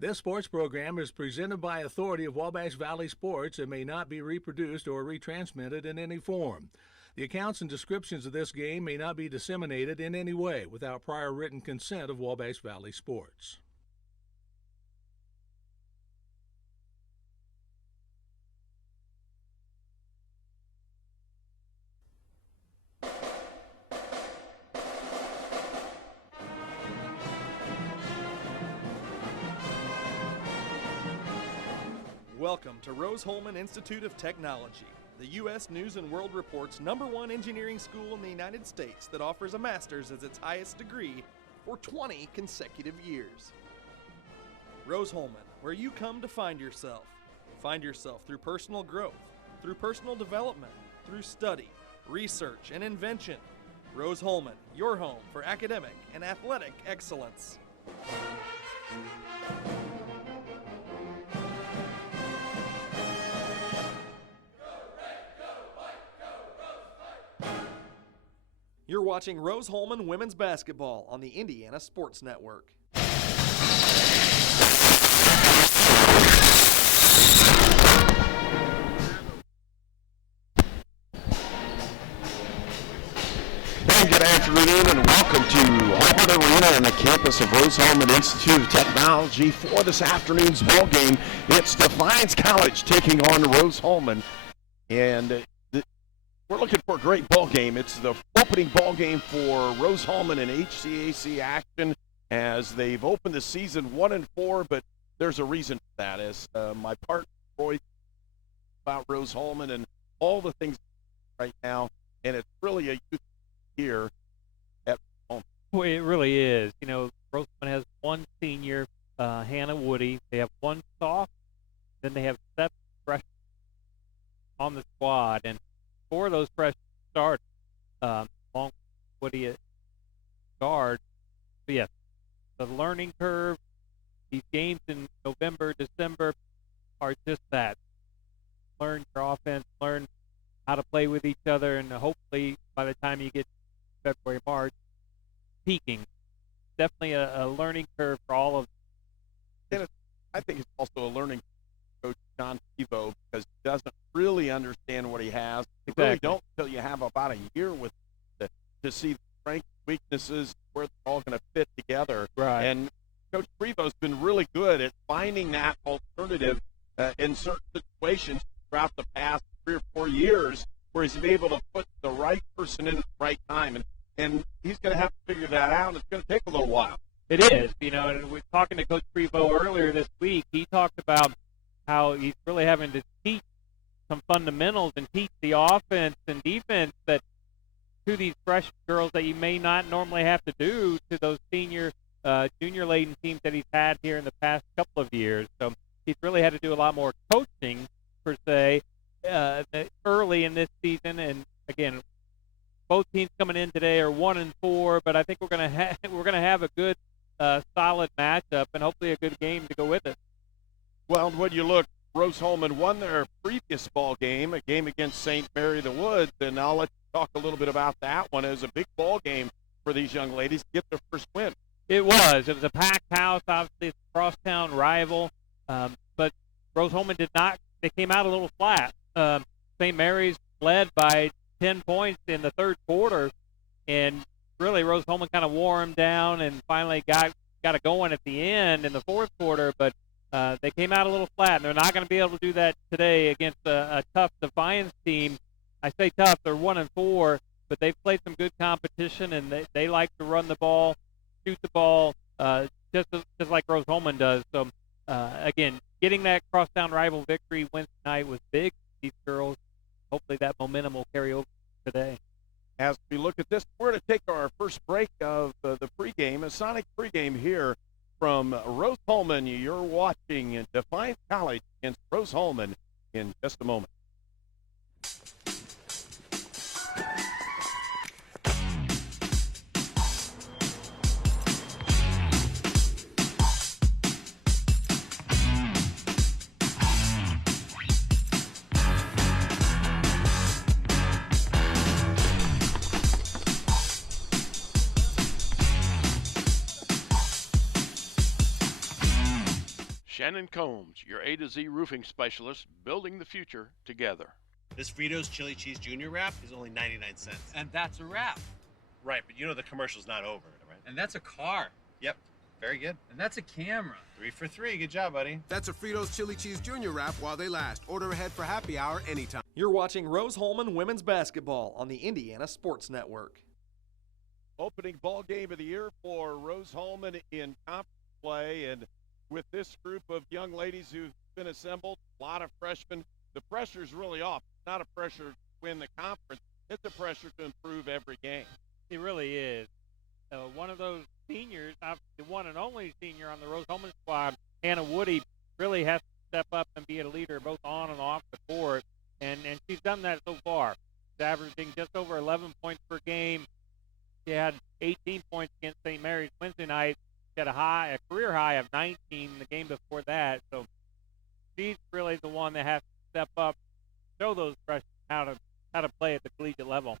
This sports program is presented by authority of Wabash Valley Sports and may not be reproduced or retransmitted in any form. The accounts and descriptions of this game may not be disseminated in any way without prior written consent of Wabash Valley Sports. Welcome to Rose-Hulman Institute of Technology, the U.S. News & World Report's #1 engineering school in the United States that offers a master's as its highest degree for 20 consecutive years. Rose-Hulman, where you come to find yourself. Find yourself through personal growth, through personal development, through study, research, and invention. Rose-Hulman, your home for academic and athletic excellence. You're watching Rose-Hulman Women's Basketball on the Indiana Sports Network. And good afternoon and welcome to Auburn Arena and the campus of Rose-Hulman Institute of Technology for this afternoon's ball game. It's Defiance College taking on Rose-Hulman, and we're looking for a great ball game. It's the opening ball game for Rose-Hulman in HCAC action as they've opened the season 1-4, but there's a reason for that. As my partner Roy about Rose-Hulman and all the things right now, and it's really a youth here at home. Well, it really is. You know, Rose-Hulman has one senior, Hannah Woody. They have one soft, then they have 7 freshmen on the squad, and 4 of those freshmen start along with Woody at guard. But yes, the learning curve, these games in November, December are just that. Learn your offense, learn how to play with each other, and hopefully by the time you get to February, March, peaking. Definitely a learning curve for all of them. And I think it's also a learning curve for Coach John Pivo because he doesn't really understand what he has. You really don't until you have about a year with to see the strengths, weaknesses, where they're all going to fit together. Right. And Coach Prevo's been really good at finding that alternative in certain situations throughout the past 3 or 4 years where he's been able to put the right person in at the right time. And he's going to have to figure that out, and it's going to take a little while. It is. You know, and we're talking to Coach Prevo earlier this week. He talked about how he's really having to teach some fundamentals and teach the offense and defense that to these fresh girls that you may not normally have to do to those senior, junior-laden teams that he's had here in the past couple of years. So he's really had to do a lot more coaching, per se, early in this season. And again, both teams coming in today are 1-4, but I think we're going to have a good, solid matchup and hopefully a good game to go with it. Well, when you look, Rose-Hulman won their previous ball game, a game against St. Mary the Woods, and I'll let you talk a little bit about that one. It was a big ball game for these young ladies to get their first win. It was. It was a packed house. Obviously, it's a crosstown rival, but Rose-Hulman did not. They came out a little flat. St. Mary's led by 10 points in the third quarter, and really Rose-Hulman kind of wore them down and finally got it going at the end in the fourth quarter, but they came out a little flat, and they're not going to be able to do that today against a tough Defiance team. I say tough, they're 1-4, but they've played some good competition, and they like to run the ball, shoot the ball, just like Rose-Hulman does. So, again, getting that crosstown rival victory Wednesday night was big for these girls. Hopefully that momentum will carry over today. As we look at this, we're going to take our first break of the pregame, a Sonic pregame here from Rose-Hulman. You're watching Defiance College against Rose-Hulman in just a moment. Shannon Combs, your A to Z roofing specialist, building the future together. This Fritos Chili Cheese Junior wrap is only 99 cents. And that's a wrap. Right, but you know the commercial's not over, right? And that's a car. Yep, very good. And that's a camera. 3 for 3, good job, buddy. That's a Fritos Chili Cheese Junior wrap while they last. Order ahead for happy hour anytime. You're watching Rose-Hulman Women's Basketball on the Indiana Sports Network. Opening ball game of the year for Rose-Hulman in conference play, and with this group of young ladies who've been assembled, a lot of freshmen, the pressure's really off. It's not a pressure to win the conference. It's a pressure to improve every game. It really is. One of those seniors, the one and only senior on the Rose-Hulman squad, Hannah Woody, really has to step up and be a leader both on and off the court, and she's done that so far. She's averaging just over 11 points per game. She had 18 points against St. Mary's Wednesday night. She had a career high of 19 the game before that. So she's really the one that has to step up, show those freshmen how to play at the collegiate level.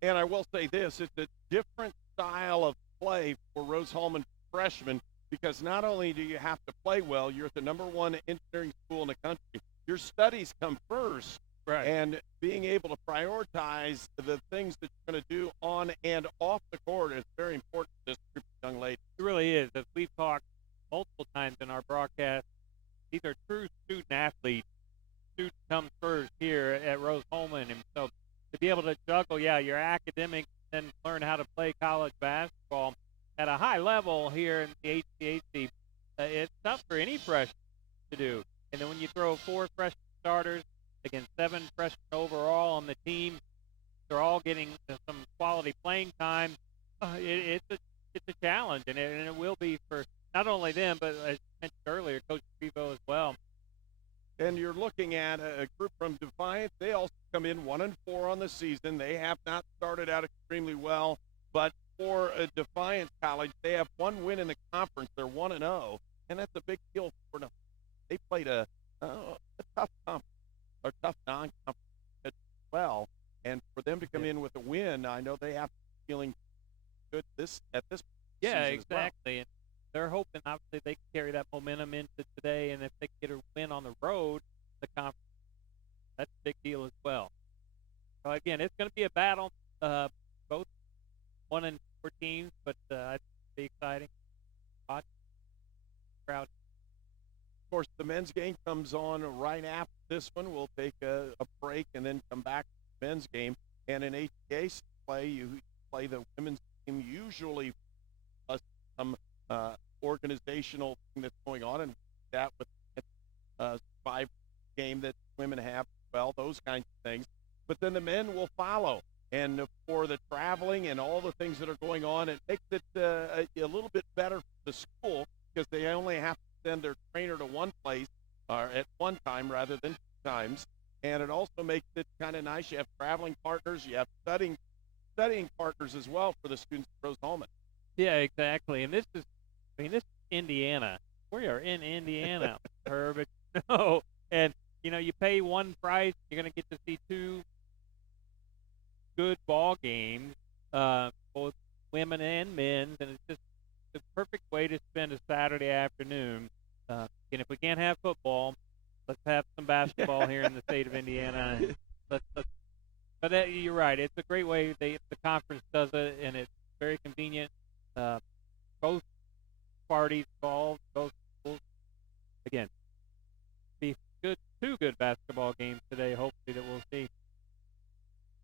And I will say this, it's a different style of play for Rose-Hulman freshmen, because not only do you have to play well, you're at the #1 engineering school in the country. Your studies come first. Right. And being able to prioritize the things that you're going to do on and off the court is very important to this group of young ladies. It really is. As we've talked multiple times in our broadcast, these are true student athletes. Student comes first here at Rose-Hulman. And so to be able to juggle, your academics and learn how to play college basketball at a high level here in the HCAC, it's tough for any freshman to do. And then when you throw 4 freshman starters, again, 7 freshmen overall on the team, they're all getting some quality playing time. It's a challenge, and it will be for not only them, but as mentioned earlier, Coach Trevo as well. And you're looking at a group from Defiance. They also come in 1-4 on the season. They have not started out extremely well, but for a Defiance College, they have 1 win in the conference. They're 1-0, and that's a big deal for them. They played a tough conference. Or tough non-conference as well, and for them to come in with a win, I know they have feeling good at this Yeah, season exactly. As well. And they're hoping obviously they can carry that momentum into today, and if they get a win on the road, the conference, that's a big deal as well. So again, it's going to be a battle, both 1 and 4 teams, but it's be exciting. Watch crowd. Of course, the men's game comes on right after this one. We'll take a break and then come back to the men's game. And in HCAC play, you play the women's team, usually some organizational thing that's going on, and that with 5 game that women have as well, those kinds of things. But then the men will follow. And for the traveling and all the things that are going on, it makes it a little bit better for the school, because they only have to send their trainer to one place or at one time rather than 2 times. And it also makes it kind of nice. You have traveling partners, you have studying partners as well for the students at Rose-Hulman. Yeah, exactly. And this is Indiana. We are in Indiana, Herb. No, and you pay one price, you're going to get to see 2 good ball games, both women and men's, and it's just the perfect way to spend a Saturday afternoon. And if we can't have football, let's have some basketball here in the state of Indiana. But you're right. It's a great way the conference does it, and it's very convenient. Both parties involved, both schools. Again, be good. 2 good basketball games today, hopefully, that we'll see.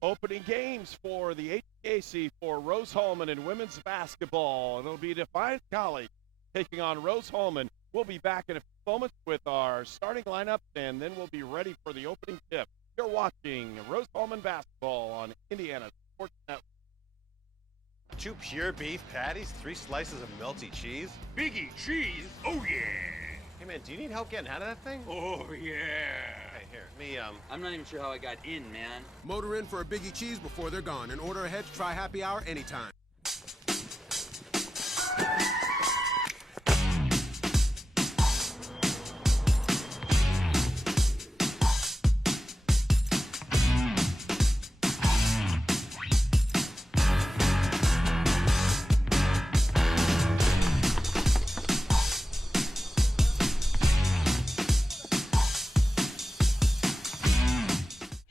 Opening games for the HCAC for Rose-Hulman in women's basketball. It'll be Defiance College taking on Rose-Hulman. We'll be back in a few moments with our starting lineup, and then we'll be ready for the opening tip. You're watching Rose-Hulman basketball on Indiana Sports Network. 2 pure beef patties, 3 slices of melty cheese. Biggie cheese? Oh, yeah. Hey, man, do you need help getting out of that thing? Oh, yeah. Hey, here, I'm not even sure how I got in, man. Motor in for a Biggie Cheese before they're gone, and order ahead to try happy hour anytime.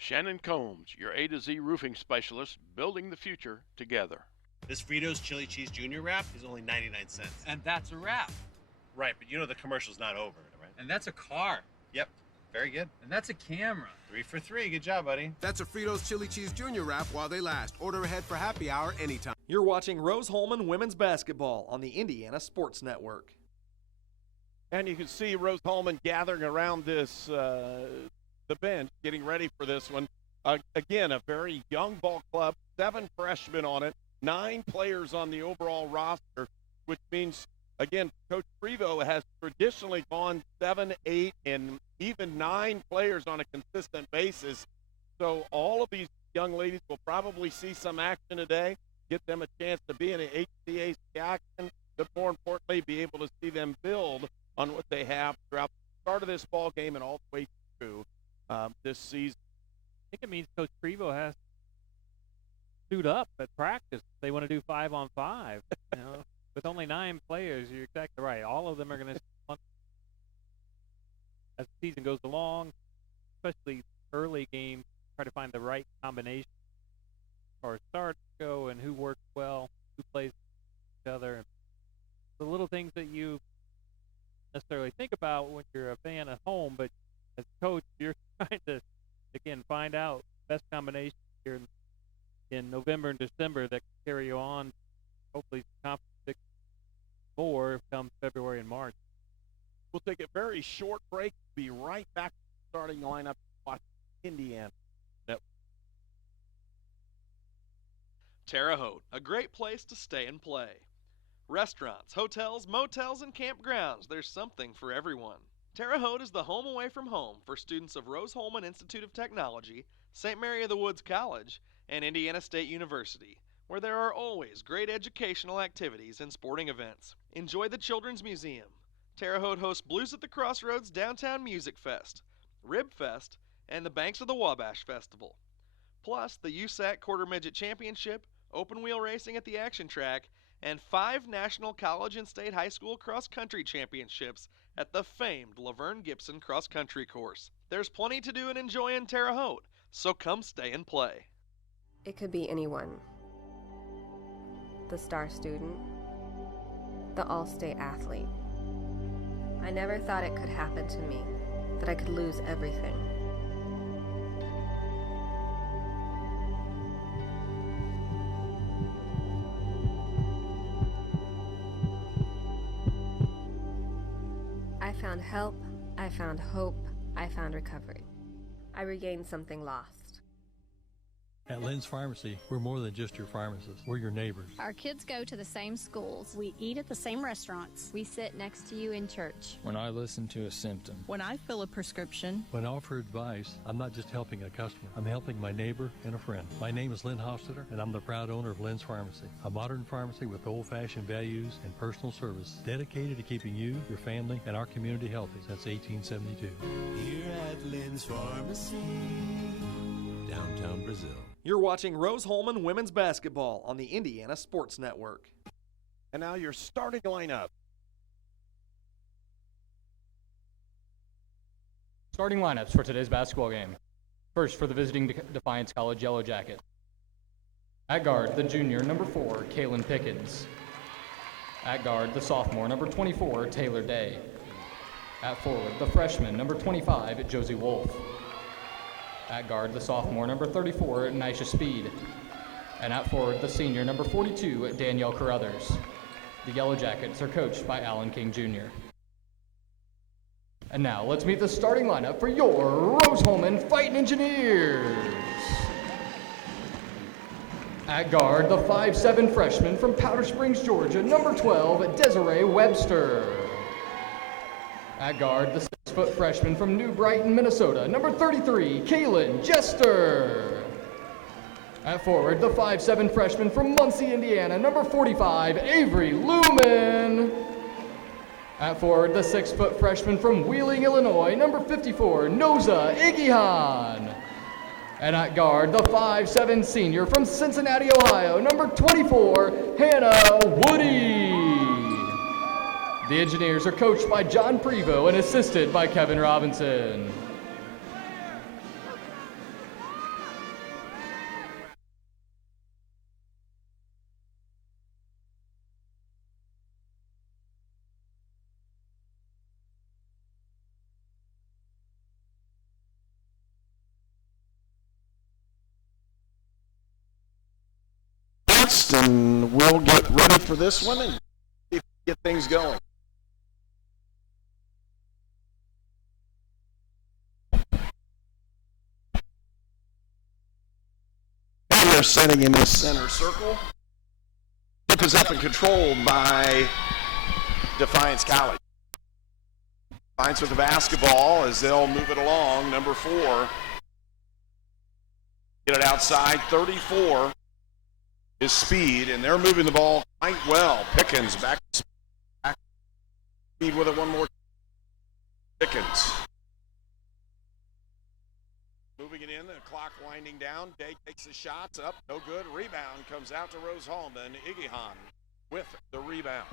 Shannon Combs, your A to Z roofing specialist, building the future together. This Fritos Chili Cheese Junior Wrap is only 99 cents. And that's a wrap. Right, but you know the commercial's not over, right? And that's a car. Yep, very good. And that's a camera. 3 for 3, good job, buddy. That's a Fritos Chili Cheese Junior Wrap while they last. Order ahead for happy hour anytime. You're watching Rose-Hulman Women's Basketball on the Indiana Sports Network. And you can see Rose-Hulman gathering around this the bench, getting ready for this one. Again, a very young ball club, 7 freshmen on it, 9 players on the overall roster, which means, again, Coach Prevost has traditionally gone 7, 8, and even 9 players on a consistent basis. So all of these young ladies will probably see some action today, get them a chance to be in an HCAC action, but more importantly, be able to see them build on what they have throughout the start of this ball game and all the way through this season. I think it means Coach Prevost has to suit up at practice. They want to do 5-on-5. You know, with only 9 players, you're exactly right. All of them are going to, as the season goes along, especially early games, try to find the right combination as far as starts go and who works well, who plays with each other. And the little things that you necessarily think about when you're a fan at home, but as a coach, you're trying to, again, find out best combination here in November and December that can carry you on, hopefully conference more come February and March. We'll take a very short break. Be right back to the starting lineup. Watch Indiana. Terre Haute, a great place to stay and play. Restaurants, hotels, motels, and campgrounds, there's something for everyone. Terre Haute is the home away from home for students of Rose-Hulman Institute of Technology, St. Mary of the Woods College, and Indiana State University, where there are always great educational activities and sporting events. Enjoy the Children's Museum. Terre Haute hosts Blues at the Crossroads Downtown Music Fest, Rib Fest, and the Banks of the Wabash Festival. Plus the HCAC Quarter Midget Championship, open wheel racing at the Action Track, and 5 national college and state high school cross-country championships at the famed Laverne Gibson cross-country course. There's plenty to do and enjoy in Terre Haute, so come stay and play. It could be anyone. The star student, the all-state athlete. I never thought it could happen to me, that I could lose everything. I found help, I found hope, I found recovery. I regained something lost. At Lynn's Pharmacy, we're more than just your pharmacist. We're your neighbors. Our kids go to the same schools. We eat at the same restaurants. We sit next to you in church. When I listen to a symptom. When I fill a prescription. When I offer advice, I'm not just helping a customer. I'm helping my neighbor and a friend. My name is Lynn Hofstetter, and I'm the proud owner of Lynn's Pharmacy, a modern pharmacy with old-fashioned values and personal service, dedicated to keeping you, your family, and our community healthy since 1872. Here at Lynn's Pharmacy, downtown Brazil. You're watching Rose-Hulman Women's Basketball on the Indiana Sports Network. And now your starting lineup. Starting lineups for today's basketball game. First, for the visiting Defiance College Yellow Jacket. At guard, the junior, number 4, Kaylin Pickens. At guard, the sophomore, number 24, Taylor Day. At forward, the freshman, number 25, Josie Wolf. At guard, the sophomore, number 34, Nisha Speed. And at forward, the senior, number 42, Danielle Carruthers. The Yellow Jackets are coached by Alan King Jr. And now, let's meet the starting lineup for your Rose-Hulman Fighting Engineers. At guard, the 5'7" freshman from Powder Springs, Georgia, number 12, Desiree Webster. At guard, the 6-foot freshman from New Brighton, Minnesota, number 33, Kaylin Jester. At forward, the 5'7" freshman from Muncie, Indiana, number 45, Avery Lumen. At forward, the 6-foot freshman from Wheeling, Illinois, number 54, Noza Igihan. And at guard, the 5'7" senior from Cincinnati, Ohio, number 24, Hannah Woody. The Engineers are coached by John Prevost and assisted by Kevin Robinson. rest, and we'll get ready for this one and get things going. And they're setting in this center circle. Tip is up and controlled by Defiance College. Defiance with the basketball as they'll move it along. Number 4. Get it outside. 34 is speed, and they're moving the ball quite well. Pickens back speed with it one more. Pickens. Moving it in, the clock winding down. Day takes the shots up, no good. Rebound comes out to Rose-Hulman. Igihan with the rebound.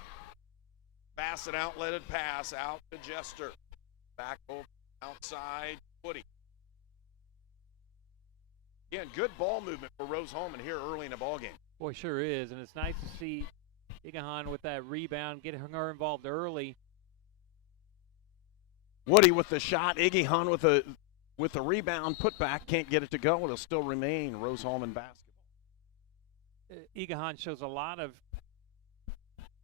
Fast and outletted pass out to Jester. Back over outside, Woody. Again, good ball movement for Rose-Hulman here early in the ball game. Boy, sure is, and it's nice to see Igihan with that rebound, getting her involved early. Woody with the shot. Igihan with the rebound, put back, can't get it to go. It'll still remain Rose-Hulman basketball. Igihan shows a lot of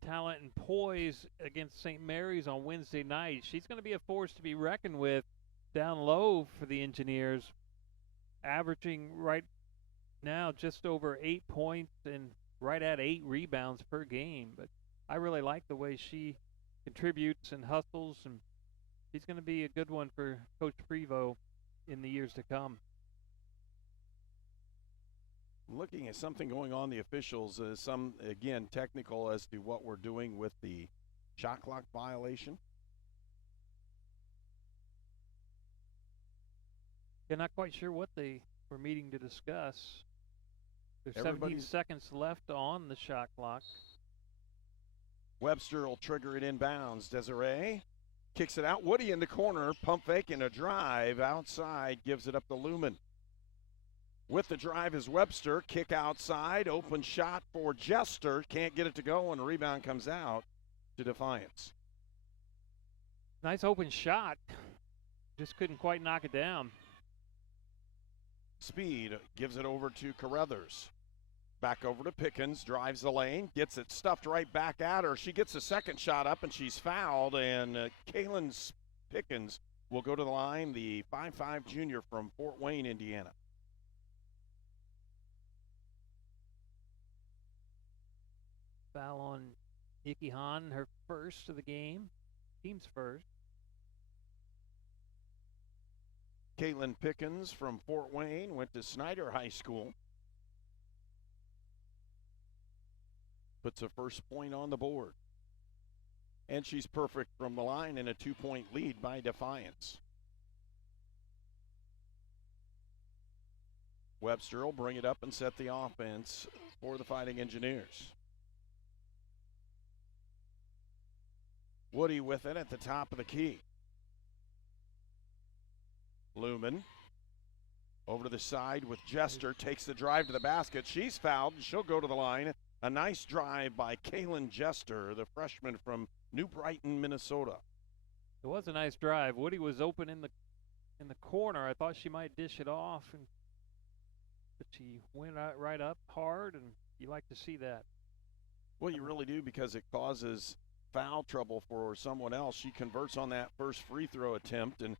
talent and poise against St. Mary's on Wednesday night. She's going to be a force to be reckoned with down low for the Engineers, averaging right now just over 8 points and right at 8 rebounds per game. But I really like the way she contributes and hustles, and she's going to be a good one for Coach Prevost in the years to come. Looking at something going on, the officials, some, again, technical as to what we're doing with the shot clock violation. They're not quite sure what they were meeting to discuss. There's 17 seconds left on the shot clock. Webster will trigger it inbounds. Desiree kicks it out. Woody in the corner, pump fake and a drive outside, gives it up to Lumen. With the drive is Webster, kick outside, open shot for Jester, can't get it to go, and the rebound comes out to Defiance. Nice open shot, just couldn't quite knock it down. Speed gives it over to Carruthers. Back over to Pickens, drives the lane, gets it stuffed right back at her. She gets a second shot up, and she's fouled, and Kaylin Pickens will go to the line, the 5'5" junior from Fort Wayne, Indiana. Foul on Igihan, her first of the game, team's first. Caitlin Pickens from Fort Wayne went to Snyder High School. Puts a first point on the board. And she's perfect from the line in a 2-point lead by Defiance. Webster will bring it up and set the offense for the Fighting Engineers. Woody with it at the top of the key. Lumen over to the side with Jester, takes the drive to the basket. She's fouled, and she'll go to the line. A nice drive by Kaylin Jester, the freshman from New Brighton, Minnesota. It was a nice drive. Woody was open in the corner. I thought she might dish it off, but she went right up hard, and you like to see that. Well, you really do, because it causes foul trouble for someone else. She converts on that first free throw attempt, and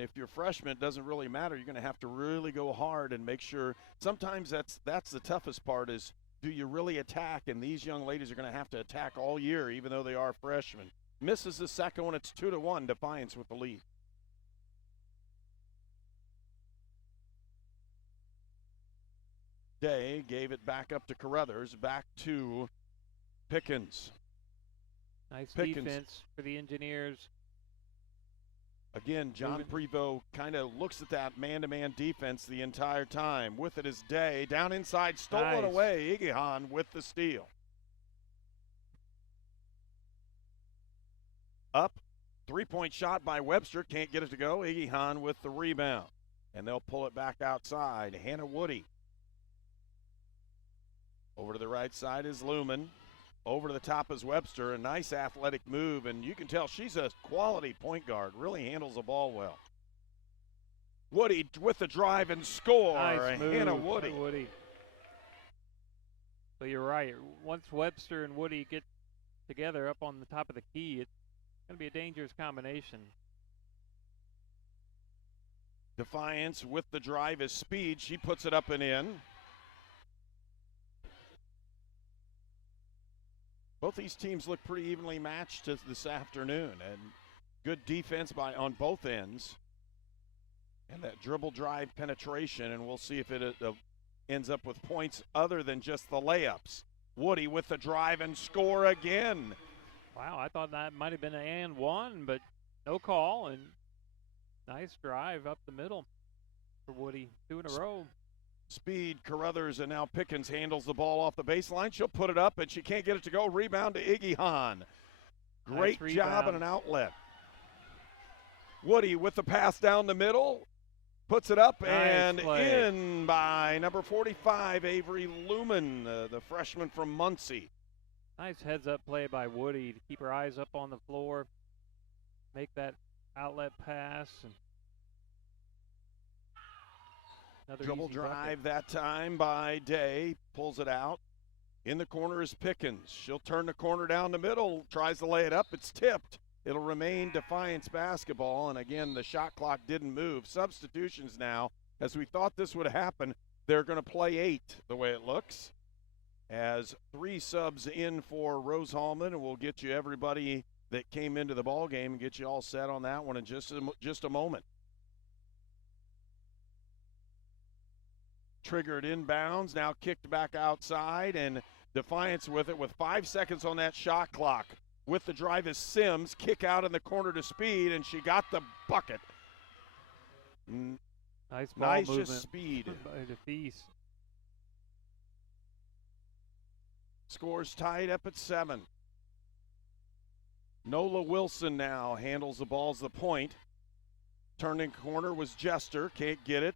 if you're a freshman, it doesn't really matter. You're going to have to really go hard and make sure. Sometimes that's the toughest part, is do you really attack? And these young ladies are going to have to attack all year, even though they are freshmen. Misses the second one. It's 2-1. Defiance with the lead. Day gave it back up to Carruthers, back to Pickens. Nice defense for the Engineers. Again, John Prevost kind of looks at that man-to-man defense the entire time. With it is Day. Down inside, stolen away. Igihan with the steal. Up, three-point shot by Webster. Can't get it to go. Igihan with the rebound. And they'll pull it back outside. Hannah Woody. Over to the right side is Lumen. Over to the top is Webster, a nice athletic move, and you can tell she's a quality point guard, really handles the ball well. Woody with the drive and score. Nice move. Hannah Woody. So you're right. Once Webster and Woody get together up on the top of the key, it's going to be a dangerous combination. Defiance with the drive is speed. She puts it up and in. Both these teams look pretty evenly matched this afternoon, and good defense on both ends. And that dribble drive penetration, and we'll see if it ends up with points other than just the layups. Woody with the drive and score again. Wow, I thought that might have been an and one, but no call, and nice drive up the middle for Woody. 2 in a row. Speed, Carruthers, and now Pickens handles the ball off the baseline. She'll put it up, and she can't get it to go. Rebound to Iggy Hahn. Great job and an outlet. Woody with the pass down the middle. Puts it up and in by number 45, Avery Lumen, the freshman from Muncie. Nice heads-up play by Woody to keep her eyes up on the floor, make that outlet pass. And another dribble drive bucket. that time by Day, pulls it out. In the corner is Pickens. She'll turn the corner down the middle, tries to lay it up. It's tipped. It'll remain Defiance basketball, and again, the shot clock didn't move. Substitutions now. As we thought this would happen, they're going to play 8, the way it looks. As 3 subs in for Rose-Hulman, and we'll get you everybody that came into the ball game and get you all set on that one in just a moment. Triggered inbounds, now kicked back outside, and Defiance with it with 5 seconds on that shot clock. With the drive is Sims, kick out in the corner to Speed, and she got the bucket. Nice ball movement. Just Speed. By DeFeast. Scores tied up at 7. Nola Wilson now handles the ball as the point. Turning corner was Jester, can't get it.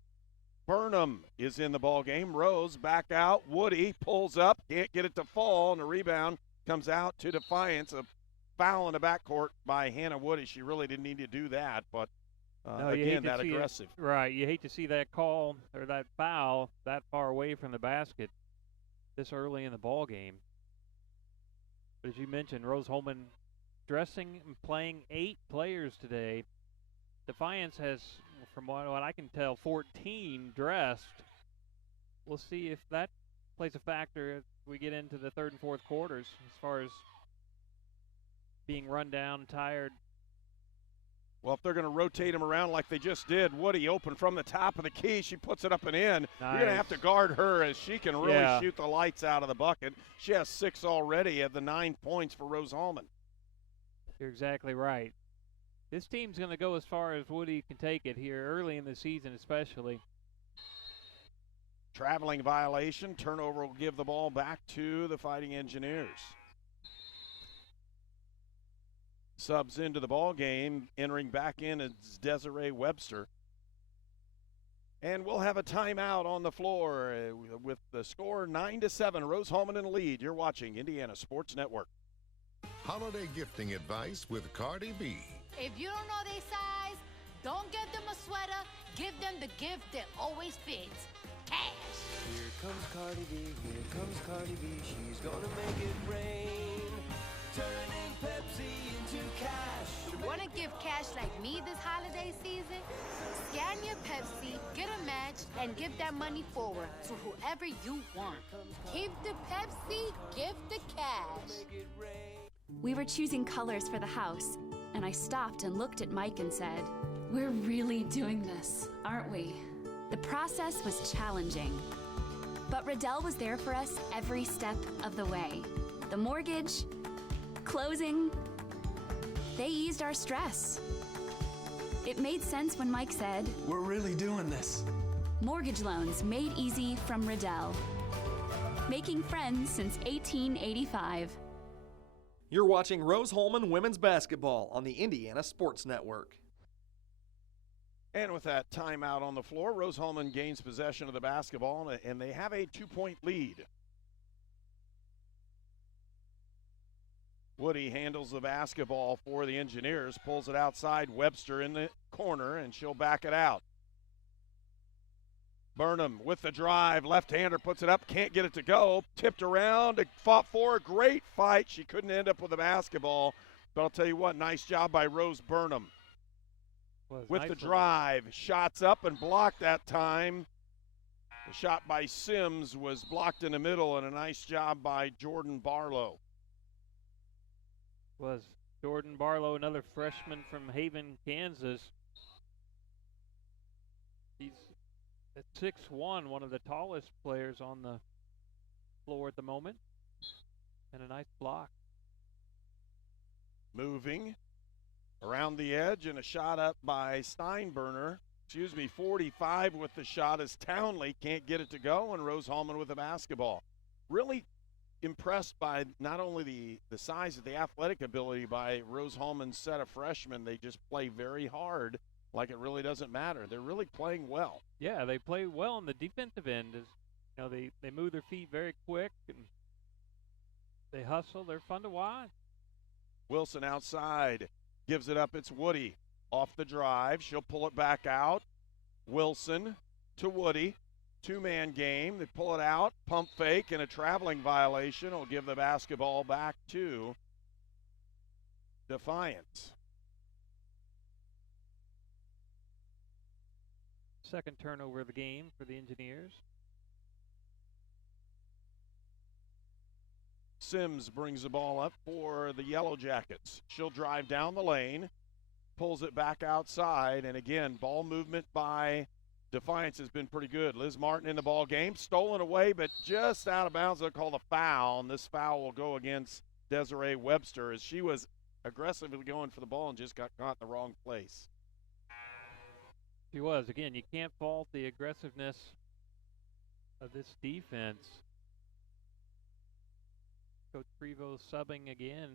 Burnham is in the ball game. Rose back out. Woody pulls up, can't get it to fall, and the rebound comes out to Defiance. A foul in the backcourt by Hannah Woody. She really didn't need to do that, but again, that aggressive. Right, you hate to see that call or that foul that far away from the basket this early in the ball game. But as you mentioned, Rose-Hulman dressing and playing 8 players today. Defiance has, from what I can tell, 14 dressed. We'll see if that plays a factor as we get into the 3rd and 4th quarters as far as being run down, tired. Well, if they're going to rotate him around like they just did, Woody open from the top of the key. She puts it up and in. Nice. You're going to have to guard her as she can really shoot the lights out of the bucket. She has 6 already of the 9 points for Rose-Hulman. You're exactly right. This team's going to go as far as Woody can take it here early in the season especially. Traveling violation. Turnover will give the ball back to the Fighting Engineers. Subs into the ball game, entering back in is Desiree Webster. And we'll have a timeout on the floor with the score 9-7. Rose-Hulman in the lead. You're watching Indiana Sports Network. Holiday gifting advice with Cardi B. If you don't know their size, don't get them a sweater. Give them the gift that always fits. Cash. Here comes Cardi B, here comes Cardi B. She's gonna make it rain. Turning Pepsi into cash. You wanna give cash like me this holiday season? Scan your Pepsi, get a match, and give that money forward to whoever you want. Keep the Pepsi, give the cash. We were choosing colors for the house, and I stopped and looked at Mike and said, "We're really doing this, aren't we?" The process was challenging, but Riddell was there for us every step of the way. The mortgage, closing, they eased our stress. It made sense when Mike said, "We're really doing this." Mortgage loans made easy from Riddell. Making friends since 1885. You're watching Rose-Hulman women's basketball on the Indiana Sports Network. And with that timeout on the floor, Rose-Hulman gains possession of the basketball, and they have a 2-point lead. Woody handles the basketball for the Engineers, pulls it outside. Webster in the corner, and she'll back it out. Burnham with the drive. Left-hander puts it up. Can't get it to go. Tipped around. Fought for a great fight. She couldn't end up with a basketball. But I'll tell you what, nice job by Rose Burnham. With nice the drive. Shots up and blocked that time. The shot by Sims was blocked in the middle, and a nice job by Jordan Barlow. Was Jordan Barlow, another freshman from Haven, Kansas. He's at 6'1", one of the tallest players on the floor at the moment. And a nice block. Moving around the edge, and a shot up by Steinbrenner. 45 with the shot as Townley can't get it to go, and Rose-Hulman with the basketball. Really impressed by not only the size of the athletic ability by Rose-Hulman's set of freshmen. They just play very hard, like it really doesn't matter. They're really playing well. Yeah, they play well on the defensive end. They move their feet very quick, and they hustle. They're fun to watch. Wilson outside, gives it up. It's Woody off the drive. She'll pull it back out. Wilson to Woody. Two-man game. They pull it out. Pump fake and a traveling violation will give the basketball back to Defiance. Second turnover of the game for the Engineers. Sims brings the ball up for the Yellow Jackets. She'll drive down the lane, pulls it back outside, and again, ball movement by Defiance has been pretty good. Liz Martin in the ball game, stolen away, but just out of bounds. They'll call the foul, and this foul will go against Desiree Webster as she was aggressively going for the ball and just got caught in the wrong place. She was. Again, you can't fault the aggressiveness of this defense. Coach Prevost subbing again.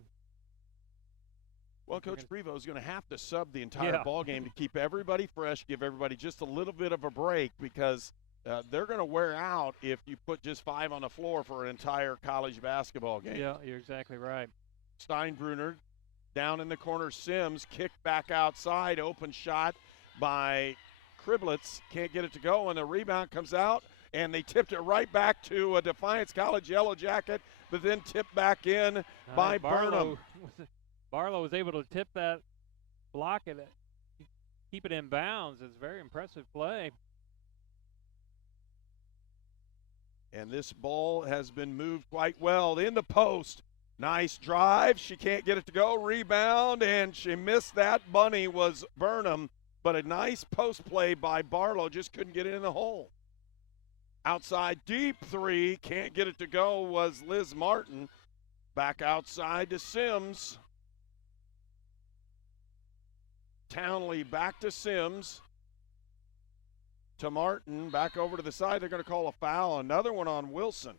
Well, Coach Prevost is going to have to sub the entire ball game to keep everybody fresh, give everybody just a little bit of a break, because they're going to wear out if you put just 5 on the floor for an entire college basketball game. Yeah, you're exactly right. Steinbrenner down in the corner. Sims kicked back outside. Open shot by Kriblitz. Can't get it to go, and the rebound comes out, and they tipped it right back to a Defiance College Yellow Jacket, but then tipped back in by Burnham. Barlow was able to tip that, block it, keep it in bounds. It's a very impressive play. And this ball has been moved quite well in the post. Nice drive. She can't get it to go. Rebound, and she missed that. Bunny was Burnham, but a nice post play by Barlow. Just couldn't get it in the hole. Outside deep three, can't get it to go, was Liz Martin. Back outside to Sims. Townley back to Sims. To Martin, back over to the side. They're going to call a foul. Another one on Wilson.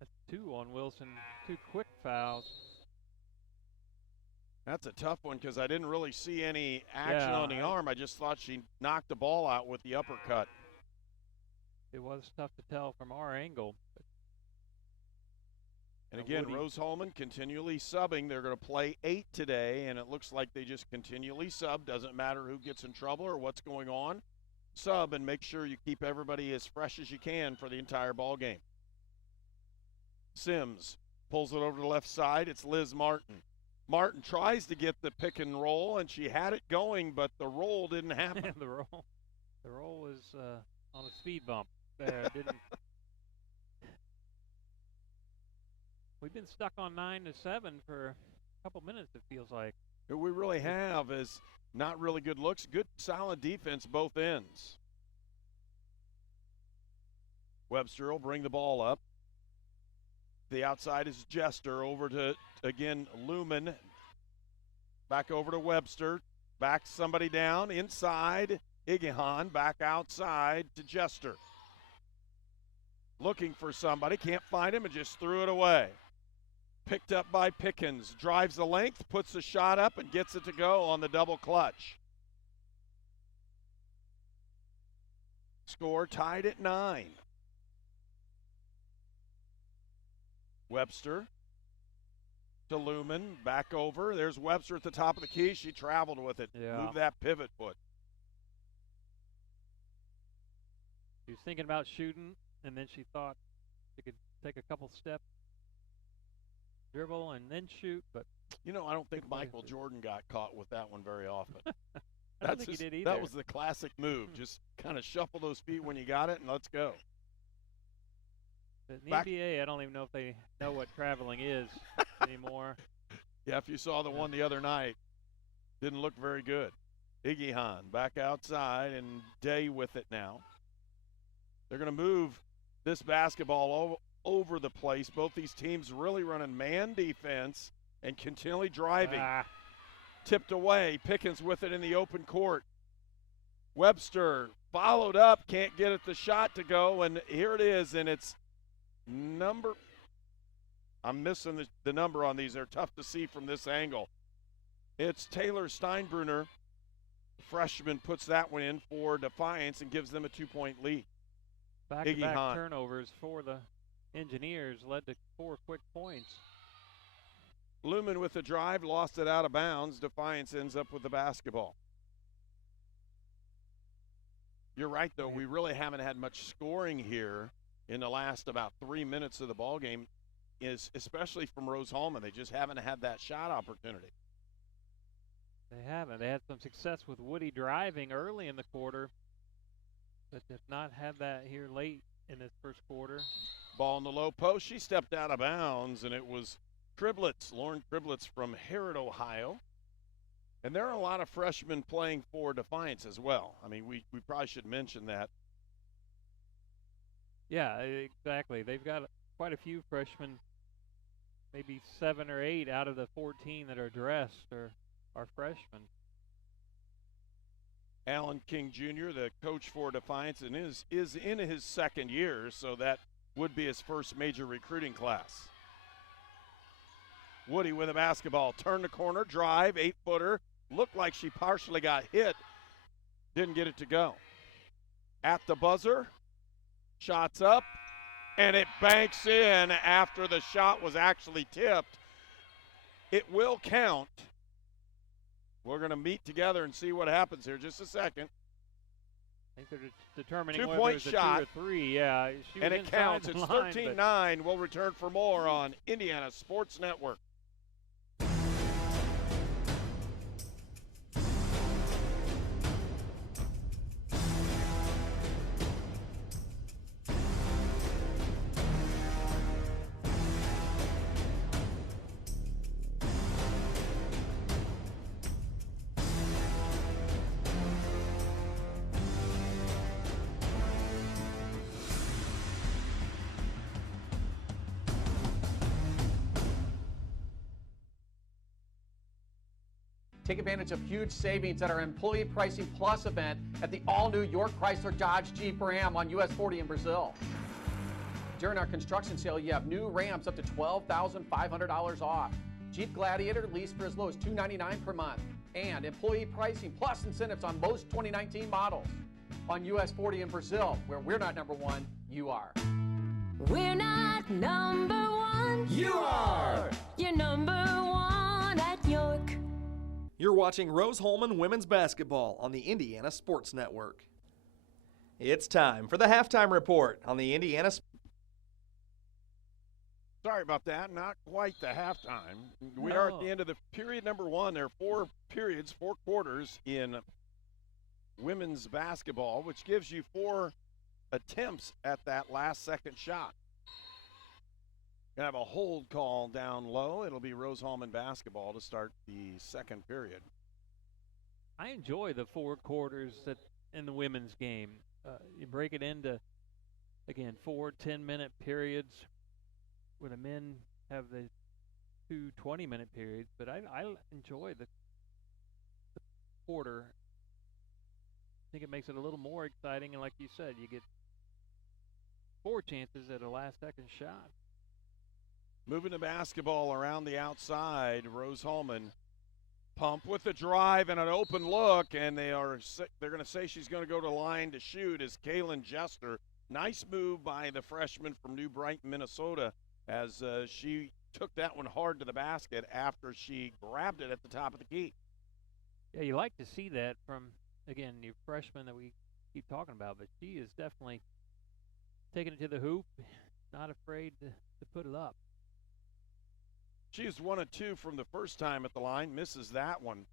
That's 2 on Wilson. 2 quick fouls. That's a tough one because I didn't really see any action on the arm. I just thought she knocked the ball out with the uppercut. It was tough to tell from our angle. And again, Rose-Hulman continually subbing. They're going to play 8 today, and it looks like they just continually sub. Doesn't matter who gets in trouble or what's going on. Sub and make sure you keep everybody as fresh as you can for the entire ball game. Sims pulls it over to the left side. It's Liz Martin. Martin tries to get the pick and roll, and she had it going, but the roll didn't happen. the roll was on a speed bump there. Didn't. We've been stuck on 9-7 for a couple minutes, it feels like. We really have. Is not really good looks. Good, solid defense both ends. Webster will bring the ball up. The outside is Jester. Over to, again, Lumen. Back over to Webster. Back somebody down. Inside, Igahan. Back outside to Jester. Looking for somebody. Can't find him and just threw it away. Picked up by Pickens. Drives the length. Puts the shot up and gets it to go on the double clutch. Score tied at 9. Webster to Lumen, back over. There's Webster at the top of the key. She traveled with it. Yeah. Move that pivot foot. She was thinking about shooting, and then she thought she could take a couple steps, dribble, and then shoot. But I don't think Michael Jordan got caught with that one very often. I don't think he did either. That was the classic move. Just kind of shuffle those feet when you got it, and let's go. But in the NBA, I don't even know if they know what traveling is anymore. Yeah, if you saw the one the other night, didn't look very good. Iggy Hahn back outside and Day with it now. They're going to move this basketball over the place. Both these teams really running man defense and continually driving. Tipped away. Pickens with it in the open court. Webster followed up, can't get it the shot to go, and here it is, and it's I'm missing the number on these. They're tough to see from this angle. It's Taylor Steinbruner. The freshman puts that one in for Defiance and gives them a 2-point lead. Back-to-back turnovers for the Engineers led to 4 quick points. Lumen with the drive, lost it out of bounds. Defiance ends up with the basketball. You're right, though. We really haven't had much scoring here in the last about 3 minutes of the ball game, especially from Rose-Hulman. They just haven't had that shot opportunity. They haven't. They had some success with Woody driving early in the quarter, but have not had that here late in this first quarter. Ball in the low post. She stepped out of bounds, and it was Triblets, Lauren Triblets from Harrod, Ohio. And there are a lot of freshmen playing for Defiance as well. I mean, we probably should mention that. Yeah, exactly. They've got quite a few freshmen, maybe 7 or 8 out of the 14 that are dressed are freshmen. Alan King Jr., the coach for Defiance, and is in his second year, so that would be his first major recruiting class. Woody with a basketball. Turn the corner, drive, 8-footer. Looked like she partially got hit. Didn't get it to go. At the buzzer, shots up, and it banks in after the shot was actually tipped. It will count. We're going to meet together and see what happens here. Just a second. I think they're determining whether Two-point it's a shot. 2 or 3. Yeah, she and was it counts. inside It's the line, 13-9. We'll return for more on Indiana Sports Network. Take advantage of huge savings at our Employee Pricing Plus event at the all-new York Chrysler Dodge Jeep Ram on US 40 in Brazil. During our construction sale, you have new Rams up to $12,500 off. Jeep Gladiator leased for as low as $299 per month. And Employee Pricing Plus incentives on most 2019 models. On US 40 in Brazil, where we're not number one, you are. We're not number one. You are. You're number one at York. You're watching Rose-Hulman Women's Basketball on the Indiana Sports Network. It's time for the halftime report on the Indiana. Sorry about that. Not quite the halftime. We are at the end of the period number 1. There are 4 periods, 4 quarters in women's basketball, which gives you 4 attempts at that last second shot. Gonna have a hold call down low. It'll be Rose-Hulman basketball to start the second period. I enjoy the 4 quarters in the women's game. You break it into, again, 4 10-minute periods where the men have the 2 20-minute periods. But I enjoy the quarter. I think it makes it a little more exciting. And like you said, you get 4 chances at a last-second shot. Moving the basketball around the outside, Rose-Hulman pump with the drive and an open look, and they're going to say she's going to go to line to shoot as Kaylin Jester. Nice move by the freshman from New Brighton, Minnesota, as she took that one hard to the basket after she grabbed it at the top of the key. Yeah, you like to see that from, again, your freshman that we keep talking about, but she is definitely taking it to the hoop, not afraid to put it up. She's 1 of 2 from the first time at the line, misses that one.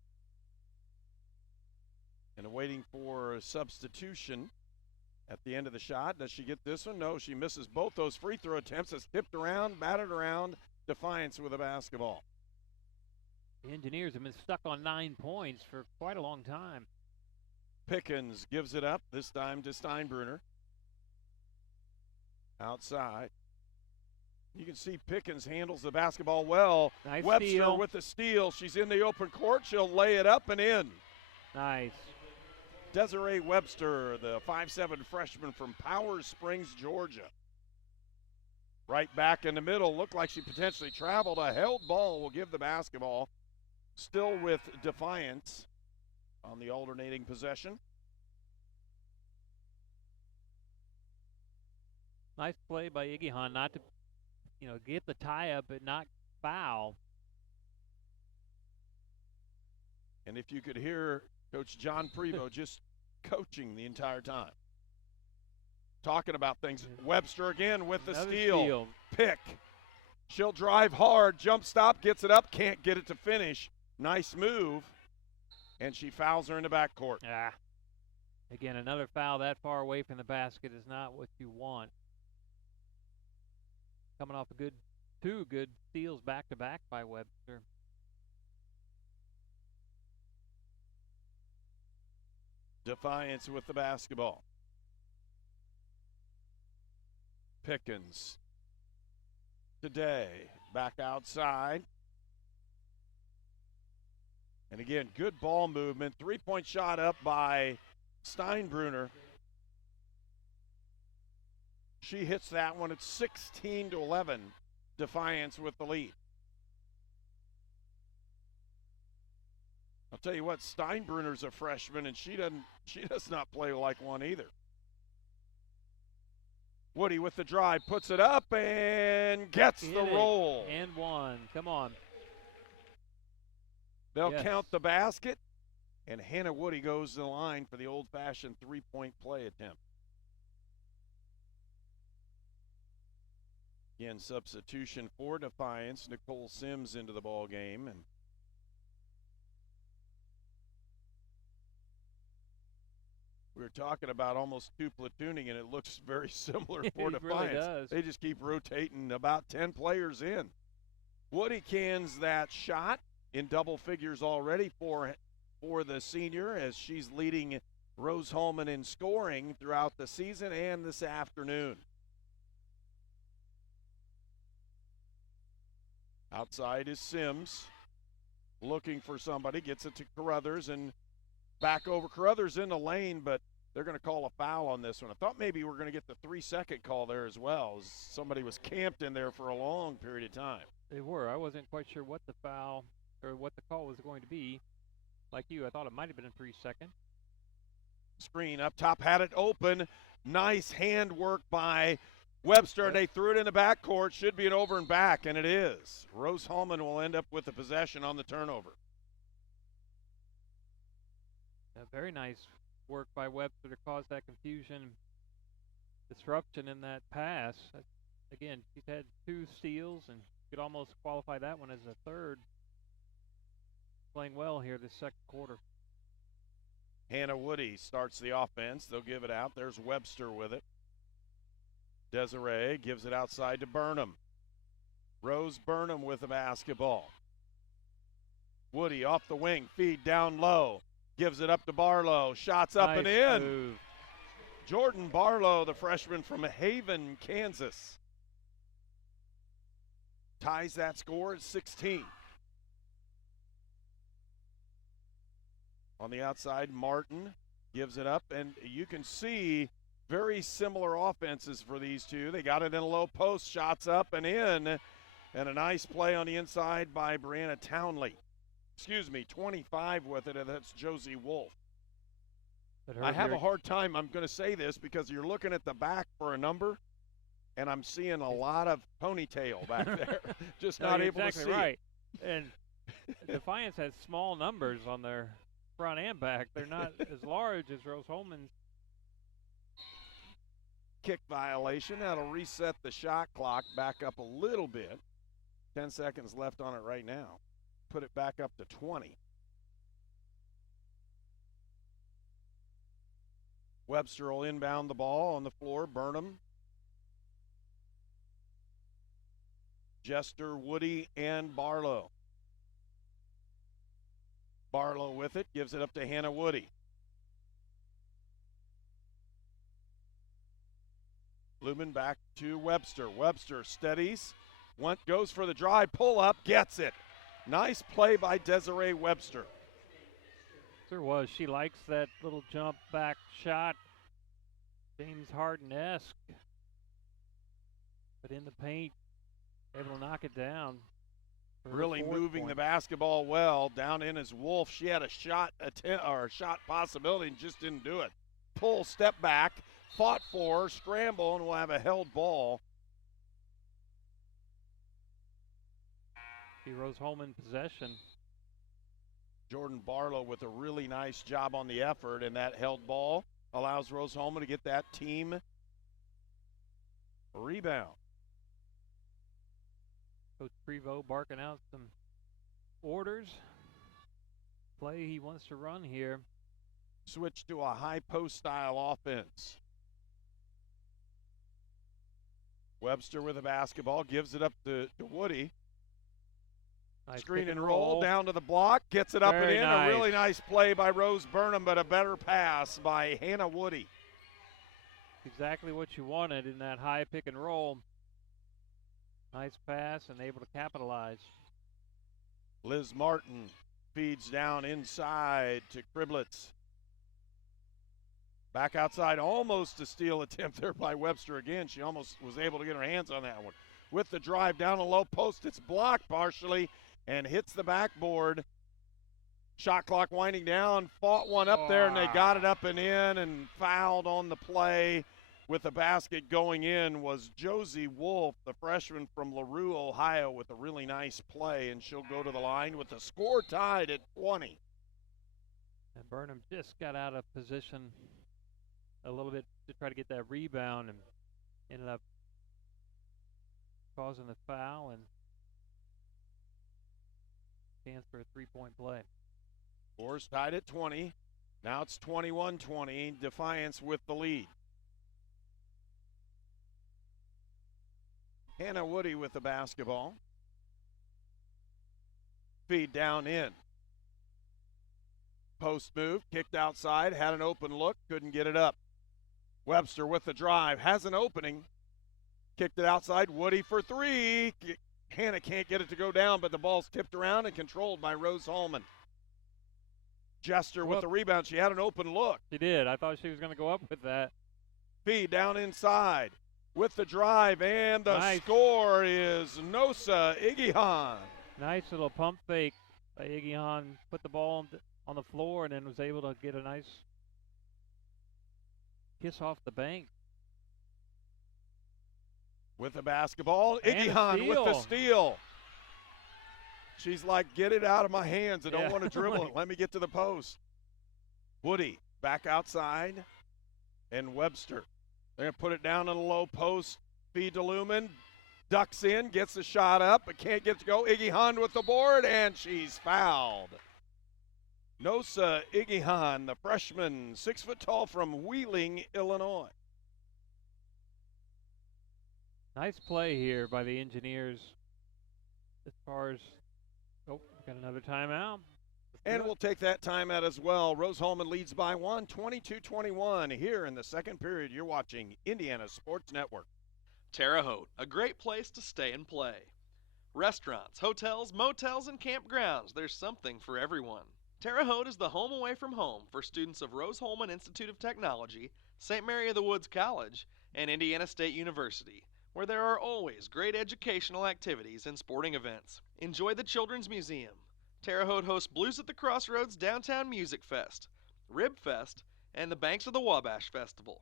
And waiting for a substitution at the end of the shot. Does she get this one? No, she misses both those free throw attempts. It's tipped around, batted around. Defiance with a basketball. The Engineers have been stuck on 9 points for quite a long time. Pickens gives it up, this time to Steinbruner. Outside. You can see Pickens handles the basketball well. Nice Webster steal. with the steal. She's in the open court. She'll lay it up and in. Nice. Desiree Webster, the 5'7" freshman from Powers Springs, Georgia. Right back in the middle. Looked like she potentially traveled. A held ball will give the basketball. Still with Defiance on the alternating possession. Nice play by Iggy Hahn not to, get the tie up but not foul. And if you could hear Coach John Prevost just coaching the entire time. Talking about things. Webster again with the steal. Pick. She'll drive hard. Jump stop. Gets it up. Can't get it to finish. Nice move. And she fouls her in the backcourt. Again, another foul that far away from the basket is not what you want. Coming off two good steals back-to-back by Webster. Defiance with the basketball. Pickens. Today, back outside. And again, good ball movement. 3-point shot up by Steinbruner. She hits that one. It's 16-11. Defiance with the lead. I'll tell you what, Steinbruner's a freshman, and she does not play like one either. Woody with the drive, puts it up and gets the roll. And one. Come on. They'll count the basket, and Hannah Woody goes to the line for the old-fashioned 3-point play attempt. Again, substitution for Defiance. Nicole Sims into the ball game, and we were talking about almost 2 platooning, and it looks very similar for Defiance. Really does. They just keep rotating about 10 players in. Woody cans that shot in double figures already for the senior, as she's leading Rose-Hulman in scoring throughout the season and this afternoon. Outside is Sims, looking for somebody, gets it to Carruthers, and back over. Carruthers in the lane, but they're going to call a foul on this one. I thought maybe we were going to get the 3-second call there as well, as somebody was camped in there for a long period of time. They were. I wasn't quite sure what the foul or what the call was going to be. Like you, I thought it might have been a 3-second. Screen up top, had it open. Nice handwork by Webster, and they threw it in the backcourt. Should be an over and back, and it is. Rose-Hulman will end up with the possession on the turnover. Very nice work by Webster to cause that confusion, disruption in that pass. Again, she's had 2 steals, and could almost qualify that one as a third. Playing well here this second quarter. Hannah Woody starts the offense. They'll give it out. There's Webster with it. Desiree gives it outside to Burnham. Rose Burnham with the basketball. Woody off the wing, feed down low. Gives it up to Barlow. Shots up nice and in. Move. Jordan Barlow, the freshman from Haven, Kansas, ties that score at 16. On the outside, Martin gives it up, and you can see very similar offenses for these two. They got it in a low post, shots up and in, and a nice play on the inside by Brianna Townley. 25 with it, and that's Josie Wolf. I have a hard time, I'm going to say this, because you're looking at the back for a number, and I'm seeing a lot of ponytail back there. Just not able to see exactly right. And Defiance has small numbers on their front and back. They're not as large as Rose-Hulman's. kick violation. That'll reset the shot clock back up a little bit. 10 seconds left on it right now. Put it back up to 20. Webster will inbound the ball on the floor. Burnham, Jester, Woody, and Barlow. Barlow with it, gives it up to Hannah Woody. Lumen back to Webster. Webster steadies, goes for the drive, pull up, gets it. Nice play by Desiree Webster. There was. She likes that little jump back shot. James Harden-esque. But in the paint, able to knock it down. Really moving the basketball well. Down in as Wolf. She had a shot possibility and just didn't do it. Pull, step back, fought for, scramble, and we'll have a held ball. The Rose-Hulman possession. Jordan Barlow with a really nice job on the effort, and that held ball allows Rose-Hulman to get that team rebound. Coach Prevost barking out some orders. Play he wants to run here. Switch to a high post style offense. Webster with the basketball, gives it up to Woody. Nice Screen and roll down to the block, gets it up and in. Nice. A really nice play by Rose Burnham, but a better pass by Hannah Woody. Exactly what you wanted in that high pick and roll. Nice pass and able to capitalize. Liz Martin feeds down inside to Kriblitz. Back outside, almost a steal attempt there by Webster again. She almost was able to get her hands on that one. With the drive down a low post, it's blocked partially and hits the backboard. Shot clock winding down, fought one up there, and they got it up and in and fouled on the play. With the basket going in was Josie Wolf, the freshman from LaRue, Ohio, with a really nice play, and she'll go to the line with the score tied at 20. And Burnham just got out of position a little bit to try to get that rebound and ended up causing a foul and chance for a three-point play. Scores tied at 20. Now it's 21-20. Defiance with the lead. Hannah Woody with the basketball. Feed down in. Post move, kicked outside, had an open look, couldn't get it up. Webster with the drive, has an opening. Kicked it outside, Woody for three. Hannah can't get it to go down, but the ball's tipped around and controlled by Rose-Hulman. Jester with the rebound. She had an open look. She did. I thought she was going to go up with that. Feed down inside with the drive, and the score is Nosa Igihan. Nice little pump fake by Igihan. Put the ball on the floor and then was able to get a nice kiss off the bank. With the basketball, Igihan with the steal. She's like, get it out of my hands. I don't want to dribble it. Let me get to the post. Woody back outside, and Webster. They're going to put it down in the low post. Feed to Lumen. Ducks in, gets the shot up, but can't get it to go. Igihan with the board, and she's fouled. Nosa Igihan, the freshman, 6 foot tall from Wheeling, Illinois. Nice play here by the Engineers as far as, got another timeout. And we'll take that timeout as well. Rose-Hulman leads by 1, 22-21. Here in the second period, you're watching Indiana Sports Network. Terre Haute, a great place to stay and play. Restaurants, hotels, motels, and campgrounds. There's something for everyone. Terre Haute is the home away from home for students of Rose-Hulman Institute of Technology, St. Mary of the Woods College, and Indiana State University, where there are always great educational activities and sporting events. Enjoy the Children's Museum. Terre Haute hosts Blues at the Crossroads Downtown Music Fest, Rib Fest, and the Banks of the Wabash Festival.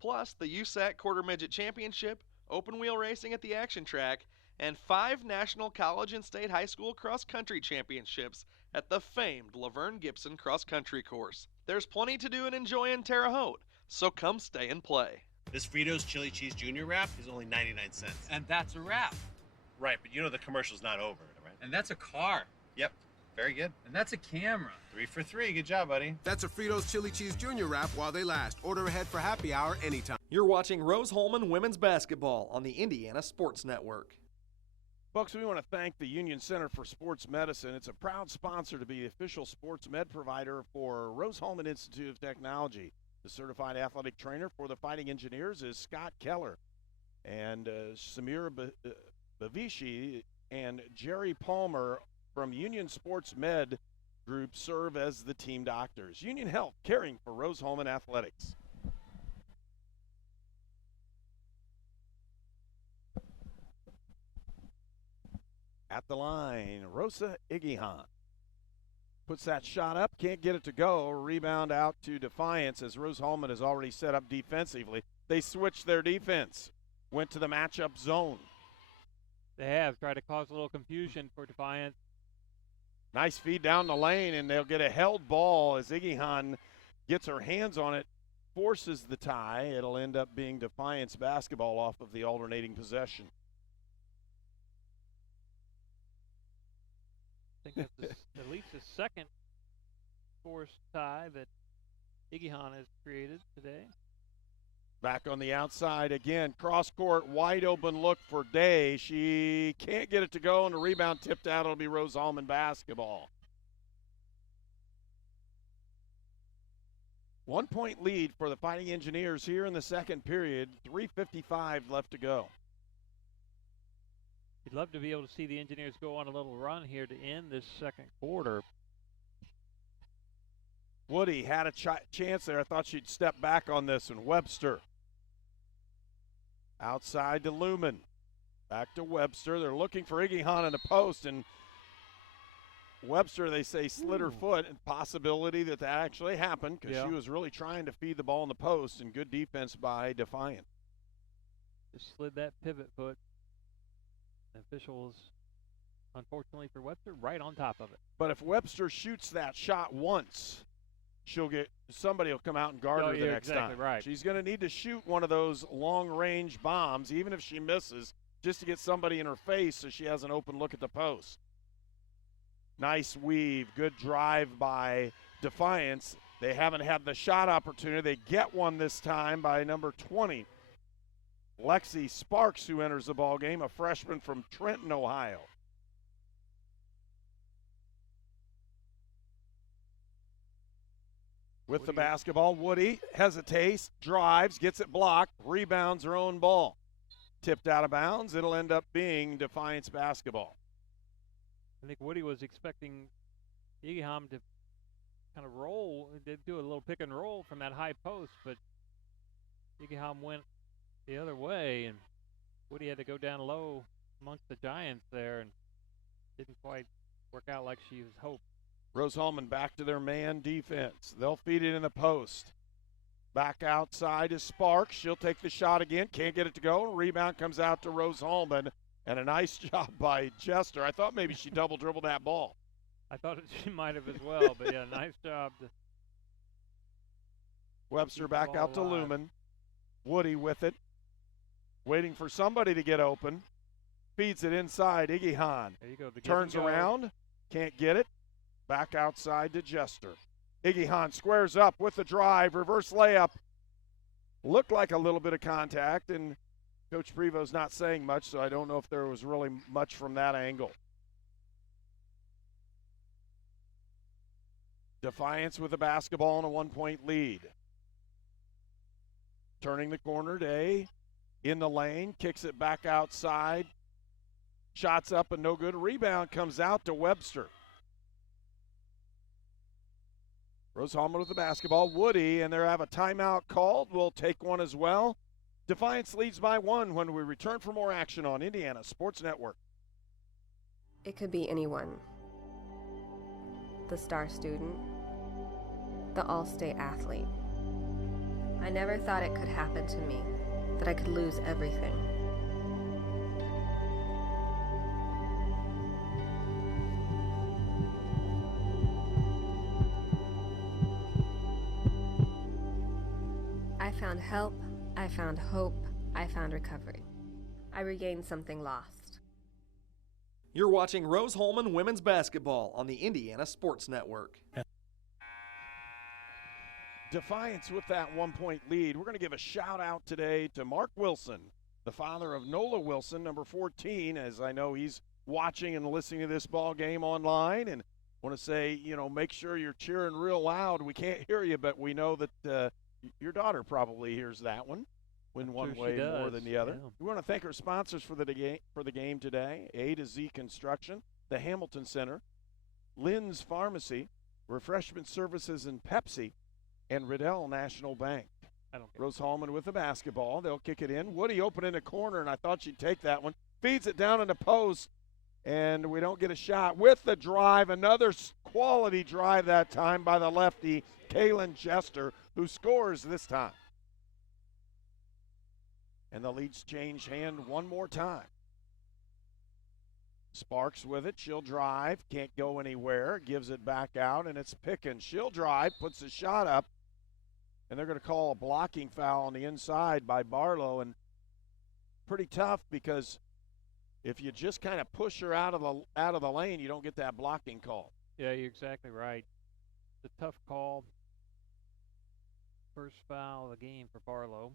Plus the HCAC Quarter Midget Championship, open wheel racing at the Action Track, and 5 national college and state high school cross-country championships at the famed Laverne Gibson cross-country course. There's plenty to do and enjoy in Terre Haute, so come stay and play. This Fritos Chili Cheese Junior Wrap is only 99 cents. And that's a wrap. Right, but you know the commercial's not over, right? And that's a car. Yep, very good. And that's a camera. 3 for 3, good job, buddy. That's a Fritos Chili Cheese Junior Wrap while they last. Order ahead for happy hour anytime. You're watching Rose-Hulman Women's Basketball on the Indiana Sports Network. Folks, we want to thank the Union Center for Sports Medicine. It's a proud sponsor to be the official sports med provider for Rose-Hulman Institute of Technology. The certified athletic trainer for the Fighting Engineers is Scott Keller. And Samir Bavishi and Jerry Palmer from Union Sports Med Group serve as the team doctors. Union Health, caring for Rose-Hulman Athletics. At the line, Rosa Igihan puts that shot up, can't get it to go. Rebound out to Defiance as Rose-Hulman is already set up defensively. They switched their defense, went to the matchup zone. They have tried to cause a little confusion for Defiance. Nice feed down the lane, and they'll get a held ball as Igihan gets her hands on it, forces the tie. It'll end up being Defiance basketball off of the alternating possession. I think that's at least the second forced tie that Igihan has created today. Back on the outside again, cross court, wide open look for Day. She can't get it to go, and the rebound tipped out. It'll be Rose-Hulman basketball. 1 point lead for the Fighting Engineers here in the second period. 3:55 left to go. You'd love to be able to see the Engineers go on a little run here to end this second quarter. Woody had a chance there. I thought she'd step back on this one. Webster. Outside to Lumen. Back to Webster. They're looking for Igihan in the post, and Webster, they say, slid her foot, and possibility that actually happened because she was really trying to feed the ball in the post, and good defense by Defiant. Just slid that pivot foot. Officials, unfortunately for Webster, right on top of it. But if Webster shoots that shot once, somebody will come out and guard her the next time. Right. She's going to need to shoot one of those long-range bombs, even if she misses, just to get somebody in her face so she has an open look at the post. Nice weave, good drive by Defiance. They haven't had the shot opportunity. They get one this time by number 20. Lexi Sparks, who enters the ball game, a freshman from Trenton, Ohio. With the basketball, Woody hesitates, drives, gets it blocked, rebounds her own ball. Tipped out of bounds. It'll end up being Defiance basketball. I think Woody was expecting Igihan to kind of roll, did do a little pick and roll from that high post, but Igihan went the other way, and Woody had to go down low amongst the Giants there, and didn't quite work out like she was hoping. Rose-Hulman back to their man defense. They'll feed it in the post. Back outside is Sparks. She'll take the shot again. Can't get it to go. Rebound comes out to Rose-Hulman, and a nice job by Jester. I thought maybe she double dribbled that ball. I thought she might have as well, but yeah, nice job. Webster back out to Lumen. Woody with it. Waiting for somebody to get open. Feeds it inside. Igihan there you go. Turns around. Can't get it. Back outside to Jester. Igihan squares up with the drive. Reverse layup. Looked like a little bit of contact, and Coach Prevo's not saying much, so I don't know if there was really much from that angle. Defiance with the basketball and a 1 point lead. Turning the corner, Day in the lane, kicks it back outside. Shots up and no good. Rebound comes out to Webster. Rose-Hulman with the basketball. Woody, and they have a timeout called. We'll take one as well. Defiance leads by 1 when we return for more action on Indiana Sports Network. It could be anyone. The star student, the all-state athlete. I never thought it could happen to me, that I could lose everything. I found help, I found hope. I found recovery. I regained something lost. You're watching Rose-Hulman Women's Basketball on the Indiana Sports Network. Defiance with that 1-point lead. We're going to give a shout out today to Mark Wilson, the father of Nola Wilson, number 14, as I know he's watching and listening to this ball game online, and want to say, make sure you're cheering real loud. We can't hear you, but we know that your daughter probably hears that one in one way more than the other. Yeah. We want to thank our sponsors for the game today: A to Z Construction, the Hamilton Center, Lynn's Pharmacy, Refreshment Services and Pepsi, and Riddell National Bank. Rose-Hulman with the basketball. They'll kick it in. Woody open in the corner, and I thought she'd take that one. Feeds it down in the post, and we don't get a shot. With the drive, another quality drive that time by the lefty, Kaylin Jester, who scores this time. And the leads change hand one more time. Sparks with it. She'll drive. Can't go anywhere. Gives it back out, and it's Pickens. She'll drive. Puts the shot up. And they're going to call a blocking foul on the inside by Barlow. And pretty tough because if you just kind of push her out of the lane, you don't get that blocking call. Yeah, you're exactly right. It's a tough call. First foul of the game for Barlow.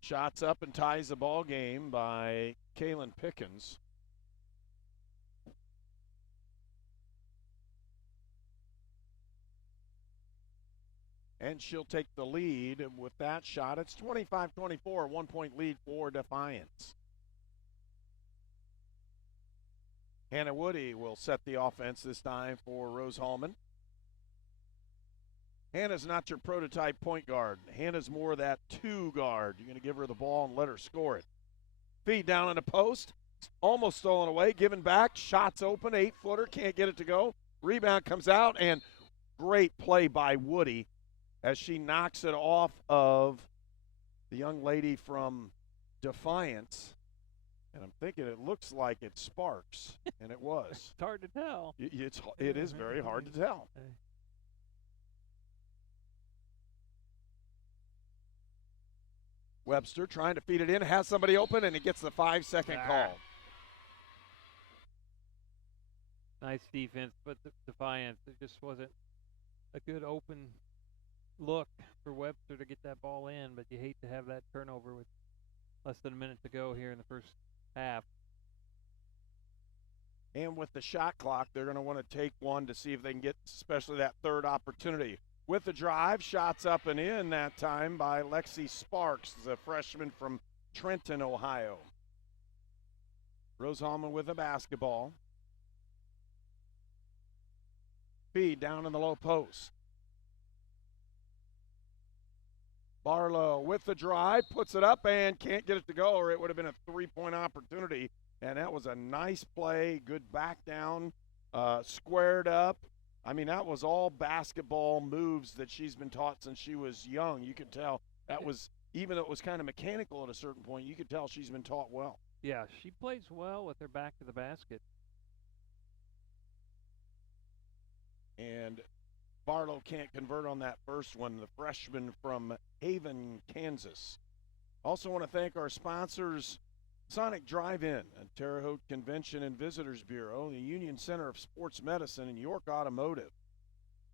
Shots up and ties the ball game by Kaylin Pickens. And she'll take the lead with that shot. It's 25-24, 1-point lead for Defiance. Hannah Woody will set the offense this time for Rose-Hulman. Hannah's not your prototype point guard. Hannah's more that two guard. You're going to give her the ball and let her score it. Feed down in the post. Almost stolen away. Given back. Shots open. 8-footer. Can't get it to go. Rebound comes out. And great play by Woody as she knocks it off of the young lady from Defiance. And I'm thinking it looks like it's Sparks. And it was. It's hard to tell. It is very hard to tell. Webster trying to feed it in, has somebody open, and he gets the 5-second call. Nice defense, but Defiance, it just wasn't a good open look for Webster to get that ball in, but you hate to have that turnover with less than a minute to go here in the first half. And with the shot clock, they're going to want to take one to see if they can get especially that third opportunity. With the drive, shots up and in that time by Lexi Sparks, the freshman from Trenton, Ohio. Rose-Hulman with the basketball. Feed down in the low post. Barlow with the drive, puts it up and can't get it to go, or it would have been a three-point opportunity. And that was a nice play, good back down, squared up. I mean, that was all basketball moves that she's been taught since she was young. You could tell that was, even though it was kind of mechanical at a certain point, you could tell she's been taught well. Yeah, she plays well with her back to the basket. And Barlow can't convert on that first one, the freshman from Haven, Kansas. Also want to thank our sponsors, Sonic Drive-In and Terre Haute Convention and Visitors Bureau, the Union Center of Sports Medicine, and York Automotive.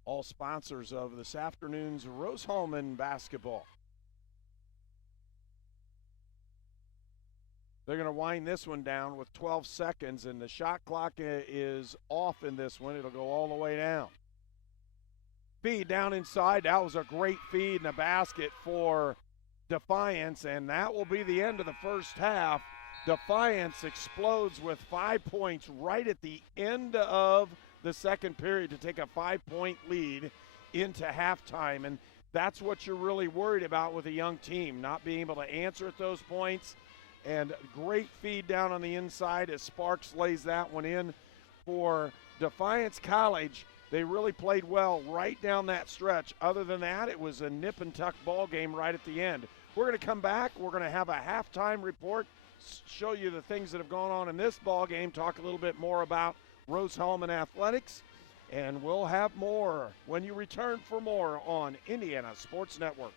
All sponsors of this afternoon's Rose-Hulman basketball. They're going to wind this one down with 12 seconds, and the shot clock is off in this one. It'll go all the way down. Feed down inside. That was a great feed in the basket for Defiance, and that will be the end of the first half. Defiance explodes with 5 points right at the end of the second period to take a 5-point lead into halftime. And that's what you're really worried about with a young team, not being able to answer at those points. And great feed down on the inside as Sparks lays that one in for Defiance College. They really played well right down that stretch. Other than that, it was a nip and tuck ball game right at the end. We're going to come back. We're going to have a halftime report, show you the things that have gone on in this ball game, talk a little bit more about Rose-Hulman athletics, And we'll have more when you return for more on Indiana Sports Network.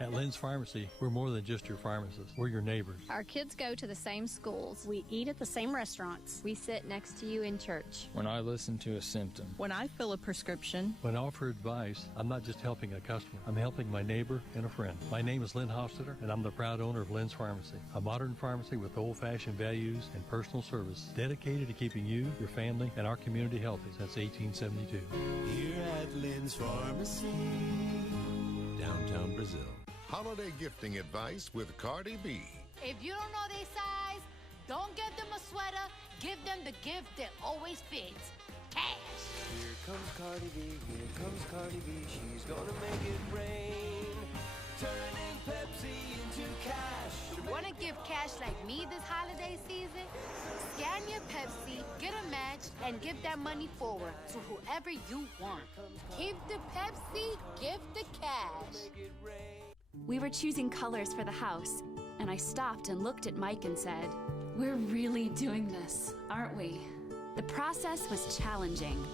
At Lynn's Pharmacy, we're more than just your pharmacist. We're your neighbors. Our kids go to the same schools. We eat at the same restaurants. We sit next to you in church. When I listen to a symptom. When I fill a prescription. When I offer advice, I'm not just helping a customer. I'm helping my neighbor and a friend. My name is Lynn Hofstetter, and I'm the proud owner of Lynn's Pharmacy, a modern pharmacy with old-fashioned values and personal service, dedicated to keeping you, your family, and our community healthy since 1872. Here at Lynn's Pharmacy, downtown Brazil. Holiday gifting advice with Cardi B. If you don't know their size, don't get them a sweater. Give them the gift that always fits. Cash. Here comes Cardi B, here comes Cardi B. She's gonna make it rain. Turning Pepsi into cash. Want to give cash like me this holiday season? Scan your Pepsi, get a match, and give that money forward to whoever you want. Keep the Pepsi, give the cash. We were choosing colors for the house, and I stopped and looked at Mike and said, "We're really doing this, aren't we?" The process was challenging,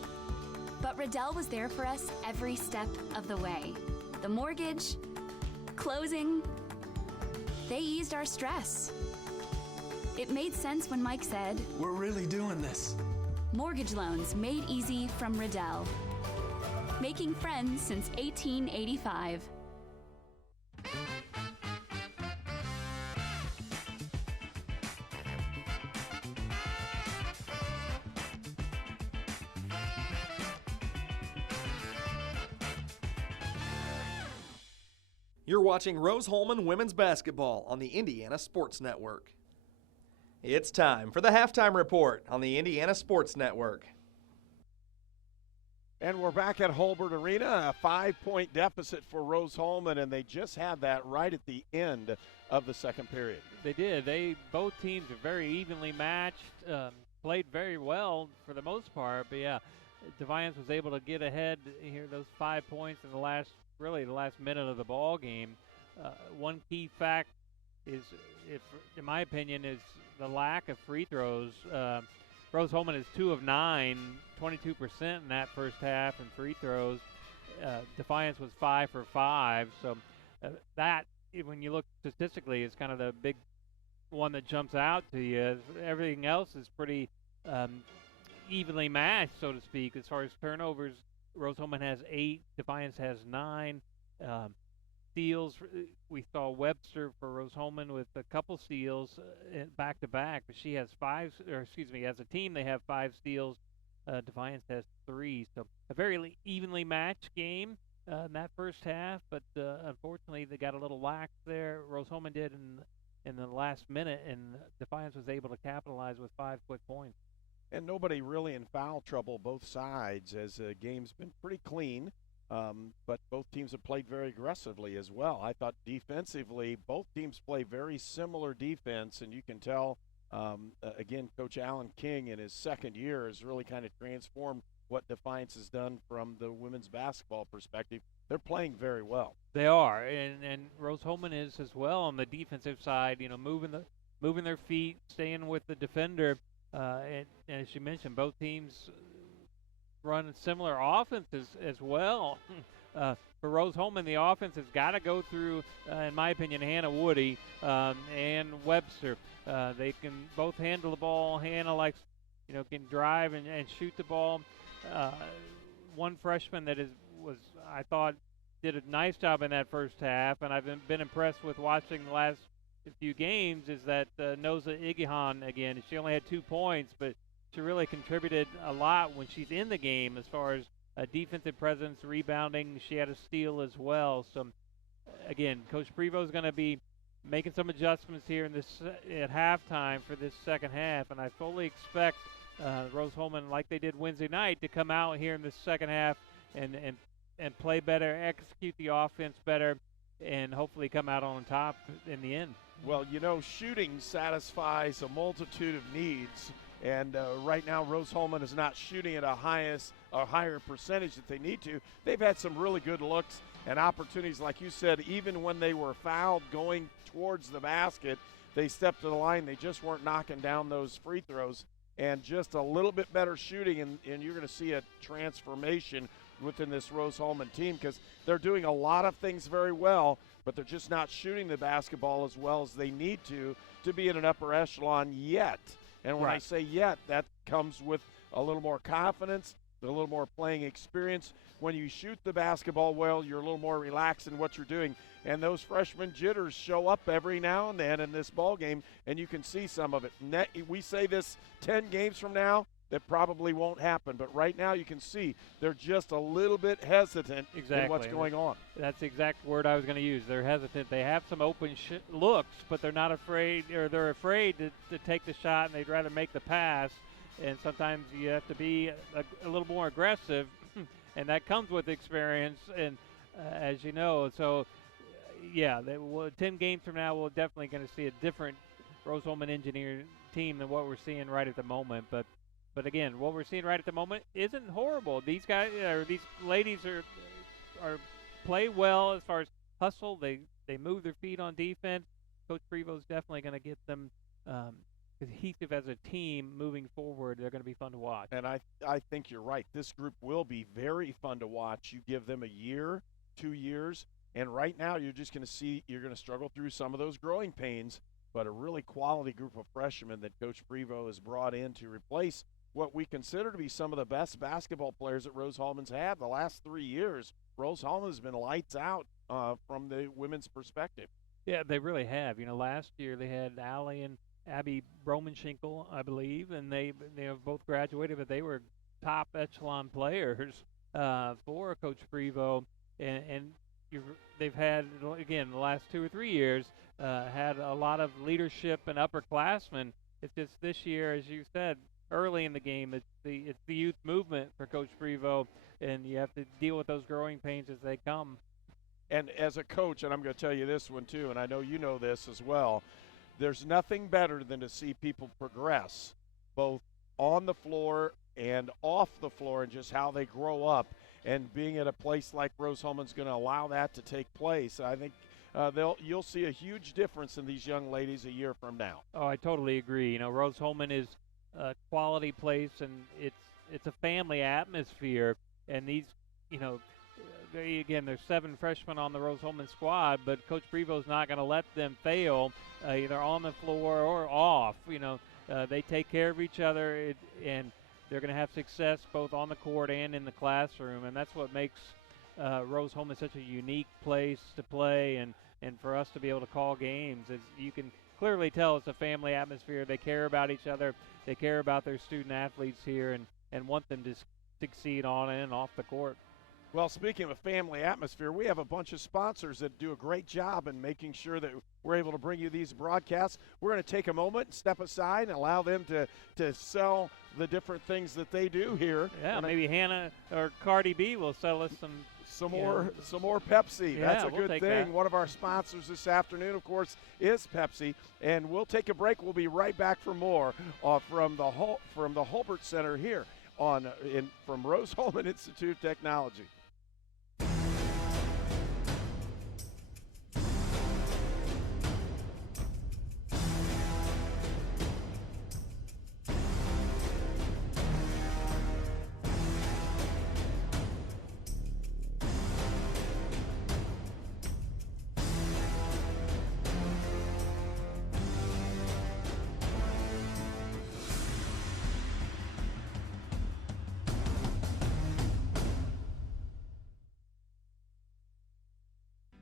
but Riddell was there for us every step of the way. The mortgage, closing, they eased our stress. It made sense when Mike said, "We're really doing this." Mortgage loans made easy from Riddell. Making friends since 1885. You're watching Rose-Hulman Women's Basketball on the Indiana Sports Network. It's time for the halftime report on the Indiana Sports Network. And we're back at Holbert Arena, a 5-point deficit for Rose-Hulman, and they just had that right at the end of the second period. They did. Both teams are very evenly matched, played very well for the most part. But yeah, Defiance was able to get ahead here, those 5 points in the last minute of the ball game. One key fact is, in my opinion, is the lack of free throws. Rose-Hulman is 2 of 9, 22% in that first half in free throws. Defiance was 5 for 5. So that, when you look statistically, is kind of the big one that jumps out to you. Everything else is pretty evenly matched, so to speak. As far as turnovers, Rose-Hulman has 8, Defiance has 9. Steals, we saw Webster for Rose-Hulman with a couple steals back to back, but she has 5, or excuse me, as a team they have 5 steals. Defiance has 3, so a very evenly matched game in that first half. But unfortunately, they got a little lax there. Rose-Hulman did in the last minute, and Defiance was able to capitalize with 5 quick points. And nobody really in foul trouble, both sides, as the game's been pretty clean. But both teams have played very aggressively as well. I thought defensively, both teams play very similar defense, and you can tell, again, Coach Alan King in his second year has really kind of transformed what Defiance has done from the women's basketball perspective. They're playing very well. They are, and Rose-Hulman is as well on the defensive side, moving their feet, staying with the defender. And as you mentioned, both teams run similar offenses as well. For Rose-Hulman, the offense has got to go through, in my opinion, Hannah Woody and Webster. They can both handle the ball. Hannah can drive and shoot the ball. One freshman that I thought, did a nice job in that first half, and I've been impressed with watching the last few games, is that Noza Igihan again. She only had 2 points, but she really contributed a lot when she's in the game as far as defensive presence, rebounding. She had a steal as well. So, again, Coach Prevost is going to be making some adjustments here at halftime for this second half, and I fully expect Rose-Hulman, like they did Wednesday night, to come out here in the second half and play better, execute the offense better, and hopefully come out on top in the end. Well, shooting satisfies a multitude of needs. And right now, Rose-Hulman is not shooting at a higher percentage that they need to. They've had some really good looks and opportunities, like you said. Even when they were fouled going towards the basket, they stepped to the line. They just weren't knocking down those free throws. and just a little bit better shooting, and you're going to see a transformation within this Rose-Hulman team because they're doing a lot of things very well, but they're just not shooting the basketball as well as they need to be in an upper echelon yet. And when I say yet, that comes with a little more confidence, a little more playing experience. When you shoot the basketball well, you're a little more relaxed in what you're doing. And those freshman jitters show up every now and then in this ball game, and you can see some of it. We say this 10 games from now, that probably won't happen. But right now you can see they're just a little bit hesitant in what's going on. That's the exact word I was going to use. They're hesitant. They have some open looks, but they're not afraid, or they're afraid to take the shot, and they'd rather make the pass. And sometimes you have to be a little more aggressive, and that comes with experience, and as you know. So, yeah, 10 games from now, we're definitely going to see a different Rose-Hulman Engineer team than what we're seeing right at the moment. But again, what we're seeing right at the moment isn't horrible. These guys, or these ladies, are play well as far as hustle. They move their feet on defense. Coach Prevost definitely going to get them cohesive as a team moving forward. They're going to be fun to watch. And I think you're right. This group will be very fun to watch. You give them a year, 2 years, and right now you're just going to see you're going to struggle through some of those growing pains, but a really quality group of freshmen that Coach Prevost has brought in to replace what we consider to be some of the best basketball players that Rose-Hulman's had the last 3 years. Rose-Hulman has been lights out from the women's perspective. Yeah, they really have. You know, last year they had Allie and Abby Bromanshinkle, I believe, and they have both graduated, but they were top echelon players for Coach Prevost, and they've had, again, the last 2 or 3 years, had a lot of leadership and upperclassmen. It's just this year, as you said, early in the game, it's the youth movement for Coach Prevost, and you have to deal with those growing pains as they come. And as a coach, and I'm going to tell you this one too, and I know you know this as well, there's nothing better than to see people progress, both on the floor and off the floor, and just how they grow up. And being at a place like Rose-Hulman's going to allow that to take place. I think you'll see a huge difference in these young ladies a year from now. Oh, I totally agree. You know, Rose-Hulman is a quality place, and it's a family atmosphere. And these, you know, there's 7 freshmen on the Rose-Hulman squad, but Coach Prevost is not going to let them fail, either on the floor or off. You know, they take care of each other, and they're going to have success both on the court and in the classroom, and that's what makes Rose-Hulman such a unique place to play, and for us to be able to call games. As you can clearly tell, it's a family atmosphere. They care about each other. They care about their student athletes here, and want them to succeed on and off the court. Well, speaking of a family atmosphere, we have a bunch of sponsors that do a great job in making sure that we're able to bring you these broadcasts. We're going to take a moment and step aside and allow them to sell the different things that they do here. Yeah, maybe Hannah or Cardi B will sell us some more Pepsi. Yeah, that's a we'll good take thing. that. One of our sponsors this afternoon, of course, is Pepsi. And we'll take a break. We'll be right back for more from the Hulbert Center here from Rose-Hulman Institute of Technology.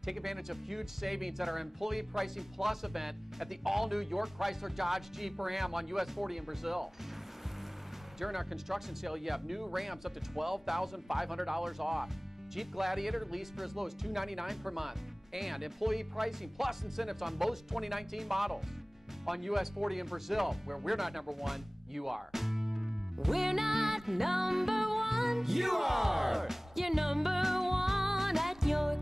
Take advantage of huge savings at our Employee Pricing Plus event at the all-new York Chrysler Dodge Jeep Ram on US 40 in Brazil. During our construction sale, you have new Rams up to $12,500 off. Jeep Gladiator leased for as low as $299 per month. And Employee Pricing Plus incentives on most 2019 models. On US 40 in Brazil, where we're not number one, you are. We're not number one. You are. You're number one at York.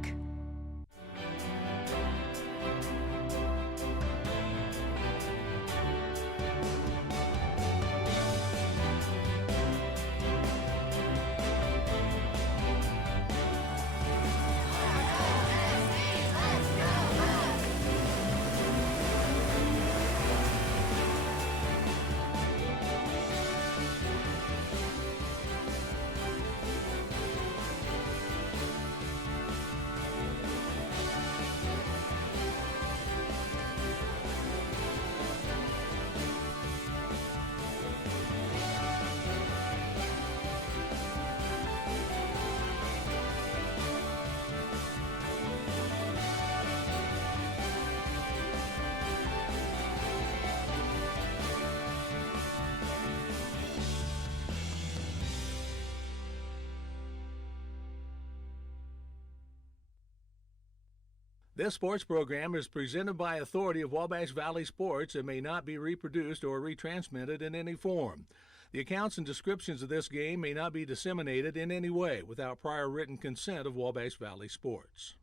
This sports program is presented by authority of Wabash Valley Sports and may not be reproduced or retransmitted in any form. The accounts and descriptions of this game may not be disseminated in any way without prior written consent of Wabash Valley Sports.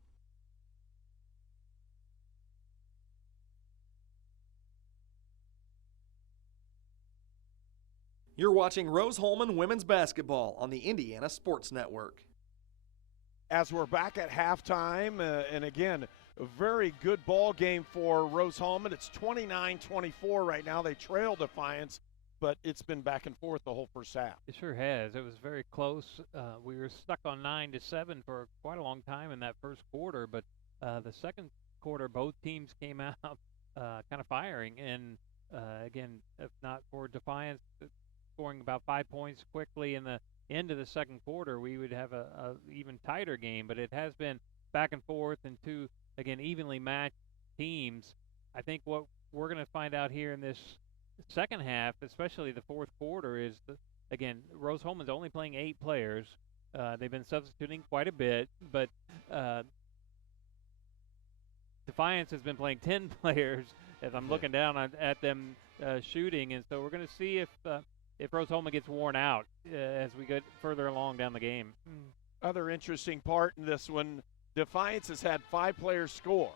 You're watching Rose-Hulman women's basketball on the Indiana Sports Network. As we're back at halftime, and again, a very good ball game for Rose-Hulman. It's 29-24 right now. They trail Defiance, but it's been back and forth the whole first half. It sure has. It was very close. We were stuck on 9-7 for quite a long time in that first quarter, but the second quarter, both teams came out kind of firing. And again, if not for Defiance scoring about 5 points quickly in the end of the second quarter, we would have a even tighter game. But it has been back and forth and two, again, evenly matched teams. I think what we're going to find out here in this second half, especially the fourth quarter, is, again, Rose-Hulman's only playing 8 players. They've been substituting quite a bit, but Defiance has been playing 10 players as I'm looking down at them shooting. And so we're going to see if Rose-Hulman gets worn out as we get further along down the game. Other interesting part in this one, Defiance has had 5 players score.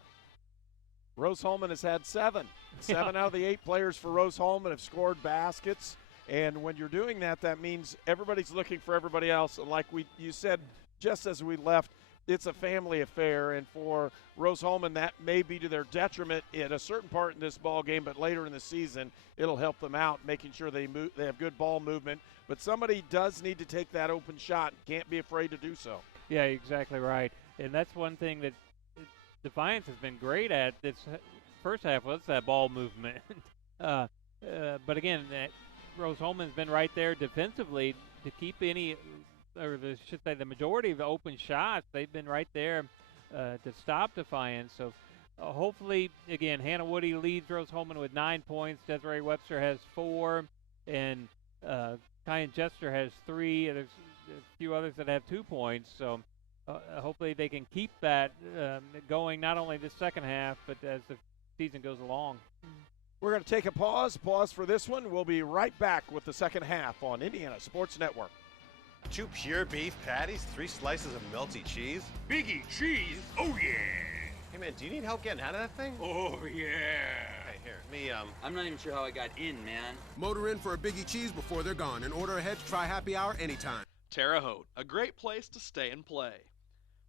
Rose-Hulman has had 7. 7 out of the 8 players for Rose-Hulman have scored baskets. And when you're doing that, that means everybody's looking for everybody else. And like you said just as we left, it's a family affair. And for Rose-Hulman, that may be to their detriment at a certain part in this ball game, but later in the season, it'll help them out, making sure they have good ball movement. But somebody does need to take that open shot. Can't be afraid to do so. Yeah, exactly right. And that's one thing that Defiance has been great at this first half, was that ball movement. But again, Rose-Hulman's been right there defensively to keep any, or should say the majority of the open shots. They've been right there to stop Defiance. So hopefully, again, Hannah Woody leads Rose-Hulman with 9 points. Desiree Webster has 4, and Kyan Jester has 3. There's a few others that have 2 points. So hopefully they can keep that going not only this second half, but as the season goes along. We're going to take a pause for this one. We'll be right back with the second half on Indiana Sports Network. 2 pure beef patties, 3 slices of melty cheese. Biggie cheese, oh yeah! Hey man, do you need help getting out of that thing? Oh yeah! Hey, here, I'm not even sure how I got in, man. Motor in for a Biggie cheese before they're gone and order ahead to try happy hour anytime. Terre Haute, a great place to stay and play.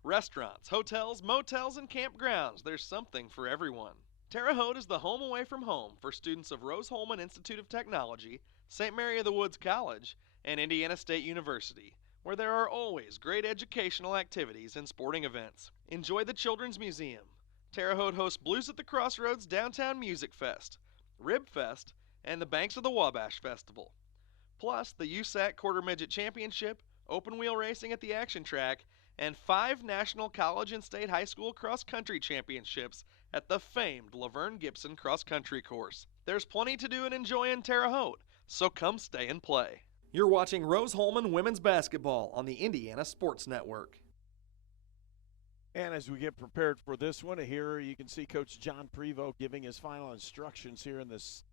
Restaurants, hotels, motels, and campgrounds, there's something for everyone. Terre Haute is the home away from home for students of Rose-Hulman Institute of Technology, St. Mary of the Woods College, and Indiana State University, where there are always great educational activities and sporting events. Enjoy the Children's Museum. Terre Haute hosts Blues at the Crossroads Downtown Music Fest, Rib Fest, and the Banks of the Wabash Festival. Plus the HCAC Quarter Midget Championship, open wheel racing at the Action Track, and 5 national college and state high school cross-country championships at the famed Laverne Gibson cross-country course. There's plenty to do and enjoy in Terre Haute, so come stay and play. You're watching Rose-Hulman women's basketball on the Indiana Sports Network. And as we get prepared for this one, here you can see Coach John Prevost giving his final instructions here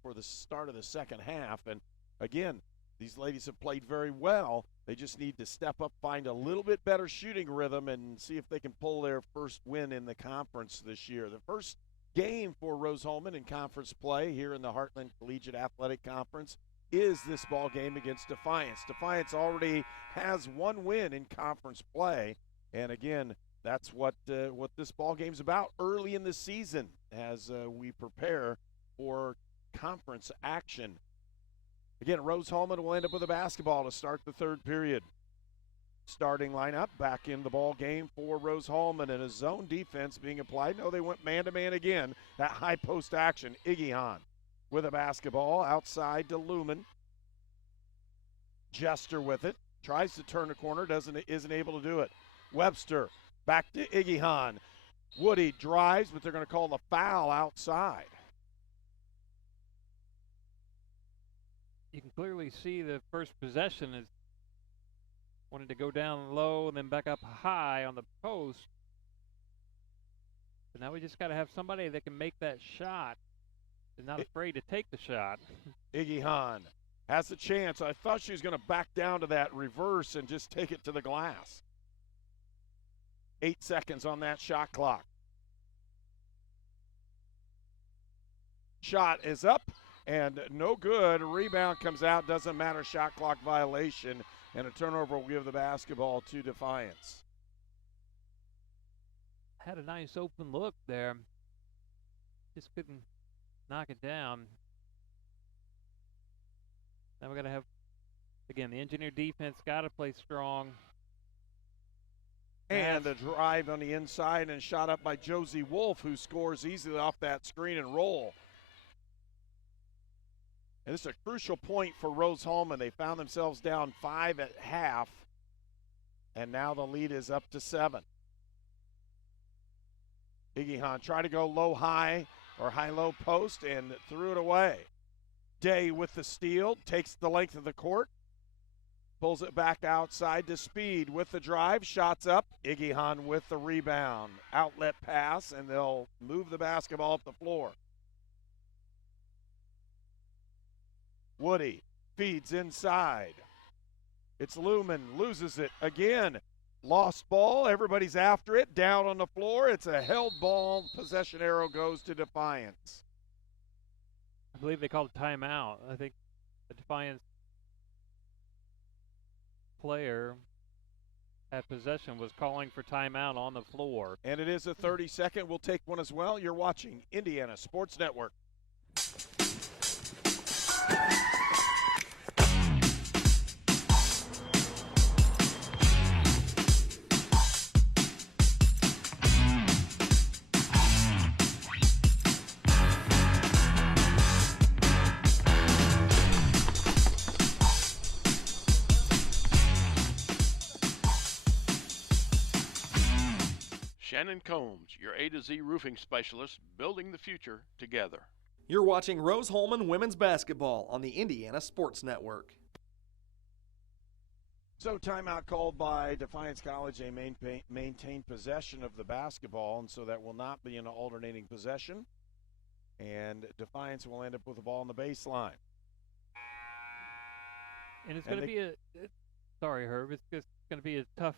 for the start of the second half. And again, these ladies have played very well. They just need to step up, find a little bit better shooting rhythm, and see if they can pull their first win in the conference this year. The first game for Rose-Hulman in conference play here in the Heartland Collegiate Athletic Conference is this ball game against Defiance. Defiance already has 1 win in conference play, and again, that's what this ball game's about early in the season as we prepare for conference action. Again, Rose-Hulman will end up with a basketball to start the third period. Starting lineup back in the ball game for Rose-Hulman, and a zone defense being applied. No, they went man-to-man again. That high post action. Iggy Hahn with a basketball outside to Lumen. Jester with it. Tries to turn the corner, isn't able to do it. Webster back to Iggy Hahn. Woody drives, but they're going to call the foul outside. You can clearly see the first possession is wanted to go down low and then back up high on the post. But now we just got to have somebody that can make that shot and not afraid to take the shot. Iggy Hahn has a chance. I thought she was going to back down to that reverse and just take it to the glass. 8 seconds on that shot clock. Shot is up and no good. Rebound comes out. Doesn't matter. Shot clock violation. And a turnover will give the basketball to Defiance. Had a nice open look there. Just couldn't knock it down. Now we got to have, again, the Engineer defense got to play strong. And a drive on the inside and shot up by Josie Wolf, who scores easily off that screen and roll. And this is a crucial point for Rose-Hulman. They found themselves down 5 at half, and now the lead is up to 7. Iggy Hahn tried to go low-high or high-low post and threw it away. Day with the steal, takes the length of the court, pulls it back outside to Speed with the drive, shots up. Iggy Hahn with the rebound. Outlet pass, and they'll move the basketball up the floor. Woody feeds inside. It's Lumen, loses it again. Lost ball, everybody's after it, down on the floor. It's a held ball, possession arrow goes to Defiance. I believe they called a timeout. I think the Defiance player at possession was calling for timeout on the floor. And it is a 30-second. We'll take one as well. You're watching Indiana Sports Network. Shannon Combs, your A to Z roofing specialist, building the future together. You're watching Rose-Hulman women's basketball on the Indiana Sports Network. So timeout called by Defiance College. They maintain possession of the basketball, and so that will not be an alternating possession. And Defiance will end up with the ball on the baseline. And it's going to be sorry, Herb, it's just going to be a tough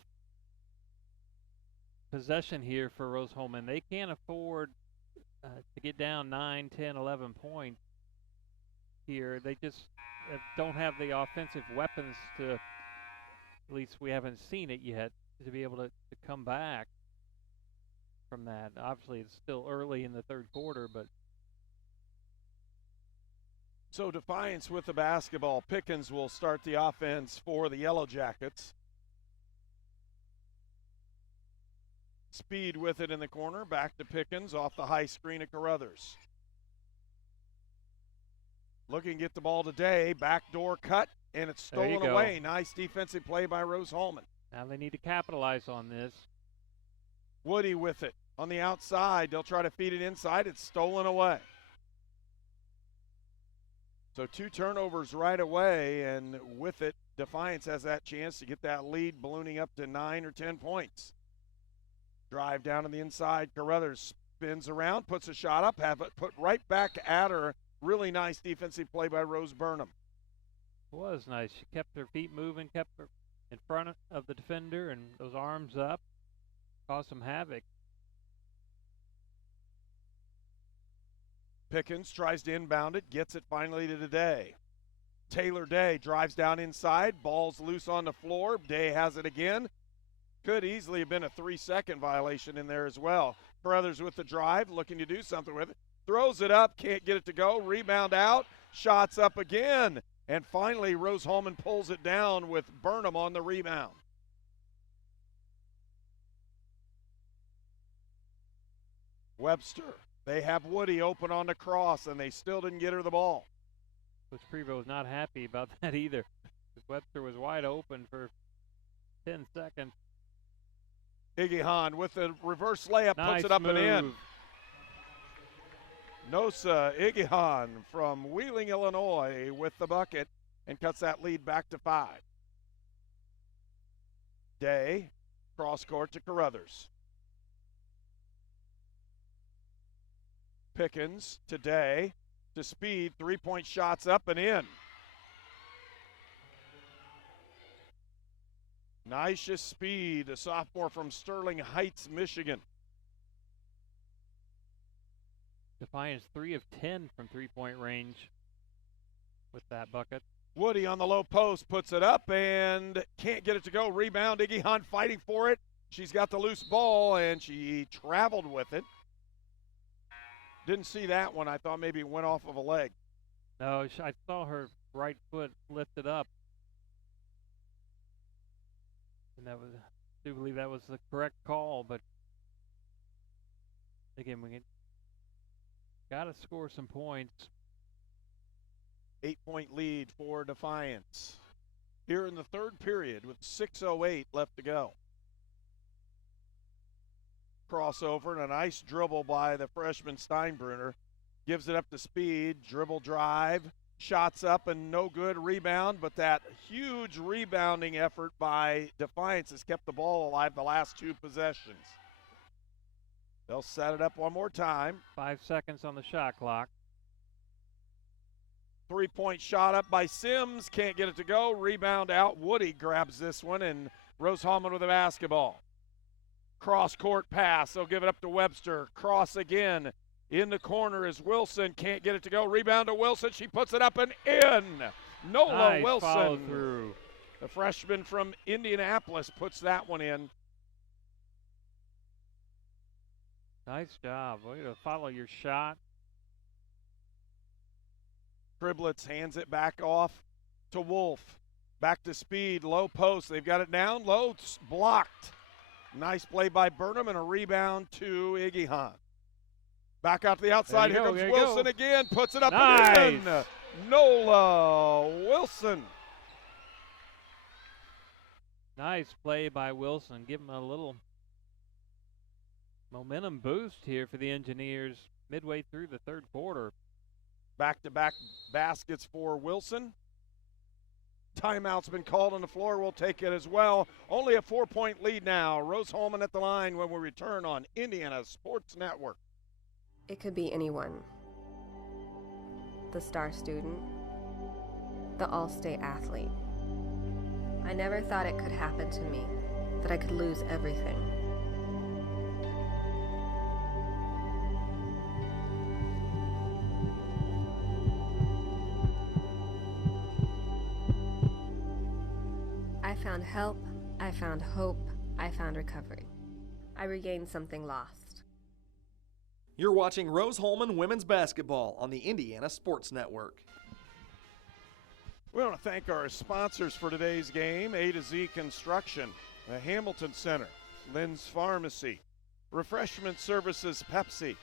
possession here for Rose-Hulman. They can't afford to get down 9, 10, 11 points here. They just don't have the offensive weapons to, at least we haven't seen it yet, to be able to come back from that. Obviously, it's still early in the third quarter, but. So Defiance with the basketball. Pickens will start the offense for the Yellow Jackets. Speed with it in the corner, back to Pickens off the high screen of Carruthers. Looking to get the ball today, backdoor cut, and it's stolen away. Nice defensive play by Rose-Hulman. Now they need to capitalize on this. Woody with it on the outside. They'll try to feed it inside. It's stolen away. So 2 turnovers right away, and with it, Defiance has that chance to get that lead ballooning up to 9 or 10 points. Drive down on the inside. Carruthers spins around, puts a shot up, have it put right back at her. Really nice defensive play by Rose Burnham. It was nice. She kept her feet moving, kept her in front of the defender, and those arms up, caused some havoc. Pickens tries to inbound it, gets it finally to Day. Taylor Day drives down inside, ball's loose on the floor. Day has it again. Could easily have been a 3-second violation in there as well. Carruthers with the drive, looking to do something with it. Throws it up, can't get it to go. Rebound out, shots up again. And finally, Rose-Hulman pulls it down with Burnham on the rebound. Webster, they have Woody open on the cross, and they still didn't get her the ball. Coach Prevost was not happy about that either. Webster was wide open for 10 seconds. Iggy Hahn with the reverse layup, nice puts it up move. and in. Nosa Iggy Hahn from Wheeling, Illinois with the bucket and cuts that lead back to 5. Day, cross court to Carruthers. Pickens today to Speed, 3-point shots up and in. Nisha Speed, a sophomore from Sterling Heights, Michigan. Defiance 3 of 10 from three-point range with that bucket. Woody on the low post puts it up and can't get it to go. Rebound, Iggy Hunt fighting for it. She's got the loose ball and she traveled with it. Didn't see that one. I thought maybe it went off of a leg. No, I saw her right foot lifted up. And I do believe that was the correct call, but again, we got to score some points. 8-point lead for Defiance. Here in the third period with 6:08 left to go. Crossover and a nice dribble by the freshman Steinbruner. Gives it up to Speed, dribble drive, shots up and no good, rebound, but that huge rebounding effort by Defiance has kept the ball alive the last two possessions. They'll set it up one more time. 5 seconds on the shot clock. 3-point shot up by Sims, can't get it to go, rebound out. Woody grabs this one and Rose-Hulman with the basketball. Cross-court pass, they'll give it up to Webster. Cross again, in the corner is Wilson, can't get it to go. Rebound to Wilson, she puts it up and in. Nola nice Wilson, follow through. The freshman from Indianapolis, puts that one in. Nice job, way to follow your shot. Triblets hands it back off to Wolf. Back to Speed, low post, they've got it down, low, blocked. Nice play by Burnham and a rebound to Iggy Hunt. Back out to the outside. Here comes Wilson again. Puts it up and in. Nola Wilson. Nice play by Wilson. Give him a little momentum boost here for the Engineers midway through the third quarter. Back-to-back baskets for Wilson. Timeout's been called on the floor. We'll take it as well. Only a 4-point lead now. Rose-Hulman at the line when we return on Indiana Sports Network. It could be anyone. The star student. The all-state athlete. I never thought it could happen to me, that I could lose everything. I found help, I found hope, I found recovery. I regained something lost. You're watching Rose-Hulman Women's Basketball on the Indiana Sports Network. We want to thank our sponsors for today's game, A to Z Construction, the Hamilton Center, Lynn's Pharmacy, Refreshment Services Pepsi,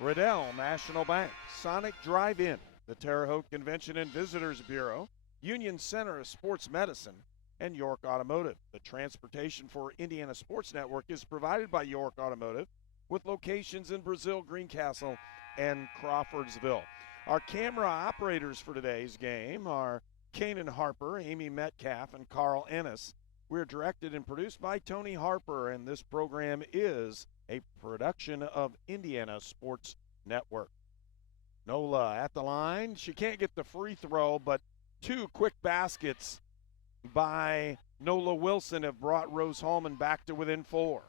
Riddell National Bank, Sonic Drive-In, the Terre Haute Convention and Visitors Bureau, Union Center of Sports Medicine, and York Automotive. The transportation for Indiana Sports Network is provided by York Automotive with locations in Brazil, Greencastle, and Crawfordsville. Our camera operators for today's game are Kanan Harper, Amy Metcalf, and Carl Ennis. We're directed and produced by Tony Harper, and this program is a production of Indiana Sports Network. Nola at the line. She can't get the free throw, but two quick baskets by Nola Wilson have brought Rose-Hulman back to within 4.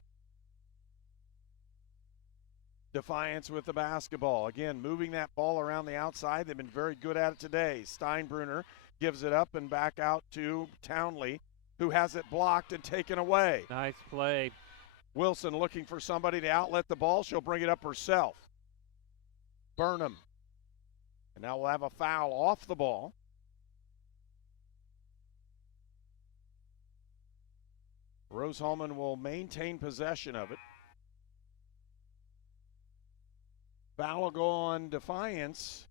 Defiance with the basketball. Again, moving that ball around the outside. They've been very good at it today. Steinbruner gives it up and back out to Townley, who has it blocked and taken away. Nice play. Wilson looking for somebody to outlet the ball. She'll bring it up herself. Burnham. And now we'll have a foul off the ball. Rose-Hulman will maintain possession of it. Foul will go on Defiance.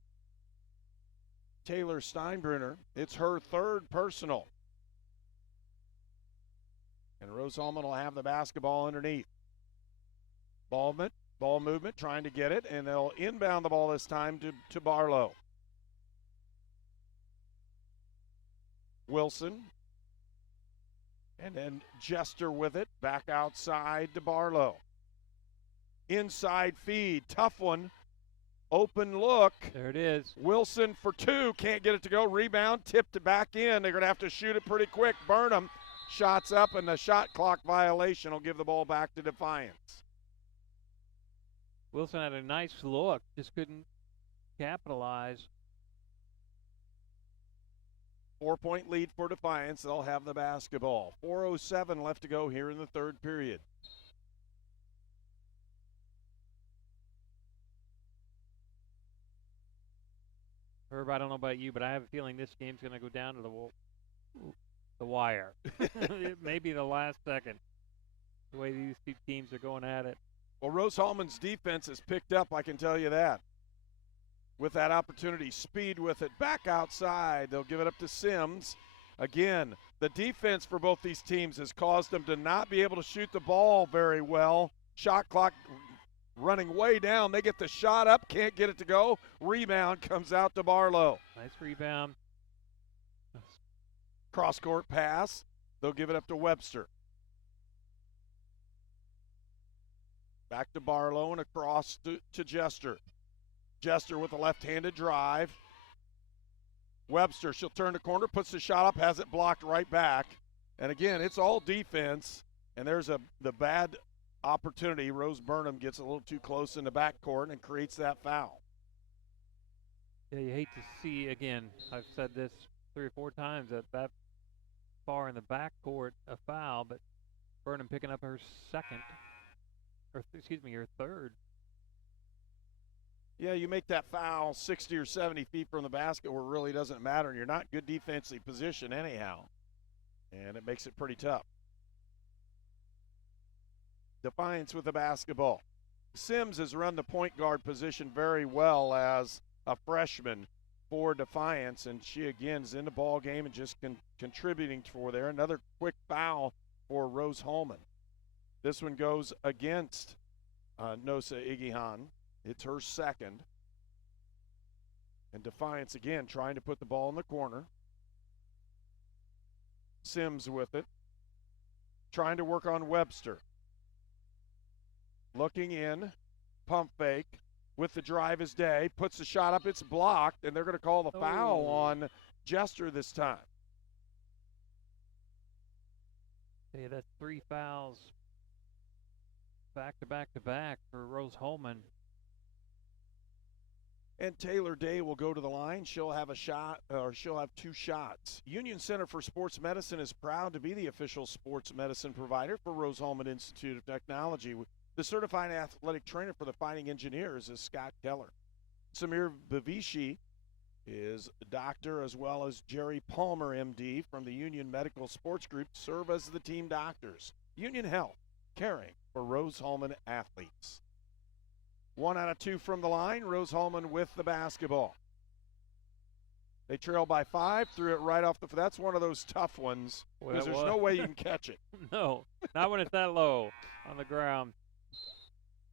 Taylor Steinbruner. It's her third personal. And Rose-Hulman will have the basketball underneath. Ball movement, trying to get it, and they'll inbound the ball this time to Barlow. Wilson. And then Jester with it, back outside to Barlow. Inside feed, tough one. Open look. There it is. Wilson for two. Can't get it to go. Rebound. Tipped it back in. They're going to have to shoot it pretty quick. Burnham shots up, and the shot clock violation will give the ball back to Defiance. Wilson had a nice look. Just couldn't capitalize. 4-point lead for Defiance. They'll have the basketball. 4:07 left to go here in the third period. Herb, I don't know about you, but I have a feeling this game's going to go down to the wire. Maybe the last second, the way these two teams are going at it. Well, Rose-Hulman's defense has picked up, I can tell you that. With that opportunity, speed with it, back outside. They'll give it up to Sims. Again, the defense for both these teams has caused them to not be able to shoot the ball very well. Shot clock running way down. They get the shot up, can't get it to go. Rebound comes out to Barlow. Nice rebound. Cross-court pass. They'll give it up to Webster. Back to Barlow and across to Jester. Jester with a left-handed drive. Webster, she'll turn the corner, puts the shot up, has it blocked right back. And again, it's all defense. And there's the bad opportunity. Rose Burnham gets a little too close in the backcourt and creates that foul. Yeah, you hate to see, again, I've said this 3 or 4 times, that far in the backcourt a foul, but Burnham picking up her second, or excuse me, her third. Yeah, you make that foul 60 or 70 feet from the basket where it really doesn't matter, and you're not good defensively positioned anyhow. And it makes it pretty tough. Defiance with the basketball. Sims has run the point guard position very well as a freshman for Defiance, and she again is in the ball game and just contributing for there. Another quick foul for Rose-Hulman. This one goes against Nosa Igihan. It's her second. And Defiance again trying to put the ball in the corner. Sims with it. Trying to work on Webster. Looking in. Pump fake. With the drive is Day. Puts the shot up. It's blocked. And they're going to call the foul on Jester this time. Yeah, that's 3 fouls. Back to back to back for Rose-Hulman. And Taylor Day will go to the line. She'll have a shot, or she'll have 2 shots. Union Center for Sports Medicine is proud to be the official sports medicine provider for Rose-Hulman Institute of Technology. The certified athletic trainer for the Fighting Engineers is Scott Keller. Samir Bavishi is a doctor, as well as Jerry Palmer, MD, from the Union Medical Sports Group, serve as the team doctors. Union Health, caring for Rose-Hulman athletes. 1 out of 2 from the line. Rose-Hulman with the basketball. They trail by 5, threw it right off the. That's one of those tough ones because there's no way you can catch it. No, not when it's that low on the ground.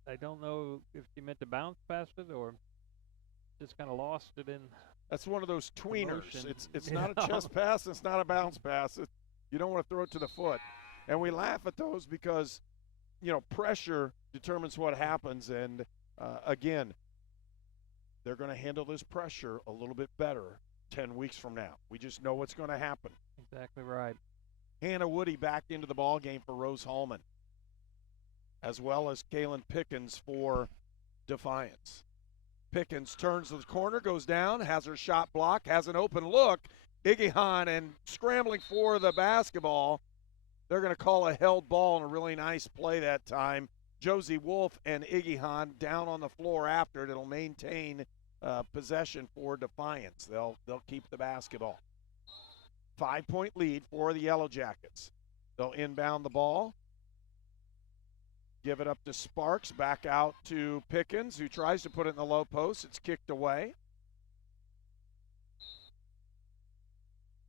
I don't know if she meant to bounce past it or just kind of lost it in. That's one of those tweeners. Emotion. It's not a chest pass. It's not a bounce pass. You don't want to throw it to the foot. And we laugh at those because, pressure determines what happens. And again, they're going to handle this pressure a little bit better 10 weeks from now. We just know what's going to happen. Exactly right. Hannah Woody back into the ball game for Rose-Hulman, as well as Kaylin Pickens for Defiance. Pickens turns to the corner, goes down, has her shot blocked, has an open look. Igihan and scrambling for the basketball. They're going to call a held ball and a really nice play that time. Josie Wolf and Igihan down on the floor after it. It'll maintain possession for Defiance. They'll keep the basketball. 5-point lead for the Yellow Jackets. They'll inbound the ball. Give it up to Sparks. Back out to Pickens, who tries to put it in the low post. It's kicked away.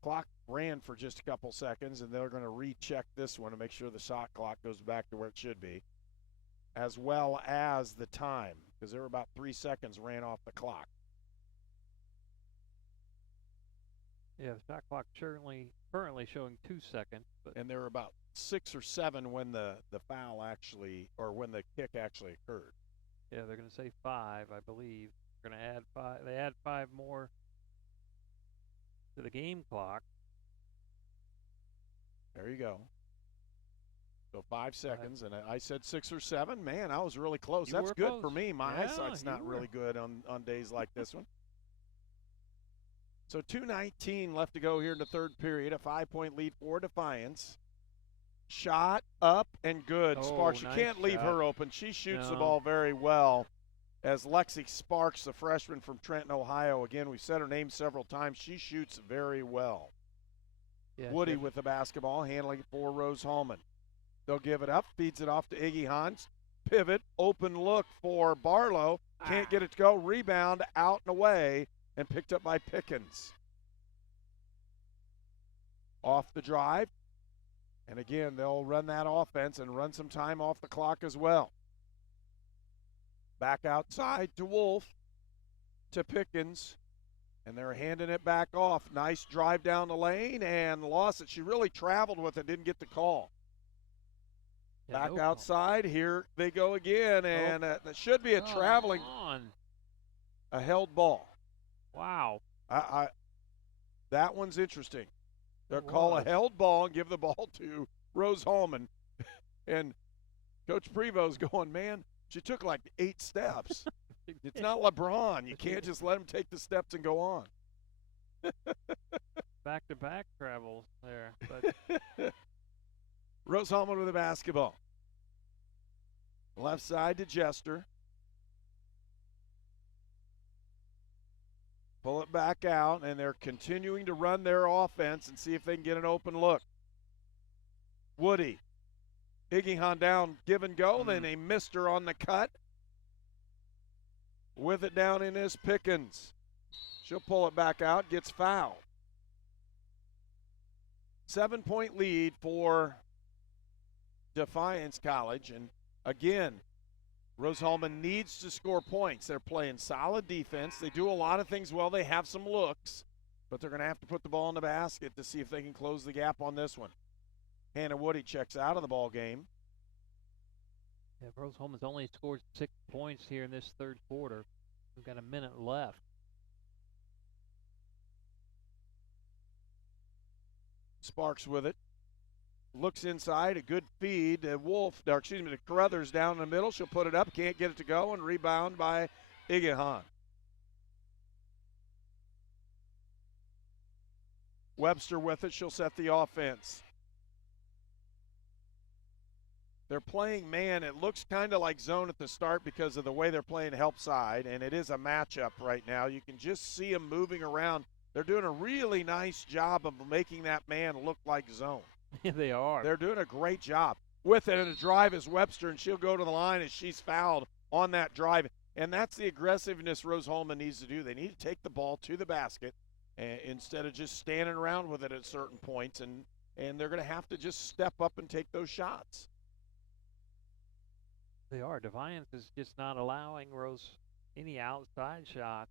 Clock ran for just a couple seconds, and they're going to recheck this one to make sure the shot clock goes back to where it should be, as well as the time, because there were about 3 seconds ran off the clock. Yeah, the shot clock currently showing 2 seconds. And there were about 6 or 7 when the foul actually, or when the kick actually occurred. Yeah, they're going to say 5, I believe. going to add 5. They add 5 more to the game clock. There you go. So 5 seconds, and I said 6 or 7. Man, I was really close. That's good close. for me. My Yeah, eyesight's not really good on days like this one. So 2:19 left to go here in the third period. A 5-point lead for Defiance. Shot up and good. Sparks, you nice can't leave shot. her open. She shoots the No. ball very well. As Lexi Sparks, the freshman from Trenton, Ohio. Again, we've said her name several times. She shoots very well. Yeah, Woody with the basketball, handling it for Rose-Hulman. They'll give it up, feeds it off to Iggy Hans. Pivot, open look for Barlow. Can't get it to go. Rebound, out and away, and picked up by Pickens. Off the drive. And again, they'll run that offense and run some time off the clock as well. Back outside to Wolf, to Pickens. And they're handing it back off. Nice drive down the lane and lost it. She really traveled with it, didn't get the call. Yeah, Back no outside, here they go again, and that should be a traveling, a held ball. Wow. That one's interesting. They'll call a held ball and give the ball to Rose-Hulman. And Coach Prevost going, man, she took like 8 steps. It's not LeBron. You can't just let him take the steps and go on. Back-to-back travels there. But Rose-Hulman with the basketball. Left side to Jester. Pull it back out, and they're continuing to run their offense and see if they can get an open look. Woody. Iggy down, give and go. Then they missed her on the cut. With it down in is Pickens. She'll pull it back out, gets fouled. 7-point lead for Defiance College. And again, Rose-Hulman needs to score points. They're playing solid defense. They do a lot of things well. They have some looks, but they're going to have to put the ball in the basket to see if they can close the gap on this one. Hannah Woody checks out of the ball game. Yeah, Rose-Hulman's only scored 6 points here in this third quarter. We've got a minute left. Sparks with it. Looks inside, a good feed. To Carruthers down in the middle. She'll put it up, can't get it to go, and rebound by Igahan. Webster with it. She'll set the offense. They're playing man. It looks kind of like zone at the start because of the way they're playing help side, and it is a matchup right now. You can just see them moving around. They're doing a really nice job of making that man look like zone. Yeah, they are. They're doing a great job. With it, and the drive is Webster, and she'll go to the line as she's fouled on that drive. And that's the aggressiveness Rose-Hulman needs to do. They need to take the ball to the basket instead of just standing around with it at certain points, and they're going to have to just step up and take those shots. They are. Defiance is just not allowing Rose any outside shot.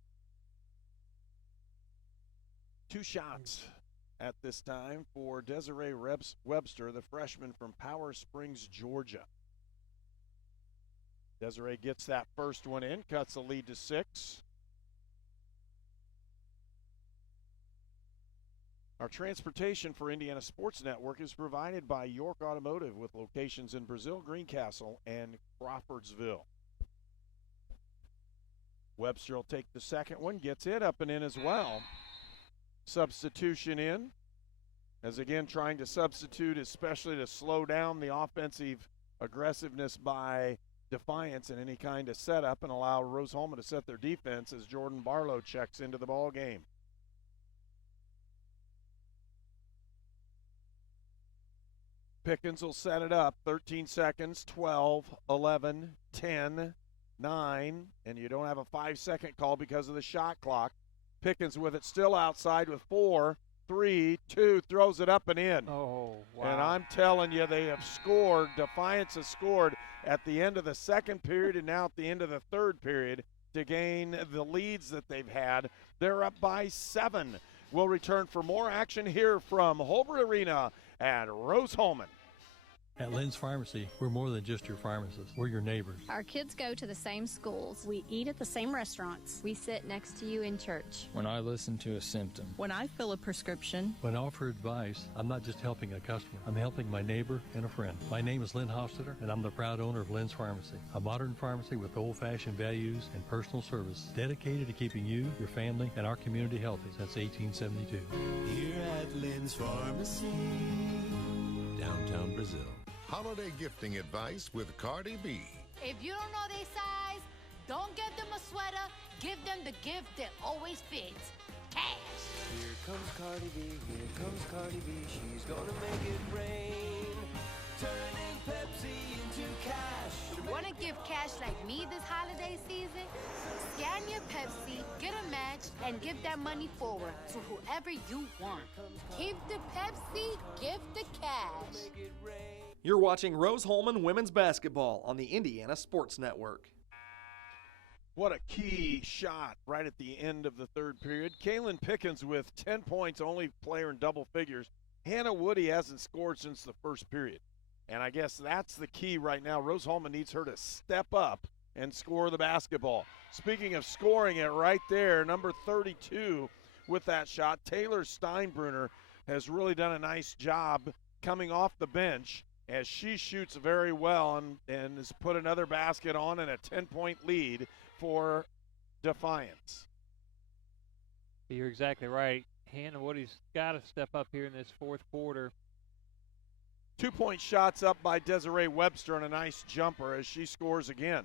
2 shots at this time for Desiree Webster, the freshman from Power Springs, Georgia. Desiree gets that first one in, cuts the lead to 6. Our transportation for Indiana Sports Network is provided by York Automotive with locations in Brazil, Greencastle, and Crawfordsville. Webster will take the second one, gets it up and in as well. Substitution in, as again trying to substitute, especially to slow down the offensive aggressiveness by Defiance in any kind of setup and allow Rose-Hulman to set their defense as Jordan Barlow checks into the ball game. Pickens will set it up. 13 seconds, 12, 11, 10, 9, and you don't have a 5-second call because of the shot clock. Pickens with it still outside with 4, 3, 2, throws it up and in. Oh, wow. And I'm telling you, they have scored. Defiance has scored at the end of the second period and now at the end of the third period to gain the leads that they've had. They're up by 7. We'll return for more action here from Holbert Arena at Rose-Hulman. At Lynn's Pharmacy, we're more than just your pharmacist. We're your neighbors. Our kids go to the same schools. We eat at the same restaurants. We sit next to you in church. When I listen to a symptom. When I fill a prescription. When I offer advice, I'm not just helping a customer. I'm helping my neighbor and a friend. My name is Lynn Hofstetter, and I'm the proud owner of Lynn's Pharmacy, a modern pharmacy with old-fashioned values and personal service dedicated to keeping you, your family, and our community healthy since 1872. Here at Lynn's Pharmacy, downtown Brazil. Holiday gifting advice with Cardi B. If you don't know their size, don't get them a sweater. Give them the gift that always fits. Cash. Here comes Cardi B, here comes Cardi B. She's gonna make it rain. Turning Pepsi into cash. Want to give cash like me this holiday season? Scan your Pepsi, get a match, and give that money forward to whoever you want. Keep the Pepsi, give the cash. You're watching Rose-Hulman Women's Basketball on the Indiana Sports Network. What a key shot right at the end of the third period. Kaylin Pickens with 10 points, only player in double figures. Hannah Woody hasn't scored since the first period. And I guess that's the key right now. Rose-Hulman needs her to step up and score the basketball. Speaking of scoring it right there, number 32 with that shot, Taylor Steinbrunner has really done a nice job coming off the bench as she shoots very well and has put another basket on and a 10-point lead for Defiance. You're exactly right. Hannah Woody's got to step up here in this fourth quarter. 2-point shots up by Desiree Webster and a nice jumper as she scores again.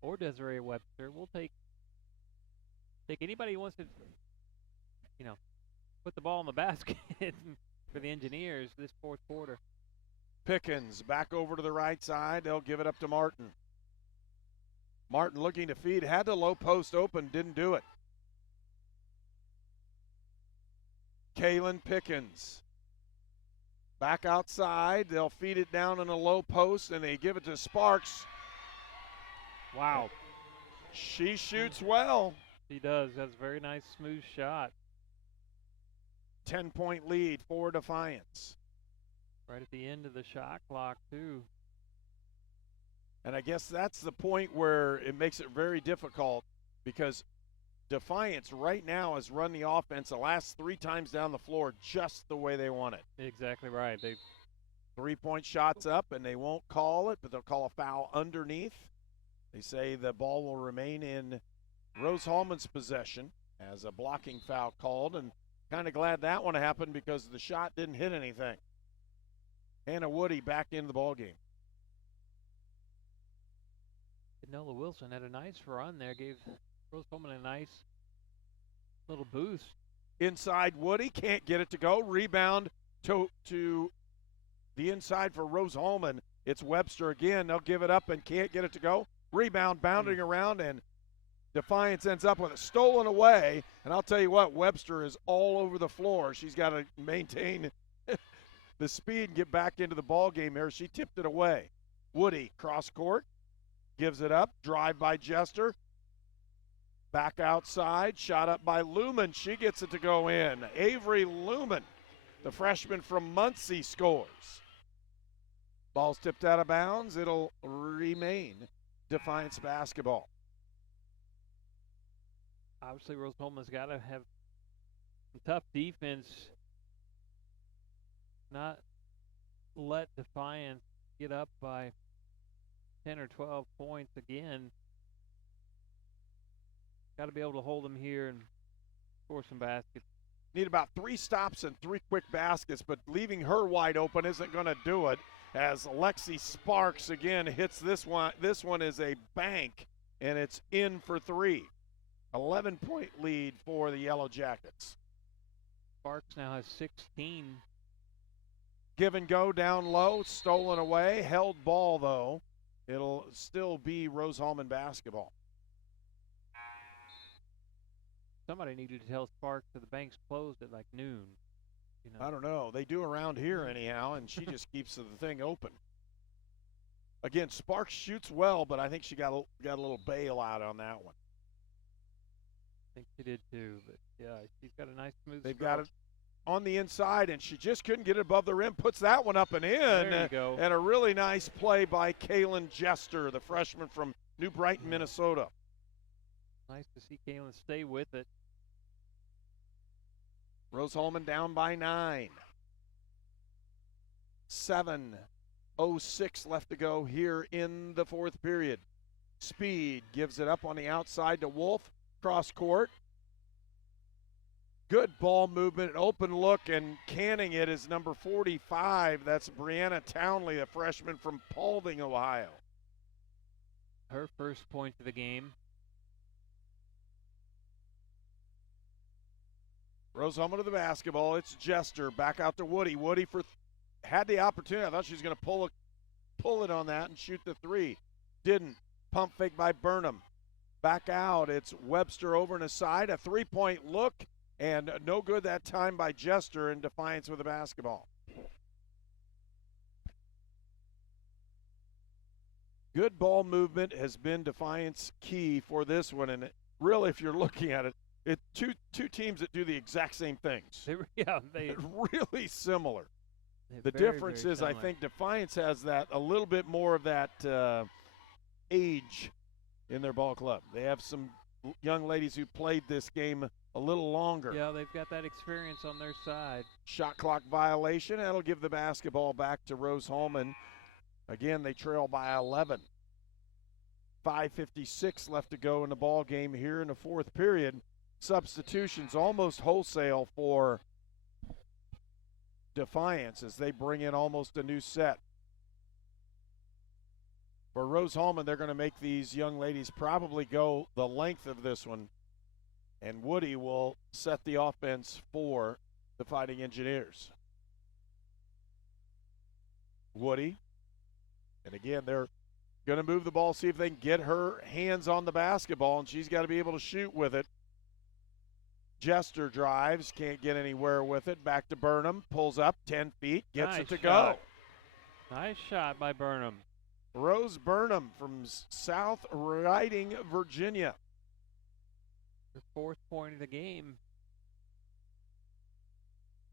Or Desiree Webster. We'll take anybody who wants to, put the ball in the basket for the Engineers this fourth quarter. Pickens back over to the right side. They'll give it up to Martin. Martin looking to feed. Had the low post open. Didn't do it. Kaylin Pickens. Back outside. They'll feed it down in a low post, and they give it to Sparks. Wow. She shoots well. She does. That's a very nice, smooth shot. 10-point lead for Defiance. Right at the end of the shot clock, too. And I guess that's the point where it makes it very difficult because Defiance right now has run the offense the last 3 times down the floor just the way they want it. Exactly right. 3-point shots up, and they won't call it, but they'll call a foul underneath. They say the ball will remain in Rose-Hulman's possession as a blocking foul called, and kind of glad that one happened because the shot didn't hit anything. Hannah Woody back into the ballgame. Nola Wilson had a nice run there, gave Rose-Hulman a nice little boost. Inside Woody, can't get it to go. Rebound to the inside for Rose-Hulman. It's Webster again. They'll give it up and can't get it to go. Rebound bounding around, and Defiance ends up with it stolen away. And I'll tell you what, Webster is all over the floor. She's got to maintain the speed and get back into the ball game here. She tipped it away. Woody cross court, gives it up. Drive by Jester. Back outside, shot up by Lumen. She gets it to go in. Avery Lumen, the freshman from Muncie, scores. Ball's tipped out of bounds. It'll remain Defiance basketball. Obviously, Rose-Hulman's got to have some tough defense, not let Defiance get up by 10 or 12 points again. Got to be able to hold them here and score some baskets. Need about 3 stops and 3 quick baskets, but leaving her wide open isn't going to do it as Lexi Sparks again hits this one. This one is a bank, and it's in for 3. 11-point lead for the Yellow Jackets. Sparks now has 16. Give and go down low, stolen away, held ball though. It'll still be Rose-Hulman basketball. Somebody needed to tell Sparks that the bank's closed at like noon. I don't know. They do around here anyhow, and she just keeps the thing open. Again, Sparks shoots well, but I think she got a little bailout on that one. I think she did too, but yeah, she's got a nice smooth They've stroke. got on the inside, and she just couldn't get it above the rim. Puts that one up and in. There you go. And a really nice play by Kaylin Jester, the freshman from New Brighton, Minnesota. Nice to see Kaylin stay with it. Rose-Hulman down by 9. 7:06 left to go here in the fourth period. Speed gives it up on the outside to Wolf. Cross court. Good ball movement, open look, and canning it is number 45. That's Brianna Townley, a freshman from Paulding, Ohio. Her first point of the game. Rose-Hulman to the basketball. It's Jester. Back out to Woody. Woody had the opportunity. I thought she was going to pull it on that and shoot the three. Didn't. Pump fake by Burnham. Back out. It's Webster over and aside. A three-point look, and no good that time by Jester, in Defiance with the basketball. Good ball movement has been Defiance key for this one, and really, if you're looking at it, it's two teams that do the exact same things. They're really similar. The very, difference very is, similar. I think Defiance has that a little bit more of that age in their ball club. They have some young ladies who played this game a little longer. Yeah, they've got that experience on their side. Shot clock violation. That'll give the basketball back to Rose-Hulman. Again, they trail by 11. 5:56 left to go in the ball game here in the fourth period. Substitutions almost wholesale for Defiance as they bring in almost a new set. For Rose-Hulman, they're going to make these young ladies probably go the length of this one, and Woody will set the offense for the Fighting Engineers. Woody, and again, they're going to move the ball, see if they can get her hands on the basketball, and she's got to be able to shoot with it. Jester drives, can't get anywhere with it. Back to Burnham, pulls up 10 feet, gets Nice it to shot. go. Nice shot by Burnham. Rose Burnham from South Riding, Virginia. Her fourth point of the game.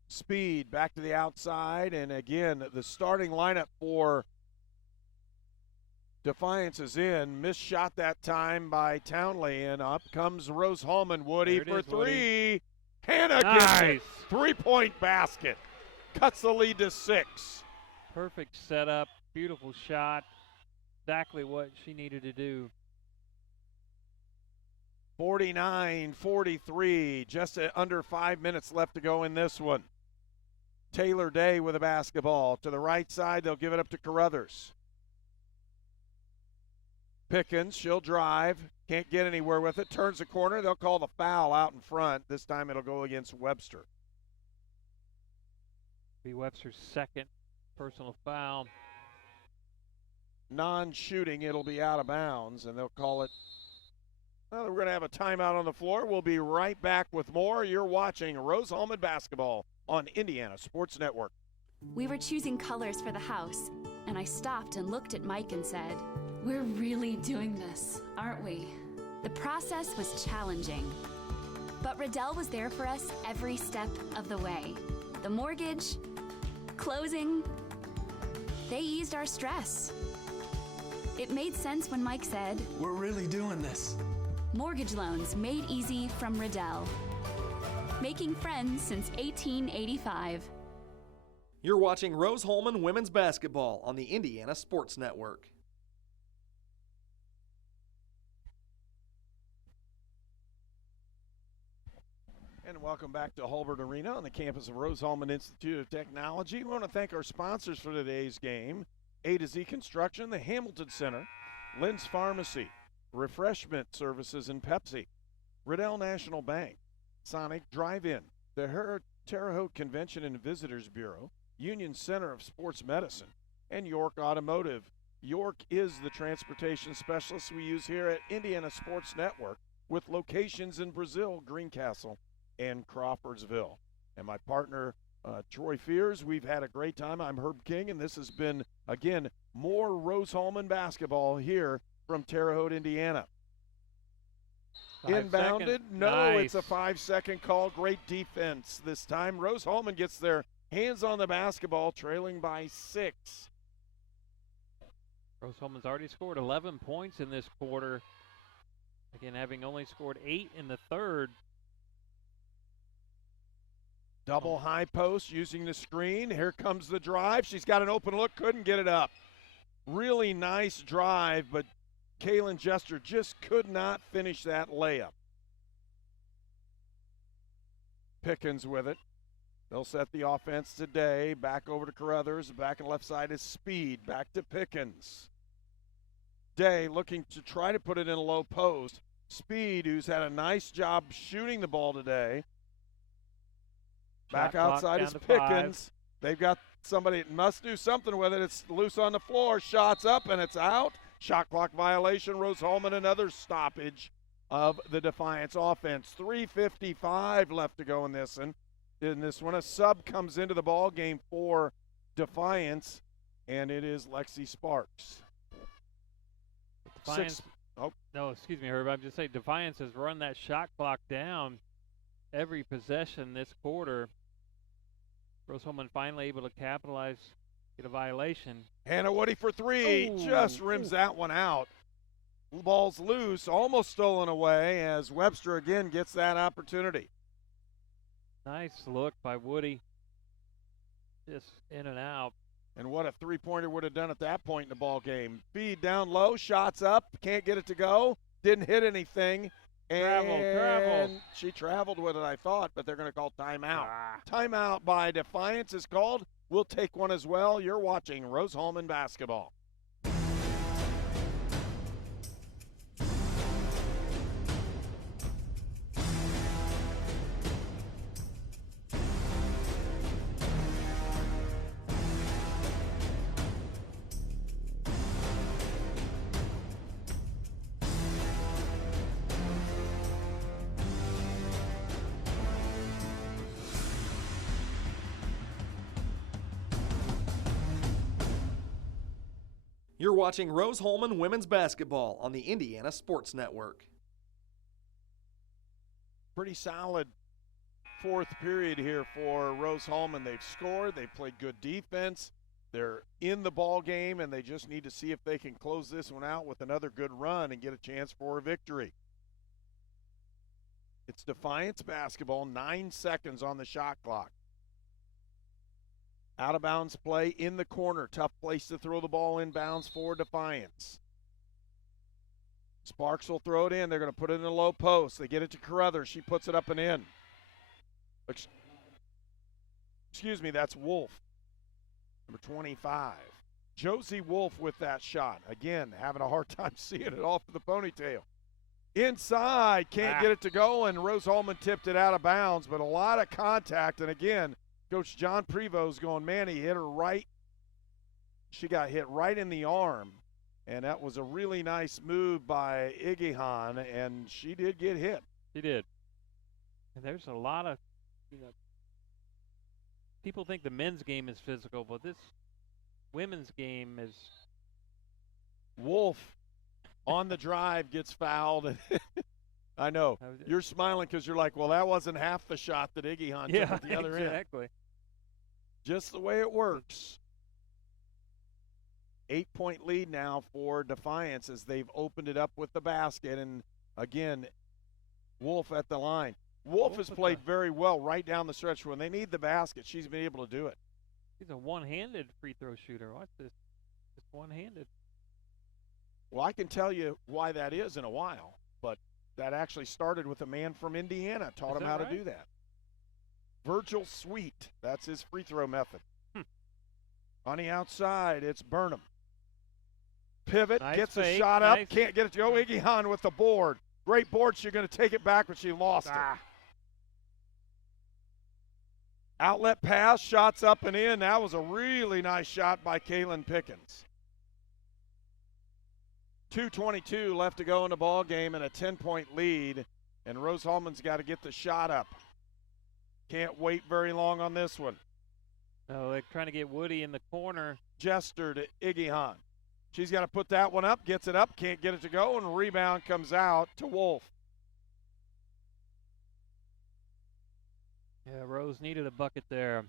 Speed back to the outside, and again, the starting lineup for Defiance is in. Missed shot that time by Townley, and up comes Rose-Hulman. Woody for three. Woody. Hannah gets it. 3-point basket. Cuts the lead to 6. Perfect setup. Beautiful shot. Exactly what she needed to do. 49-43. Just under 5 minutes left to go in this one. Taylor Day with a basketball. To the right side, they'll give it up to Carruthers. Pickens, she'll drive, can't get anywhere with it, turns the corner, they'll call the foul out in front. This time it'll go against Webster. Be Webster's second personal foul. Non-shooting, it'll be out of bounds, and they'll call it. Well, we're going to have a timeout on the floor. We'll be right back with more. You're watching Rose-Hulman basketball on Indiana Sports Network. We were choosing colors for the house, and I stopped and looked at Mike and said, "We're really doing this, aren't we?" The process was challenging, but Riddell was there for us every step of the way. The mortgage, closing, they eased our stress. It made sense when Mike said, "We're really doing this." Mortgage loans made easy from Riddell. Making friends since 1885. You're watching Rose-Hulman women's basketball on the Indiana Sports Network. And welcome back to Hulbert Arena on the campus of Rose-Hulman Institute of Technology. We want to thank our sponsors for today's game: A to Z Construction, the Hamilton Center, Lynn's Pharmacy, Refreshment Services and Pepsi, Riddell National Bank, Sonic Drive-In, the Terre Haute Convention and Visitors Bureau, Union Center of Sports Medicine, and York Automotive. York is the transportation specialist we use here at Indiana Sports Network, with locations in Brazil, Greencastle, and Crawfordsville. And my partner, Troy Fears, we've had a great time. I'm Herb King, and this has been, again, more Rose-Hulman basketball here from Terre Haute, Indiana. Inbounded? No, Nice. It's a 5-second call. Great defense this time. Rose-Hulman gets their hands on the basketball, trailing by 6. Rose-Hulman's already scored 11 points in this quarter. Again, having only scored 8 in the third. Double high post using the screen. Here comes the drive. She's got an open look, couldn't get it up. Really nice drive, but Kaylin Jester just could not finish that layup. Pickens with it. They'll set the offense today. Back over to Carruthers. Back and left side is Speed. Back to Pickens. Day looking to try to put it in a low post. Speed, who's had a nice job shooting the ball today. Back outside is Pickens. 5. They've got somebody that must do something with it. It's loose on the floor. Shots up, and it's out. Shot clock violation. Rose-Hulman, another stoppage of the Defiance offense. 3:55 left to go in this one. A sub comes into the ball game for Defiance, and it is Lexi Sparks. Defiance. No, excuse me, Herb. I'm just saying Defiance has run that shot clock down every possession this quarter. Rose-Hulman finally able to capitalize, get a violation. Hannah Woody for 3, just rims that one out. Ball's loose, almost stolen away as Webster again gets that opportunity. Nice look by Woody. Just in and out. And what a three-pointer would have done at that point in the ball game. Feed down low, shots up, can't get it to go, didn't hit anything. And she traveled with it, I thought, but they're going to call timeout. Timeout by Defiance is called. We'll take one as well. You're watching Rose-Hulman basketball. You're watching Rose-Hulman women's basketball on the Indiana Sports Network. Pretty solid fourth period here for Rose-Hulman. They've scored, they've played good defense, they're in the ball game, and they just need to see if they can close this one out with another good run and get a chance for a victory. It's Defiance basketball, 9 seconds on the shot clock. Out of bounds play in the corner. Tough place to throw the ball inbounds for Defiance. Sparks will throw it in. They're going to put it in the low post. They get it to Carruthers. She puts it up and in. Excuse me, that's Wolf, number 25. Josie Wolf with that shot. Again, having a hard time seeing it off of the ponytail. Inside, can't get it to go, and Rose-Hulman tipped it out of bounds, but a lot of contact, and again, Coach John Prevost going, man, he hit her right. She got hit right in the arm, and that was a really nice move by Igihan, and she did get hit. She did. And there's a lot of, people think the men's game is physical, but this women's game is. Wolf on the drive gets fouled. I know. You're smiling because you're like, well, that wasn't half the shot that Igihan took at the other end. Exactly. Just the way it works. 8-point lead now for Defiance as they've opened it up with the basket. And, again, Wolf at the line. Wolf has played very well right down the stretch. When they need the basket, she's been able to do it. He's a one-handed free throw shooter. Watch this. Just one-handed. Well, I can tell you why that is in a while, but that actually started with a man from Indiana, taught him how to do that. Virgil Sweet, that's his free throw method. On the outside, it's Burnham. Pivot, gets a shot up, can't get it to go. Igihan with the board. Great board, she's going to take it back, but she lost it. Outlet pass, shots up and in. That was a really nice shot by Kaylin Pickens. 2:22 left to go in the ball game and a 10-point lead, and Rose-Hulman's got to get the shot up. Can't wait very long on this one. No, they're trying to get Woody in the corner. Jester to Igihan. She's got to put that one up, gets it up, can't get it to go, and rebound comes out to Wolf. Yeah, Rose needed a bucket there.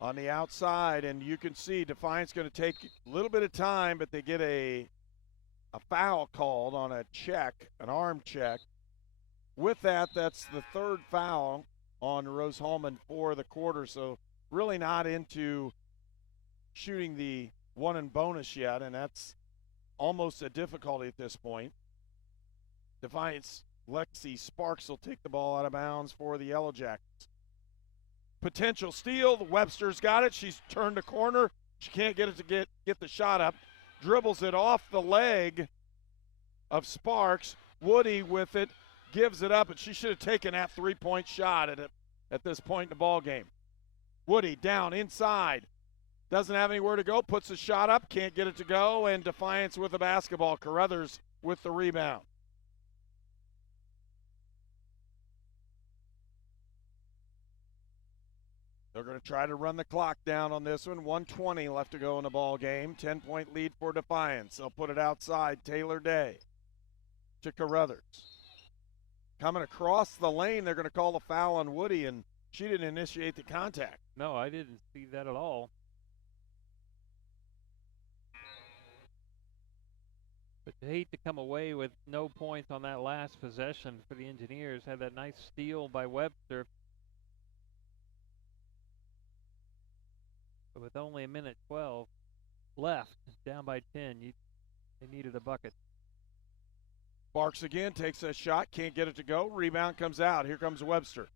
On the outside, and you can see Defiance going to take a little bit of time, but they get a foul called on a check, an arm check. With that, that's the third foul on Rose-Hulman for the quarter, so really not into shooting the one and bonus yet, and that's almost a difficulty at this point. Defiance, Lexi Sparks will take the ball out of bounds for the Yellow Jackets. Potential steal. The Webster's got it. She's turned a corner. She can't get it to get the shot up. Dribbles it off the leg of Sparks. Woody with it, gives it up, and she should have taken that three-point shot at this point in the ball game. Woody down inside. Doesn't have anywhere to go. Puts a shot up. Can't get it to go. And Defiance with the basketball. Carruthers with the rebound. They're going to try to run the clock down on this one. 1:20 left to go in the ball game. 10-point lead for Defiance. They'll put it outside. Taylor Day to Carruthers. Coming across the lane, they're going to call the foul on Woody, and she didn't initiate the contact. No, I didn't see that at all. But to hate to come away with no points on that last possession for the Engineers. Had that nice steal by Webster. But with only a minute 12 left, down by 10, they needed a bucket. Sparks again takes a shot, can't get it to go. Rebound comes out. Here comes Webster.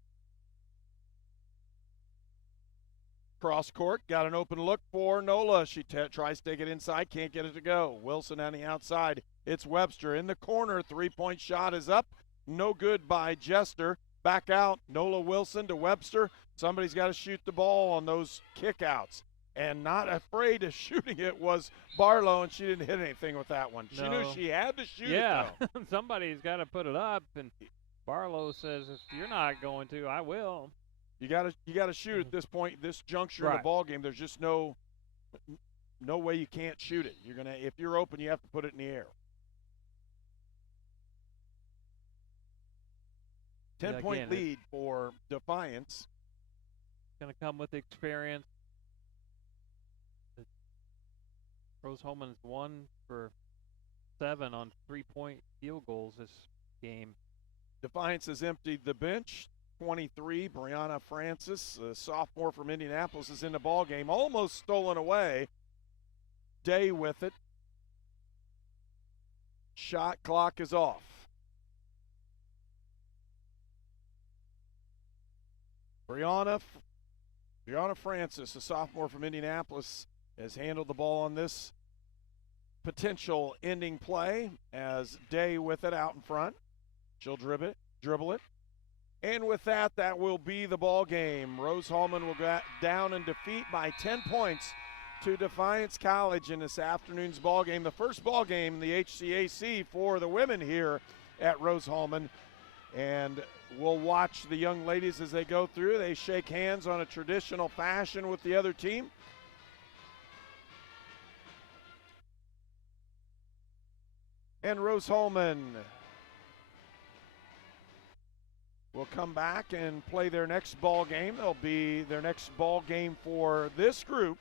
Cross court, got an open look for Nola. She tries to take it inside, can't get it to go. Wilson on the outside. It's Webster in the corner. Three-point shot is up. No good by Jester. Back out. Nola Wilson to Webster. Somebody's got to shoot the ball on those kickouts. And not afraid of shooting it was Barlow, and she didn't hit anything with that one. She knew she had to shoot it, though. Somebody's got to put it up, and Barlow says, if you're not going to, I will. You got to shoot at this point, this juncture in the ball game. There's just no way you can't shoot it. If you're open, you have to put it in the air. 10-point lead for Defiance. Going to come with experience. Rose-Hulman's 1 for 7 on 3-point field goals this game. Defiance has emptied the bench. 23, Brianna Francis, a sophomore from Indianapolis, is in the ball game. Almost stolen away. Day with it. Shot clock is off. Brianna Francis, a sophomore from Indianapolis, has handled the ball on this potential ending play as Day with it out in front. She'll dribble it. And with that, that will be the ball game. Rose-Hulman will go down in defeat by 10 points to Defiance College in this afternoon's ball game. The first ball game in the HCAC for the women here at Rose-Hulman. And we'll watch the young ladies as they go through. They shake hands on a traditional fashion with the other team. And Rose-Hulman will come back and play their next ball game. It'll be their next ball game for this group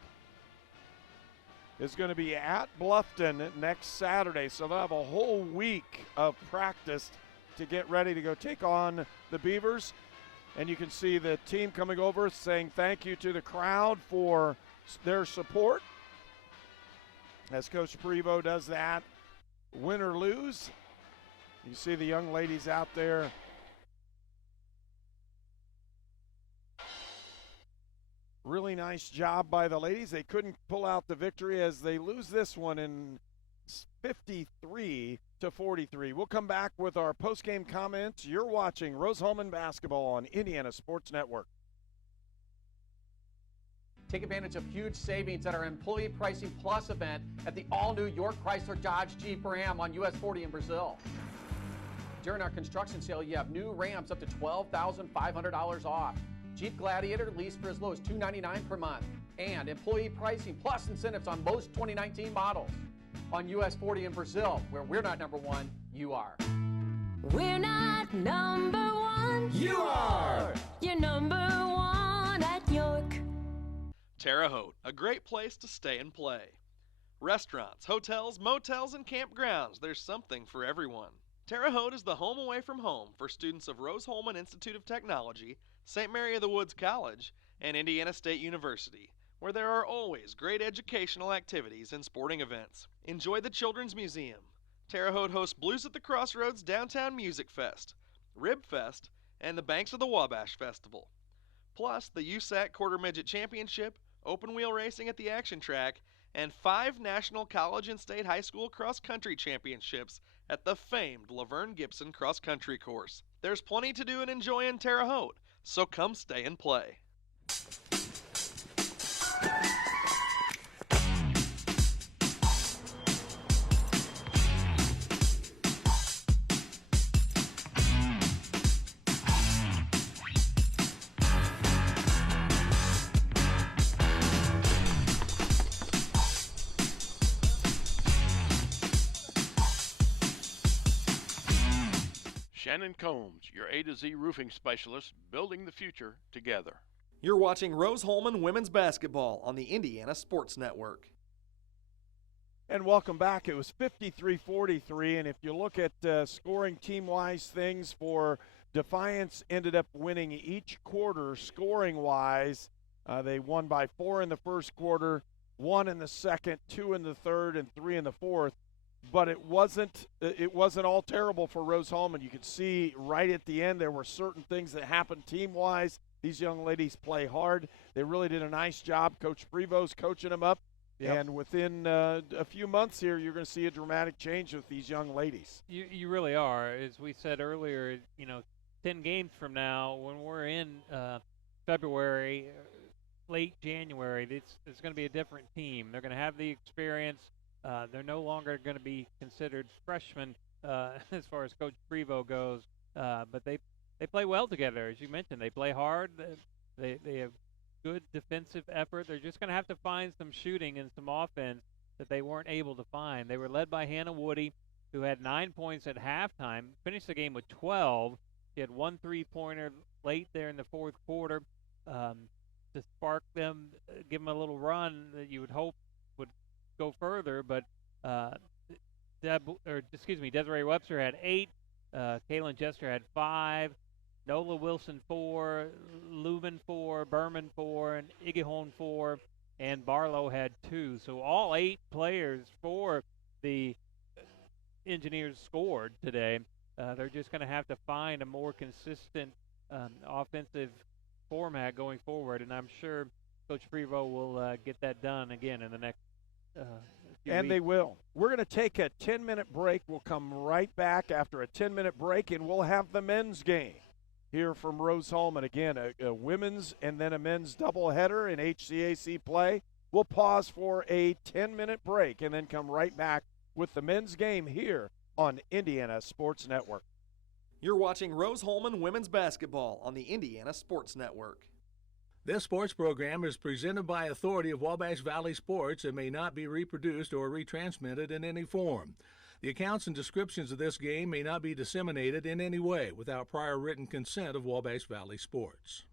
is going to be at Bluffton next Saturday. So they'll have a whole week of practice to get ready to go take on the Beavers. And you can see the team coming over saying thank you to the crowd for their support. As Coach Prevost does that, win or lose. You see the young ladies out there really nice job by the ladies. They couldn't pull out the victory as they lose this one in 53-43. We'll come back with our post-game comments. You're watching Rose-Hulman basketball on Indiana Sports Network. Take advantage of huge savings at our Employee Pricing Plus event at the all-new York Chrysler Dodge Jeep Ram on US 40 in Brazil. During our construction sale, you have new Rams up to $12,500 off. Jeep Gladiator leased for as low as $299 per month. And employee pricing plus incentives on most 2019 models. On US 40 in Brazil, where we're not number one, you are. We're not number one. You are your number one at York. Terre Haute, a great place to stay and play. Restaurants, hotels, motels, and campgrounds, there's something for everyone. Terre Haute is the home away from home for students of Rose-Hulman Institute of Technology, St. Mary of the Woods College, and Indiana State University, where there are always great educational activities and sporting events. Enjoy the Children's Museum. Terre Haute hosts Blues at the Crossroads Downtown Music Fest, Rib Fest, and the Banks of the Wabash Festival. Plus the HCAC Quarter Midget Championship, open wheel racing at the Action Track, and 5 national college and state high school cross-country championships at the famed Laverne Gibson cross-country course. There's plenty to do and enjoy in Terre Haute, so come stay and play. Shannon Combs, your A to Z roofing specialist, building the future together. You're watching Rose-Hulman Women's Basketball on the Indiana Sports Network. And welcome back. It was 53-43, and if you look at scoring team-wise things for Defiance, ended up winning each quarter scoring-wise. They won by 4 in the first quarter, 1 in the second, 2 in the third, and 3 in the fourth. But it wasn't all terrible for Rose-Hulman. You could see right at the end there were certain things that happened team-wise. These young ladies play hard. They really did a nice job. Coach Prevost coaching them up. Yep. And within a few months here, you're going to see a dramatic change with these young ladies. You really are. As we said earlier, 10 games from now, when we're in February, late January, it's going to be a different team. They're going to have the experience. They're no longer going to be considered freshmen as far as Coach Prevost goes, but they play well together. As you mentioned, they play hard. They have good defensive effort. They're just going to have to find some shooting and some offense that they weren't able to find. They were led by Hannah Woody, who had 9 points at halftime, finished the game with 12. She had 1 3-pointer late there in the fourth quarter to spark them, give them a little run that you would hope would go further, but Desiree Webster had 8, Kaylin Jester had 5, Nola Wilson 4, Lubin 4, Berman 4, and Igihon 4, and Barlow had 2. So all 8 players for the Engineers scored today. They're just going to have to find a more consistent offensive format going forward, and I'm sure Coach Prevost will get that done again in the next and they will. We're going to take a 10-minute break. We'll come right back after a 10-minute break, and we'll have the men's game here from Rose-Hulman. Again, a women's and then a men's doubleheader in HCAC play. We'll pause for a 10-minute break and then come right back with the men's game here on Indiana Sports Network. You're watching Rose-Hulman Women's Basketball on the Indiana Sports Network. This sports program is presented by authority of Wabash Valley Sports and may not be reproduced or retransmitted in any form. The accounts and descriptions of this game may not be disseminated in any way without prior written consent of Wabash Valley Sports.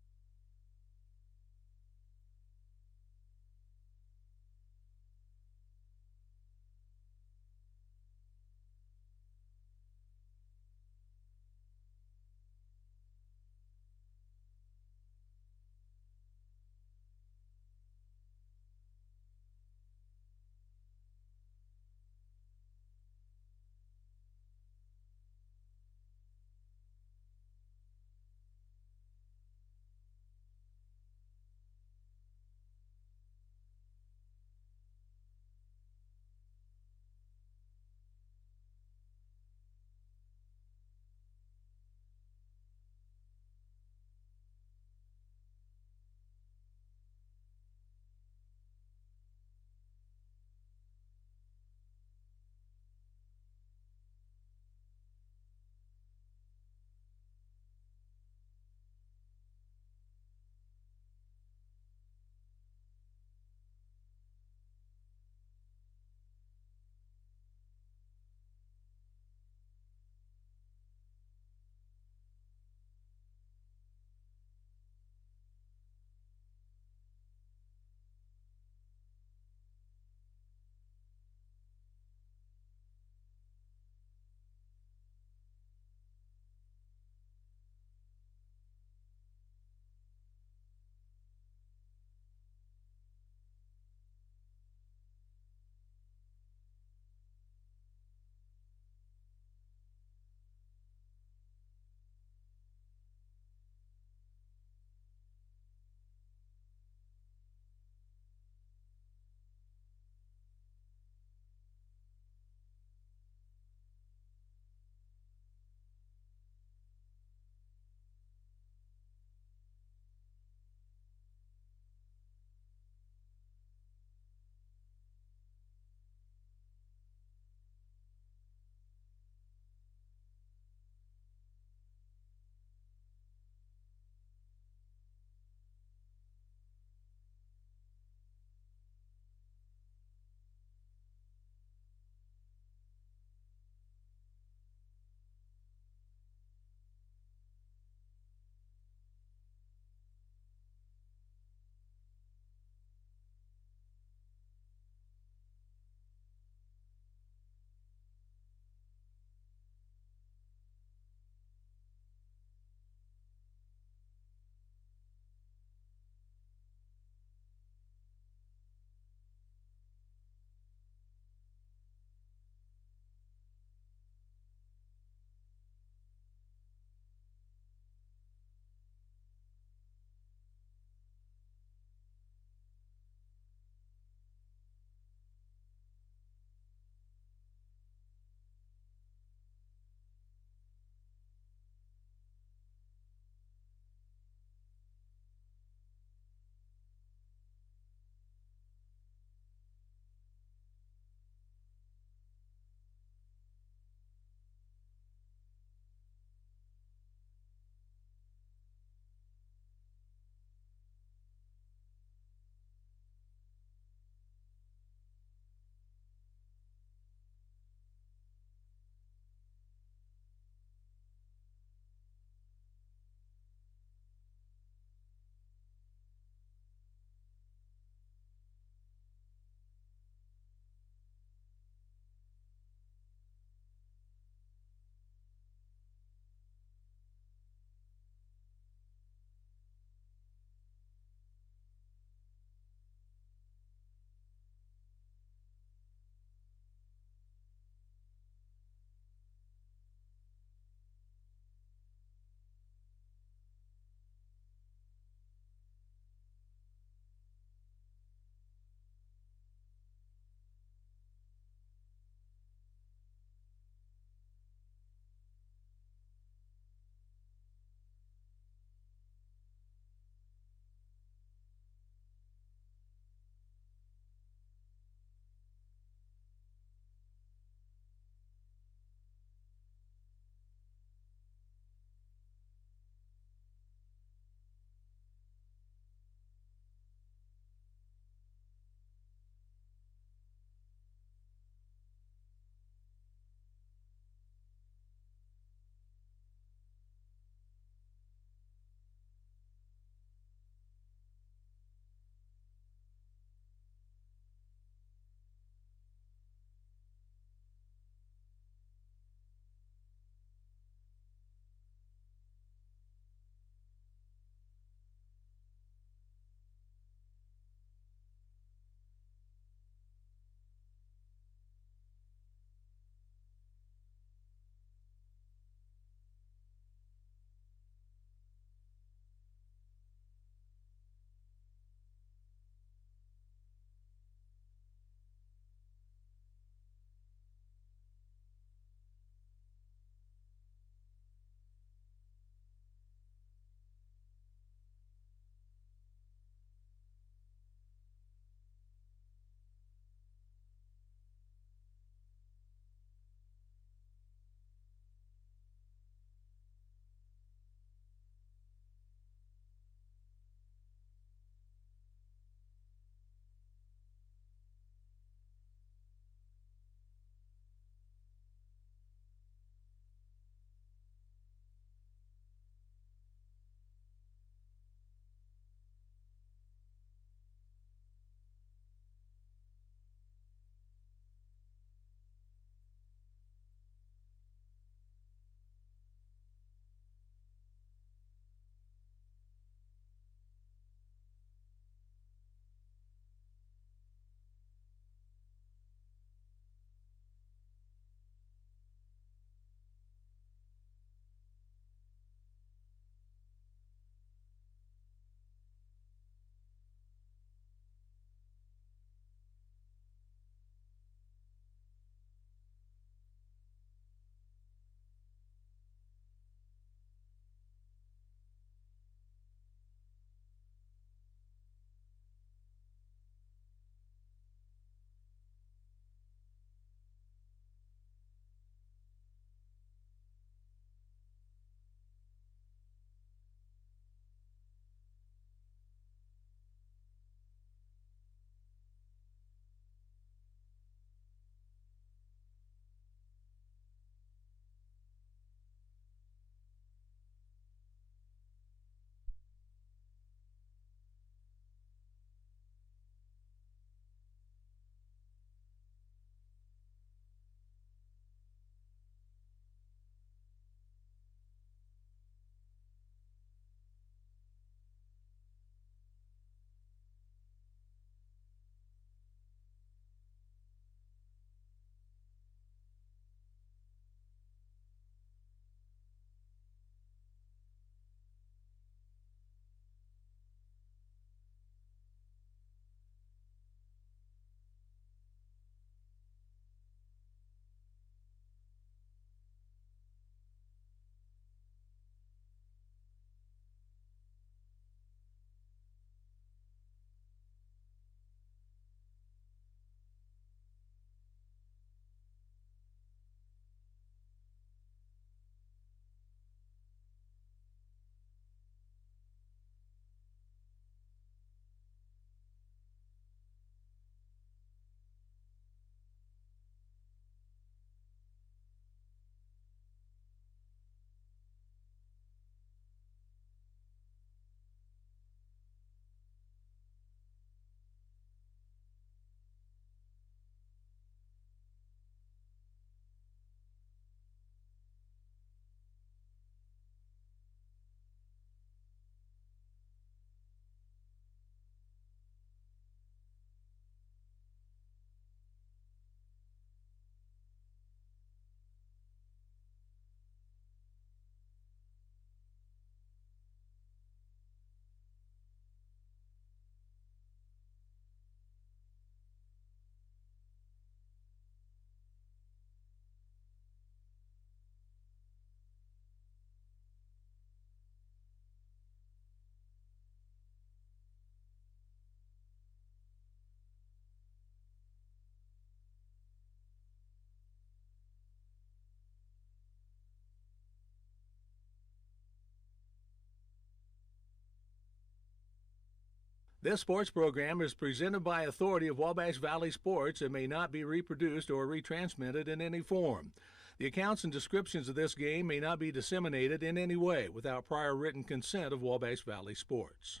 This sports program is presented by authority of Wabash Valley Sports and may not be reproduced or retransmitted in any form. The accounts and descriptions of this game may not be disseminated in any way without prior written consent of Wabash Valley Sports.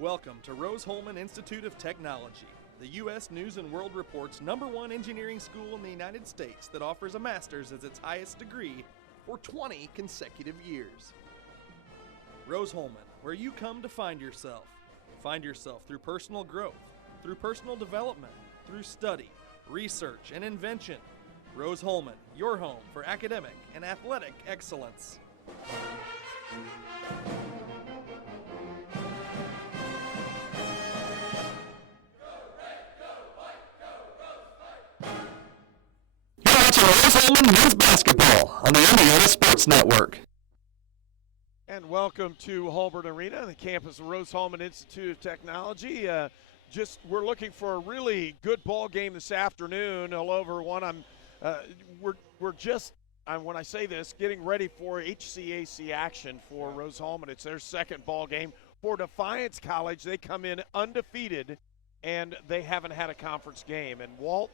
Welcome to Rose-Hulman Institute of Technology, the U.S. News and World Report's #1 engineering school in the United States that offers a master's as its highest degree for 20 consecutive years. Rose-Hulman, where you come to find yourself. Find yourself through personal growth, through personal development, through study, research, and invention. Rose-Hulman, your home for academic and athletic excellence. Rose-Hulman men's basketball on the Indiana Sports Network. And welcome to Holbert Arena, the campus of Rose-Hulman Institute of Technology. We're looking for a really good ball game this afternoon. Hello, everyone. When I say this, getting ready for HCAC action for Rose-Hulman. It's their second ball game for Defiance College. They come in undefeated, and they haven't had a conference game. And Walt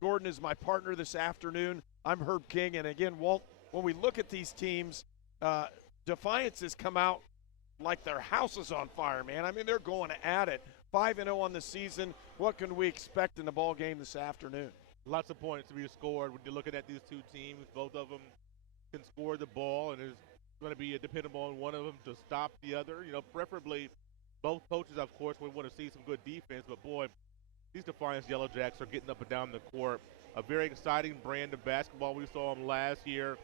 Gordon is my partner this afternoon. I'm Herb King. And again, Walt, when we look at these teams, Defiance has come out like their house is on fire, man. I mean, they're going at it. 5-0 on the season. What can we expect in the ball game this afternoon? Lots of points to be scored when you're looking at these two teams. Both of them can score the ball, and it's going to be dependable on one of them to stop the other. You know, preferably both coaches, of course, we want to see some good defense, but boy, these Defiance Yellow Jacks are getting up and down the court. A very exciting brand of basketball. We saw them last year.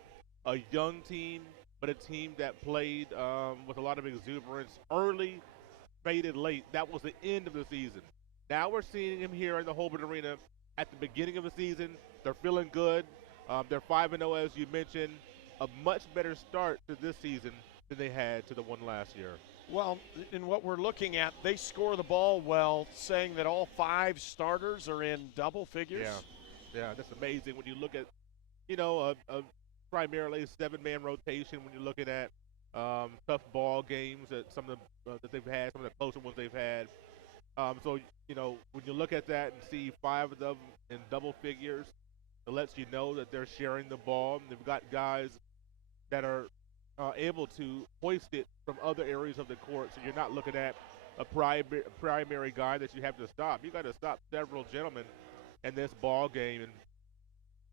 A young team, but a team that played with a lot of exuberance early, faded late. That was the end of the season. Now we're seeing them here in the Holbert Arena at the beginning of the season. They're feeling good. They're 5-0, as you mentioned. A much better start to this season than they had to the one last year. Well, in what we're looking at, they score the ball well, saying that all 5 starters are in double figures. Yeah, that's amazing when you look at, a primarily 7-man rotation when you're looking at tough ball games that that they've had, some of the closer ones they've had. So, when you look at that and see 5 of them in double figures, it lets you know that they're sharing the ball. And they've got guys that are able to hoist it from other areas of the court. So you're not looking at a primary guy that you have to stop. You got to stop several gentlemen in this ball game, and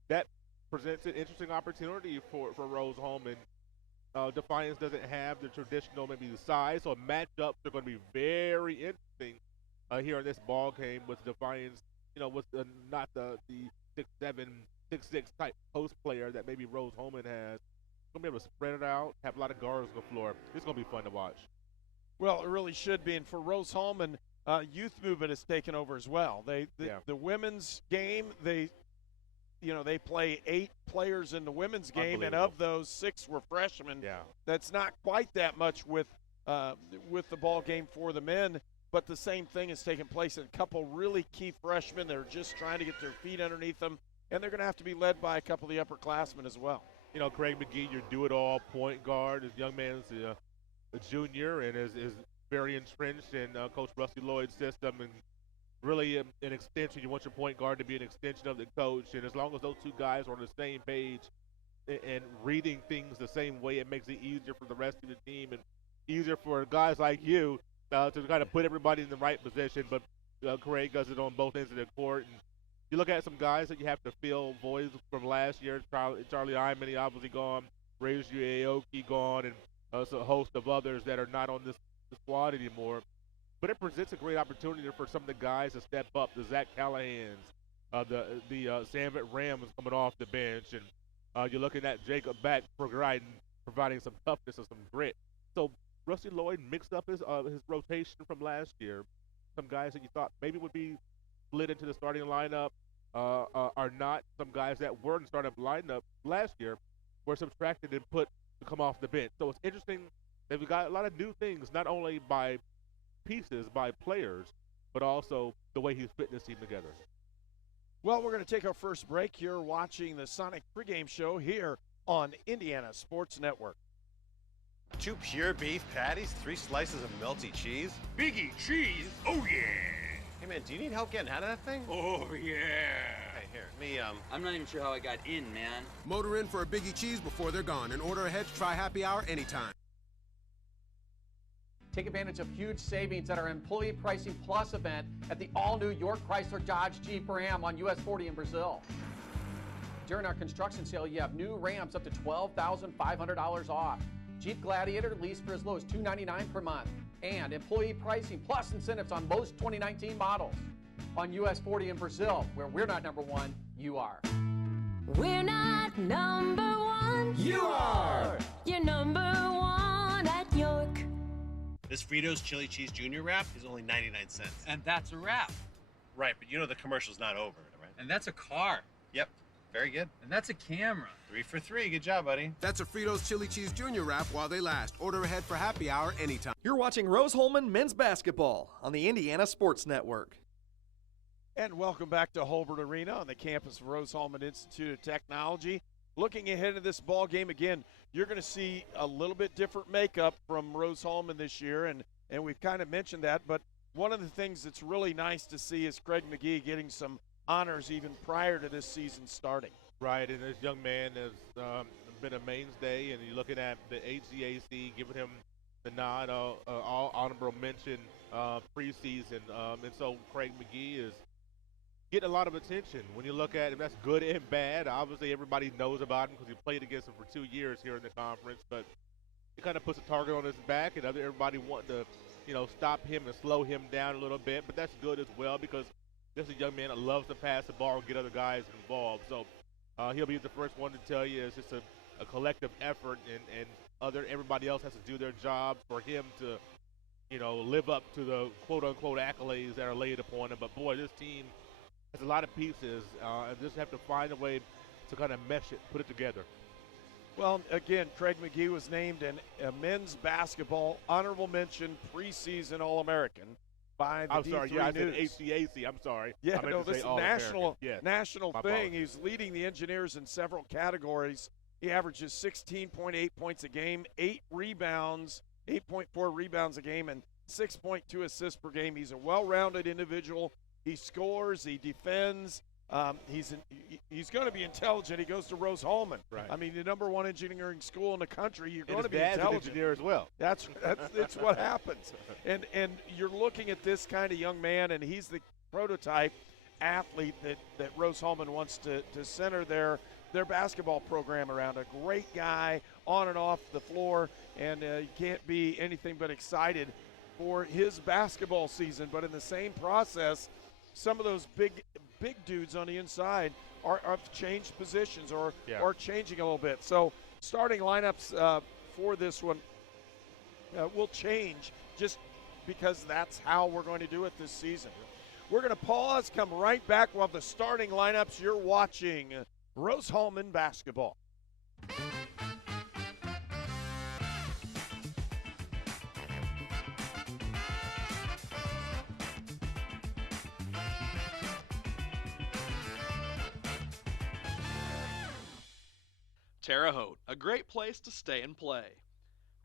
that presents an interesting opportunity for Rose-Hulman. Defiance doesn't have the traditional maybe the size, so matchups are going to be very interesting here in this ball game with Defiance. With not the 6'7", 6'6" type post player that maybe Rose-Hulman has. Going to be able to spread it out, have a lot of guards on the floor. It's going to be fun to watch. Well, it really should be. And for Rose-Hulman, youth movement has taken over as well. The women's game, they play 8 players in the women's game, and of those 6 were freshmen. Yeah. That's not quite that much with the ball game for the men, but the same thing has taken place. A couple really key freshmen that are just trying to get their feet underneath them, and they're going to have to be led by a couple of the upperclassmen as well. Craig McGee, your do-it-all point guard. This young man's a junior and is very entrenched in Coach Rusty Lloyd's system, and really an extension. You want your point guard to be an extension of the coach, and as long as those 2 guys are on the same page and reading things the same way, it makes it easier for the rest of the team and easier for guys like you to kind of put everybody in the right position. But Craig does it on both ends of the court. And you look at some guys that you have to fill voids from last year. Charlie Iman, he obviously gone. Razor Aoki gone, and a host of others that are not on this squad anymore. But it presents a great opportunity for some of the guys to step up. The Zach Callahans, the Samvit Rams coming off the bench, and you're looking at Jacob Back providing some toughness and some grit. So Rusty Lloyd mixed up his rotation from last year. Some guys that you thought maybe would be split into the starting lineup are not. Some guys that were in the starting lineup last year were subtracted and put to come off the bench. So it's interesting that we've got a lot of new things, not only by pieces, by players, but also the way he's putting this team together. Well, we're going to take our first break here watching the Sonic pregame show here on Indiana Sports Network. 2 pure beef patties, 3 slices of melty cheese. Biggie cheese? Oh, yeah. Hey, man, do you need help getting out of that thing? Oh, yeah. Hey, here, I'm not even sure how I got in, man. Motor in for a Biggie Cheese before they're gone and order ahead to try happy hour anytime. Take advantage of huge savings at our Employee Pricing Plus event at the all-new York Chrysler Dodge Jeep Ram on US 40 in Brazil. During our construction sale, you have new Rams up to $12,500 off. Jeep Gladiator leased for as low as $299 per month. And Employee Pricing Plus incentives on most 2019 models. On US 40 in Brazil, where we're not number one, you are. We're not number one. You are. You're number one at York. This Fritos Chili Cheese Junior Wrap is only 99 cents. And that's a wrap. Right, but you know the commercial's not over, right? And that's a car. Yep, very good. And that's a camera. 3 for 3, good job, buddy. That's a Fritos Chili Cheese Junior Wrap while they last. Order ahead for happy hour anytime. You're watching Rose-Hulman men's basketball on the Indiana Sports Network. And welcome back to Holbert Arena on the campus of Rose-Hulman Institute of Technology. Looking ahead to this ball game again, you're going to see a little bit different makeup from Rose-Hulman this year, and we've kind of mentioned that. But one of the things that's really nice to see is Craig McGee getting some honors even prior to this season starting. Right, and this young man has been a mainstay, and you're looking at the HCAC giving him the nod, all honorable mention preseason, and so Craig McGee is getting a lot of attention. When you look at him, that's good and bad. Obviously, everybody knows about him because he played against him for 2 years here in the conference, but it kind of puts a target on his back, and everybody wanting to, stop him and slow him down a little bit, but that's good as well because this is a young man that loves to pass the ball and get other guys involved. So he'll be the first one to tell you it's just a collective effort, and everybody else has to do their job for him to, live up to the quote-unquote accolades that are laid upon him. But, boy, this team has a lot of pieces, and just have to find a way to kind of mesh it, put it together. Well, again, Craig McGee was named a men's basketball honorable mention preseason All-American by the I'm sorry, D3 yeah, I News. said HCAC. I'm sorry. Yeah, I meant no, to this say is national My thing. apologies. He's leading the Engineers in several categories. He averages 16.8 points a game, 8 rebounds, 8.4 rebounds a game, and 6.2 assists per game. He's a well-rounded individual. He scores, he defends. He's going to be intelligent. He goes to Rose-Hulman. Right. I mean, the number one engineering school in the country. You're going to be dad's an intelligent. engineer as well. That's what happens. And you're looking at this kind of young man, and he's the prototype athlete that Rose-Hulman wants to center their basketball program around. A great guy on and off the floor, and you can't be anything but excited for his basketball season. But in the same process, some of those big dudes on the inside have changed positions or changing a little bit. So starting lineups for this one will change just because that's how we're going to do it this season. We're going to pause, come right back. We'll have the starting lineups. You're watching Rose-Hulman basketball. Terre Haute, a great place to stay and play.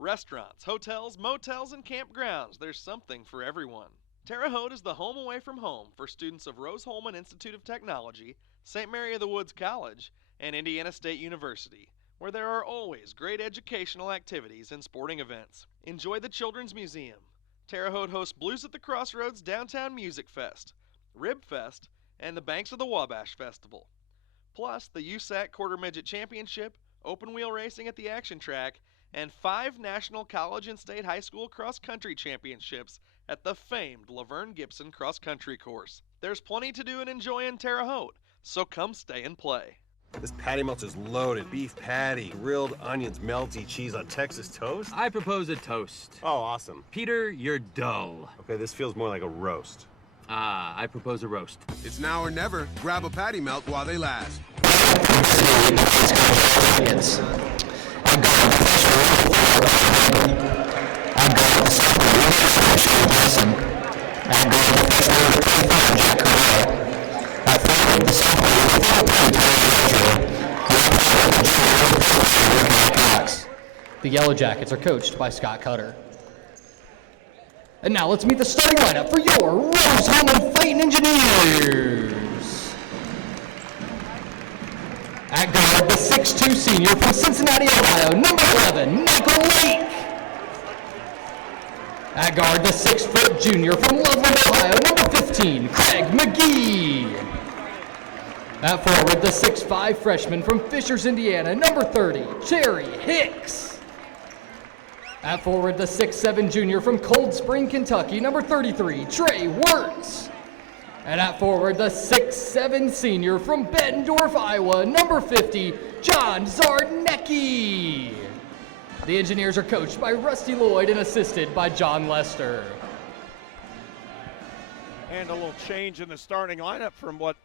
Restaurants, hotels, motels, and campgrounds, there's something for everyone. Terre Haute is the home away from home for students of Rose-Hulman Institute of Technology, St. Mary of the Woods College, and Indiana State University, where there are always great educational activities and sporting events. Enjoy the Children's Museum. Terre Haute hosts Blues at the Crossroads Downtown Music Fest, Rib Fest, and the Banks of the Wabash Festival. Plus the HCAC Quarter Midget Championship, open wheel racing at the Action Track, and 5 national college and state high school cross-country championships at the famed Laverne Gibson cross-country course. There's plenty to do and enjoy in Terre Haute, so come stay and play. This patty melt is loaded. Beef patty, grilled onions, melty cheese on Texas toast. I propose a toast. Oh, awesome. Peter, you're dull. Okay, this feels more like a roast. I propose a roast. It's now or never. Grab a patty melt while they last. The Yellow Jackets are coached by Scott Cutter. And now let's meet the starting lineup for your Rose-Hulman Fighting Engineers. At guard, the 6'2" senior from Cincinnati, Ohio, number 11, Michael Lake. At guard, the 6' junior from Loveland, Ohio, number 15, Craig McGee. At forward, the 6'5" freshman from Fishers, Indiana, number 30, Cherry Hicks. At forward, the 6'7" junior from Cold Spring, Kentucky, number 33, Trey Wirtz. And at forward, the 6'7" senior from Bettendorf, Iowa, number 50, John Zarnecki. The Engineers are coached by Rusty Lloyd and assisted by John Lester. And a little change in the starting lineup from what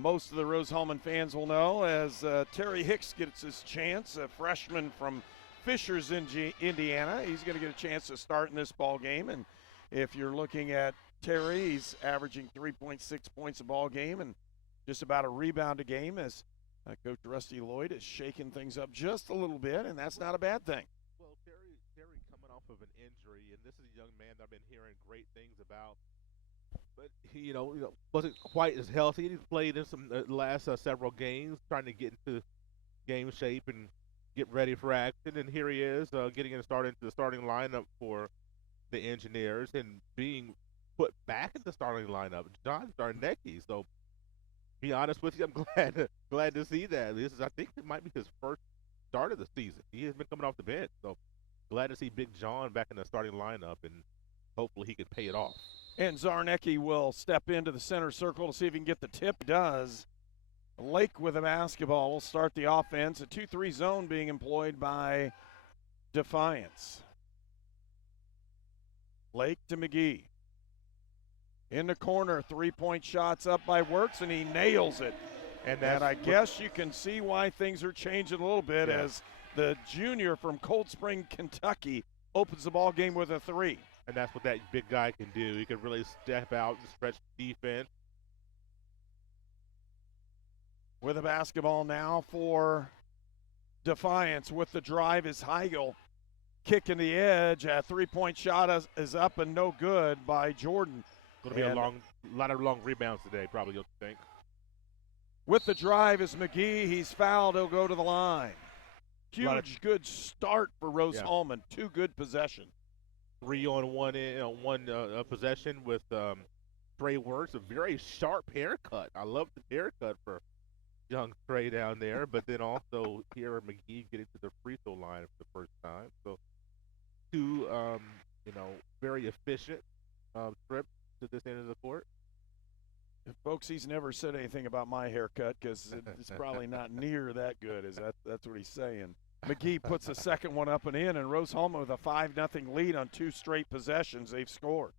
most of the Rose-Hulman fans will know, as Terry Hicks gets his chance, a freshman from Fishers, Indiana. He's going to get a chance to start in this ball game. And if you're looking at Terry, he's averaging 3.6 points a ball game and just about a rebound a game, as Coach Rusty Lloyd is shaking things up just a little bit, and that's not a bad thing. Well, Terry coming off of an injury, and this is a young man that I've been hearing great things about. But he, wasn't quite as healthy. He played in some last several games, trying to get into game shape and get ready for action. And here he is, getting started into the starting lineup for the Engineers and being put back in the starting lineup, John Zarnecki. So, be honest with you, I'm glad to see that. I think it might be his first start of the season. He has been coming off the bench, so glad to see Big John back in the starting lineup, and hopefully he can pay it off. And Zarnecki will step into the center circle to see if he can get the tip. He does. Lake with a basketball will start the offense. A 2-3 zone being employed by Defiance. Lake to McGee. In the corner, three-point shots up by Wirtz, and he nails it. And I guess you can see why things are changing a little bit as the junior from Cold Spring, Kentucky opens the ball game with a three. And that's what that big guy can do. He can really step out and stretch defense. With a basketball now for Defiance. With the drive is Heigl. Kicking the edge. A three-point shot is up and no good by Jordan. Going to be a lot of long rebounds today, probably, you'll think. With the drive is McGee. He's fouled. He'll go to the line. Huge, good start for Rose-Hulman. Two good possessions. 3-on-1 possession with Trey Wirtz. A very sharp haircut. I love the haircut for young Trey down there. But then also here McGee getting to the free throw line for the first time. So two, very efficient trips to this end of the court. Folks, he's never said anything about my haircut because it's probably not near that good. That's what he's saying. McGee puts the second one up and in, and Rose-Hulman with a 5-0 lead on two straight possessions. They've scored.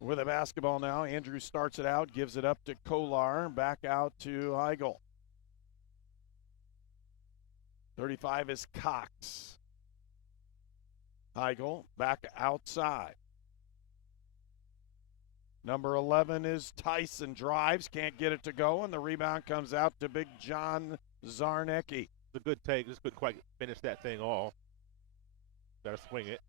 With a basketball now, Andrews starts it out, gives it up to Kolar, back out to Heigl. 35 is Cox. Heigl back outside. Number 11 is Tyson. Drives, can't get it to go, and the rebound comes out to Big John Zarnecki. It's a good take. Just couldn't quite finish that thing off. Got to swing it.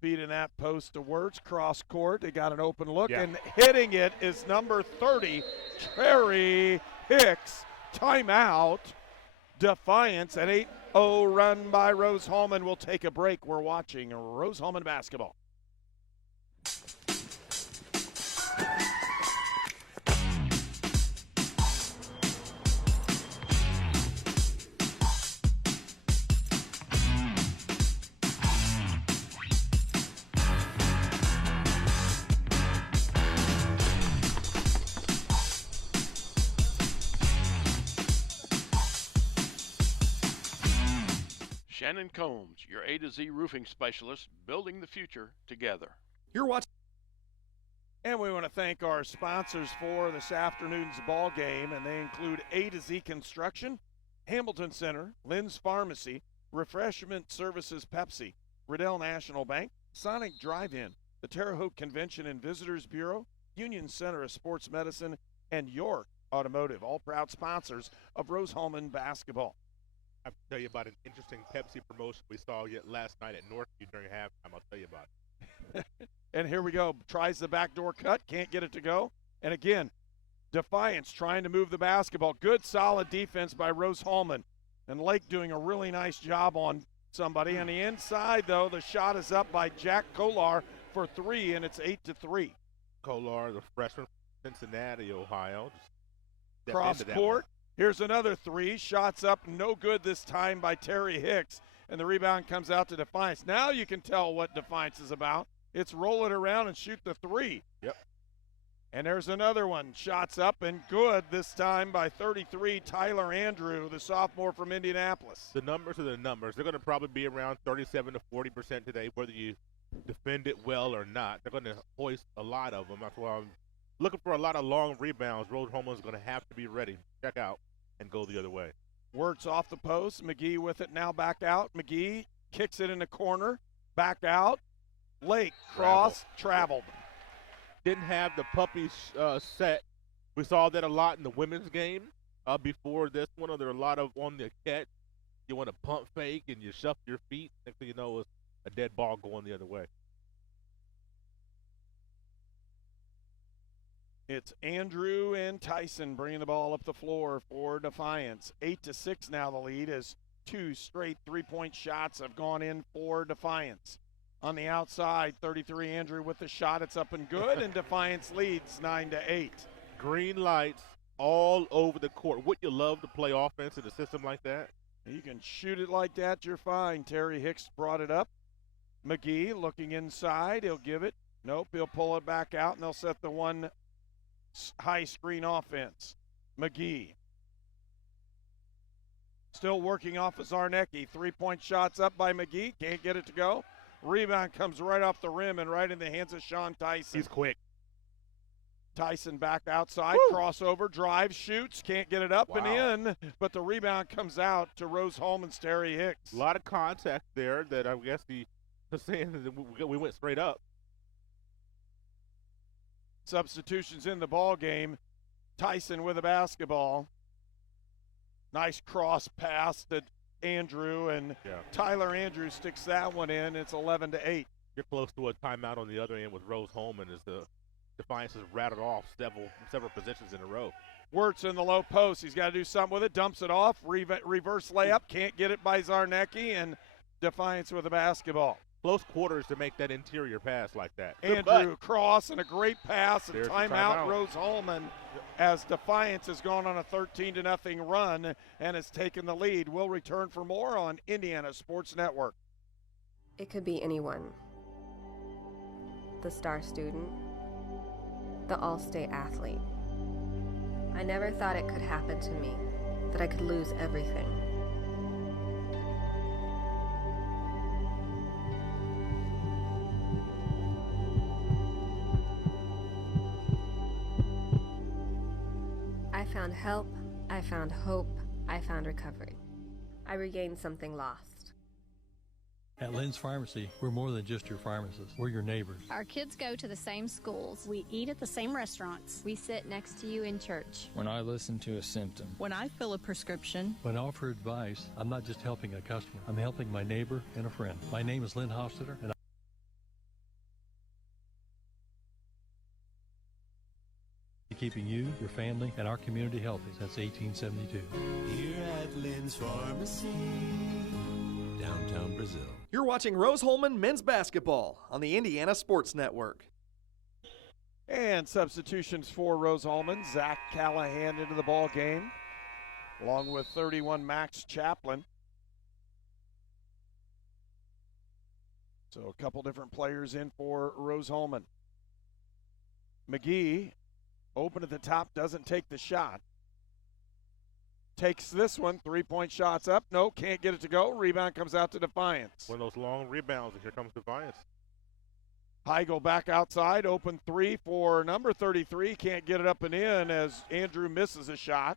Feeding that post to Wirtz, cross court. They got an open look, and hitting it is number 30, Cherry Hicks. Timeout. Defiance. An 8-0 run by Rose-Hulman. We'll take a break. We're watching Rose-Hulman basketball. Shannon Combs, your A to Z roofing specialist, building the future together. You're watching. And we want to thank our sponsors for this afternoon's ball game, and they include A to Z Construction, Hamilton Center, Lynn's Pharmacy, Refreshment Services Pepsi, Riddell National Bank, Sonic Drive-In, the Terre Haute Convention and Visitors Bureau, Union Center of Sports Medicine, and York Automotive, all proud sponsors of Rose-Hulman basketball. I have to tell you about an interesting Pepsi promotion we saw yet last night at Northview during halftime. I'll tell you about it. And here we go. Tries the backdoor cut, can't get it to go. And again, Defiance trying to move the basketball. Good, solid defense by Rose-Hulman. And Lake doing a really nice job on somebody. On the inside, though, the shot is up by Jack Kolar for 3, and it's 8-3. Kolar, the freshman from Cincinnati, Ohio. Just Cross court. Here's another 3. Shots up, no good this time by Terry Hicks. And the rebound comes out to Defiance. Now you can tell what Defiance is about. It's roll it around and shoot the 3. Yep. And there's another one. Shots up and good this time by 33, Tyler Andrew, the sophomore from Indianapolis. The numbers are the numbers. They're going to probably be around 37 to 40% today, whether you defend it well or not. They're going to hoist a lot of them. That's why I'm looking for a lot of long rebounds. Rose-Hulman is going to have to be ready. Check out and go the other way. Wirtz off the post. McGee with it now back out. McGee kicks it in the corner. Back out. Lake cross traveled. Didn't have the puppy set. We saw that a lot in the women's game before this one. There are a lot of on the catch. You want to pump fake and you shuffle your feet. Next thing you know, it's a dead ball going the other way. It's Andrew and Tyson bringing the ball up the floor for Defiance. 8-6 now the lead as 2 straight three-point shots have gone in for Defiance. On the outside, 33 Andrew with the shot. It's up and good, and Defiance leads 9-8. Green lights all over the court. Wouldn't you love to play offense in a system like that? You can shoot it like that, you're fine. Terry Hicks brought it up. McGee looking inside. He'll give it. Nope, he'll pull it back out, and they'll set the one high screen offense. McGee. Still working off of Zarnecki. Three-point shots up by McGee. Can't get it to go. Rebound comes right off the rim and right in the hands of Sean Tyson. He's quick. Tyson back outside, crossover, drive, shoots, can't get it up and in, but the rebound comes out to Rose-Hulman's Terry Hicks. A lot of contact there that I guess the saying that we went straight up. Substitutions in the ball game. Tyson with a basketball. Nice cross pass to Andrew, and Tyler Andrews sticks that one in. It's 11-8. You're close to a timeout on the other end with Rose-Hulman as the Defiance has rattled off several positions in a row. Wirtz in the low post. He's got to do something with it. Dumps it off. Reverse layup. Can't get it by Zarnecki, and Defiance with a basketball. Close quarters to make that interior pass like that. Andrew cross and a great pass, and There's timeout Rose-Hulman as Defiance has gone on a 13-0 run and has taken the lead. We'll return for more on Indiana Sports Network. It could be anyone. The star student, the all-state athlete. I never thought it could happen to me, that I could lose everything. I found help, I found hope, I found recovery. I regained something lost. At Lynn's Pharmacy, we're more than just your pharmacist. We're your neighbors. Our kids go to the same schools. We eat at the same restaurants. We sit next to you in church. When I listen to a symptom. When I fill a prescription. When I offer advice, I'm not just helping a customer. I'm helping my neighbor and a friend. My name is Lynn Hofstetter, and keeping you, your family, and our community healthy since 1872. Here at Lynn's Pharmacy, downtown Brazil. You're watching Rose-Hulman men's basketball on the Indiana Sports Network. And substitutions for Rose-Hulman. Zach Callahan into the ball game, along with 31 Max Chaplin. So a couple different players in for Rose-Hulman. McGee, open at the top, doesn't take the shot. Takes this one, three-point shots up. No, can't get it to go. Rebound comes out to Defiance. One of those long rebounds, and here comes Defiance. Heigl back outside, open three for number 33. Can't get it up and in as Andrew misses a shot.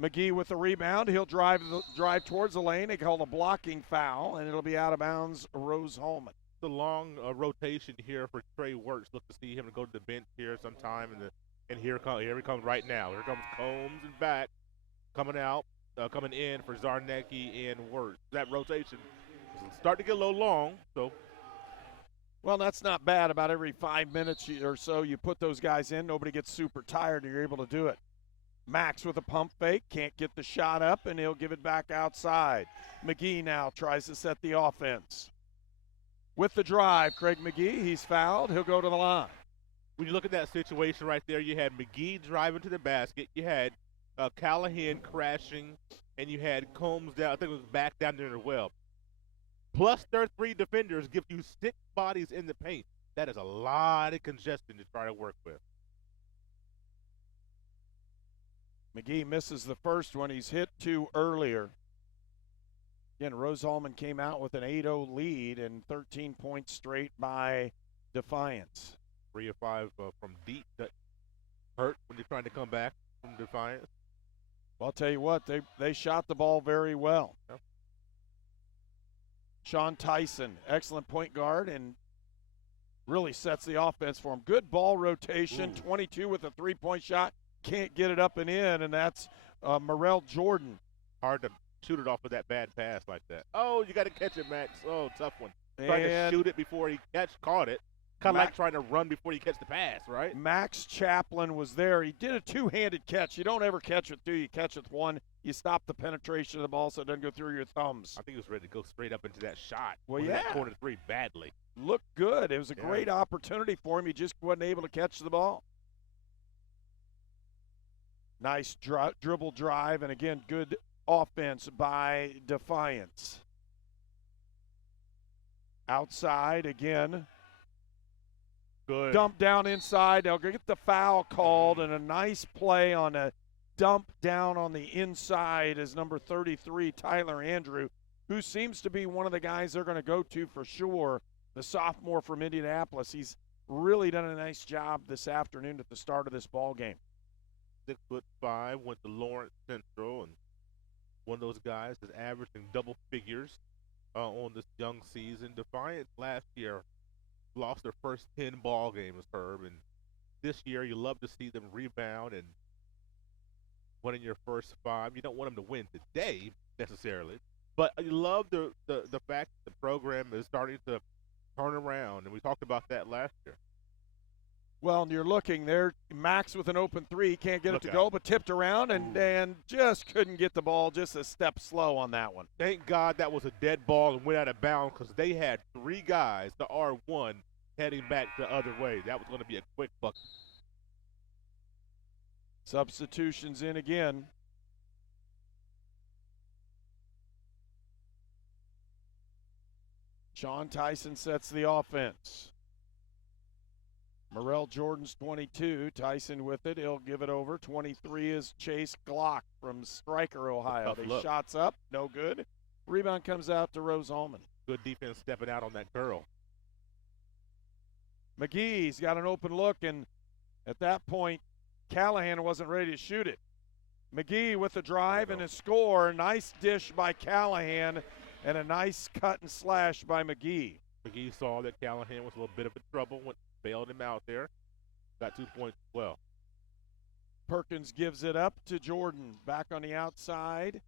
McGee with the rebound. He'll drive towards the lane. They call a blocking foul, and it'll be out of bounds, Rose-Hulman. the long rotation here for Trey Works. Look to see him go to the bench here sometime, and here he comes right now. Here comes Combs and back, coming in for Zarnecki and Works. That rotation is starting to get a little long, so. Well, that's not bad. About every 5 minutes or so, you put those guys in. Nobody gets super tired, and you're able to do it. Max with a pump fake, can't get the shot up, and he'll give it back outside. McGee now tries to set the offense. With the drive, Craig McGee, he's fouled. He'll go to the line. When you look at that situation right there, you had McGee driving to the basket. You had Callahan crashing, and you had Combs down. I think it was back down there as well. Plus their 3 defenders give you 6 bodies in the paint. That is a lot of congestion to try to work with. McGee misses the first one. He's hit 2 earlier. Again, Rose-Hulman came out with an 8-0 lead and 13 points straight by Defiance. 3 of 5 from deep. That hurt when you're trying to come back from Defiance. Well, I'll tell you what, they shot the ball very well. Yep. Sean Tyson, excellent point guard, and really sets the offense for him. Good ball rotation, 22 with a 3-point shot. Can't get it up and in, and that's Morrell Jordan. Hard to shoot it off with that bad pass like that. Oh, you got to catch it, Max. Oh, tough one. Trying to shoot it before he caught it. Kind of like trying to run before you catch the pass, right? Max Chaplin was there. He did a 2-handed catch. You don't ever catch with 2. You catch with 1. You stop the penetration of the ball so it doesn't go through your thumbs. I think he was ready to go straight up into that shot. Well, yeah. That corner 3 badly. Looked good. It was a great opportunity for him. He just wasn't able to catch the ball. Nice dribble drive, and again, good offense by Defiance. Outside again. Good. Dump down inside. They'll get the foul called, and a nice play on a dump down on the inside is number 33, Tyler Andrew, who seems to be one of the guys they're going to go to for sure, the sophomore from Indianapolis. He's really done a nice job this afternoon at the start of this ball game. 6'5", went to Lawrence Central, and one of those guys is averaging double figures on this young season. Defiance last year lost their first 10 ball games, Herb, and this year you love to see them rebound and winning your first 5. You don't want them to win today necessarily, but you love the fact that the program is starting to turn around, and we talked about that last year. Well, and you're looking there, Max with an open 3, can't get it to go, but tipped around and just couldn't get the ball, just a step slow on that one. Thank God that was a dead ball and went out of bounds, because they had 3 guys, the R1, heading back the other way. That was going to be a quick bucket. Substitutions in again. Sean Tyson sets the offense. Morrell Jordan's 22. Tyson with it. He'll give it over. 23 is Chase Glock from Stryker, Ohio. They shots up. No good. Rebound comes out to Rose-Hulman. Good defense stepping out on that girl. McGee's got an open look, and at that point, Callahan wasn't ready to shoot it. McGee with the drive and a score. Nice dish by Callahan and a nice cut and slash by McGee. McGee saw that Callahan was a little bit of a trouble, bailed him out there. Got 2 points as well. Perkins gives it up to Jordan. Back on the outside.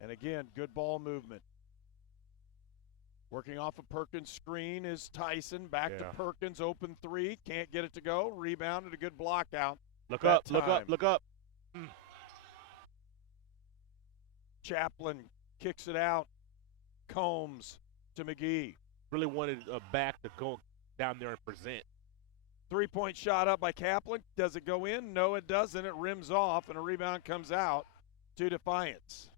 And again, good ball movement. Working off a Perkins screen is Tyson. Back to Perkins, open 3. Can't get it to go. Rebounded, a good block out. Look up, look up, look up. Chaplin kicks it out. Combs to McGee. Really wanted a back to go down there and present. 3-point shot up by Kaplan. Does it go in? No, it doesn't. It rims off, and a rebound comes out to Defiance.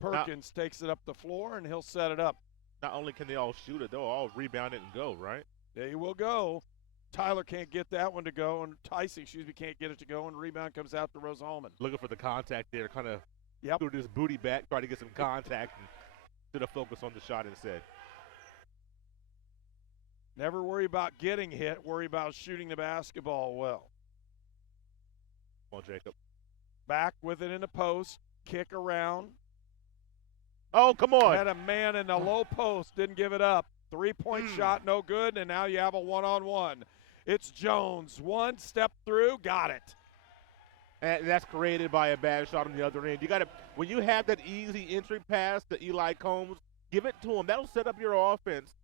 Perkins takes it up the floor, and he'll set it up. Not only can they all shoot it, they'll all rebound it and go, right? They will go. Tyler can't get that one to go, and Tyson, can't get it to go, and rebound comes out to Rose-Hulman. Looking for the contact there, kind of threw this booty back, try to get some contact, and should have focused on the shot instead. Never worry about getting hit. Worry about shooting the basketball well. Come on, Jacob. Back with it in the post. Kick around. Oh, come on. Had a man in the low post. Didn't give it up. Three-point shot, no good, and now you have a one-on-one. It's Jones. One step through, got it. And that's created by a bad shot on the other end. You got to, when you have that easy entry pass to Eli Combs, give it to him. That'll set up your offense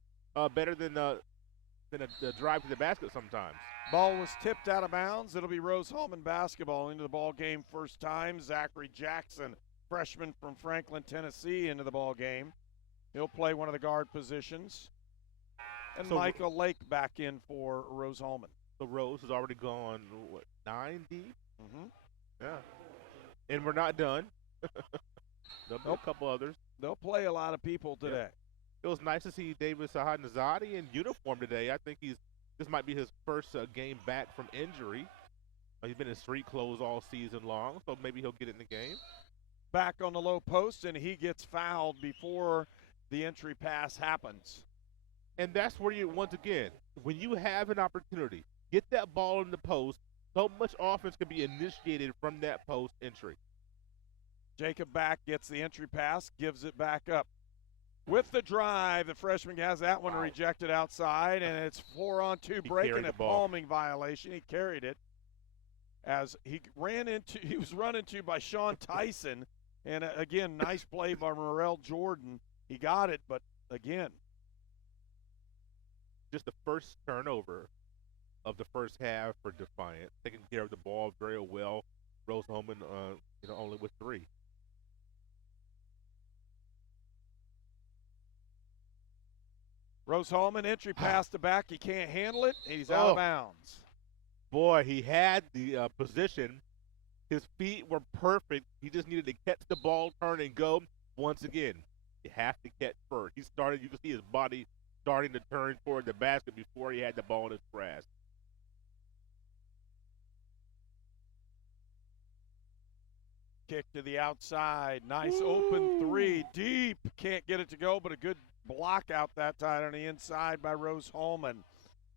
better than a drive to the basket sometimes. Ball was tipped out of bounds. It'll be Rose-Hulman basketball into the ball game first time. Zachary Jackson, freshman from Franklin, Tennessee, into the ball game. He'll play one of the guard positions. And so Michael Lake back in for Rose-Hulman. So Rose has already gone, 9 deep? Mm-hmm. Yeah. And we're not done. There'll be a couple others. They'll play a lot of people today. Yeah. It was nice to see Davis Ahadnazadi in uniform today. I think this might be his first game back from injury. He's been in street clothes all season long, so maybe he'll get it in the game. Back on the low post, and he gets fouled before the entry pass happens. And that's where you, once again, when you have an opportunity, get that ball in the post. So much offense can be initiated from that post entry. Jacob back gets the entry pass, gives it back up. With the drive, the freshman has that one rejected outside, and it's 4-on-2 break and a palming violation. He carried it as he was run into by Sean Tyson. And again, nice play by Morrell Jordan. He got it, but again. Just the first turnover of the first half for Defiance, taking care of the ball very well. Rose-Hulman, only with 3. Rose-Hulman, entry pass to back. He can't handle it. He's out of bounds. Boy, he had the position. His feet were perfect. He just needed to catch the ball, turn, and go. Once again, you have to catch first. You can see his body starting to turn toward the basket before he had the ball in his grasp. Kick to the outside. Nice open 3. Deep. Can't get it to go, but a good block out that time on the inside by Rose-Hulman.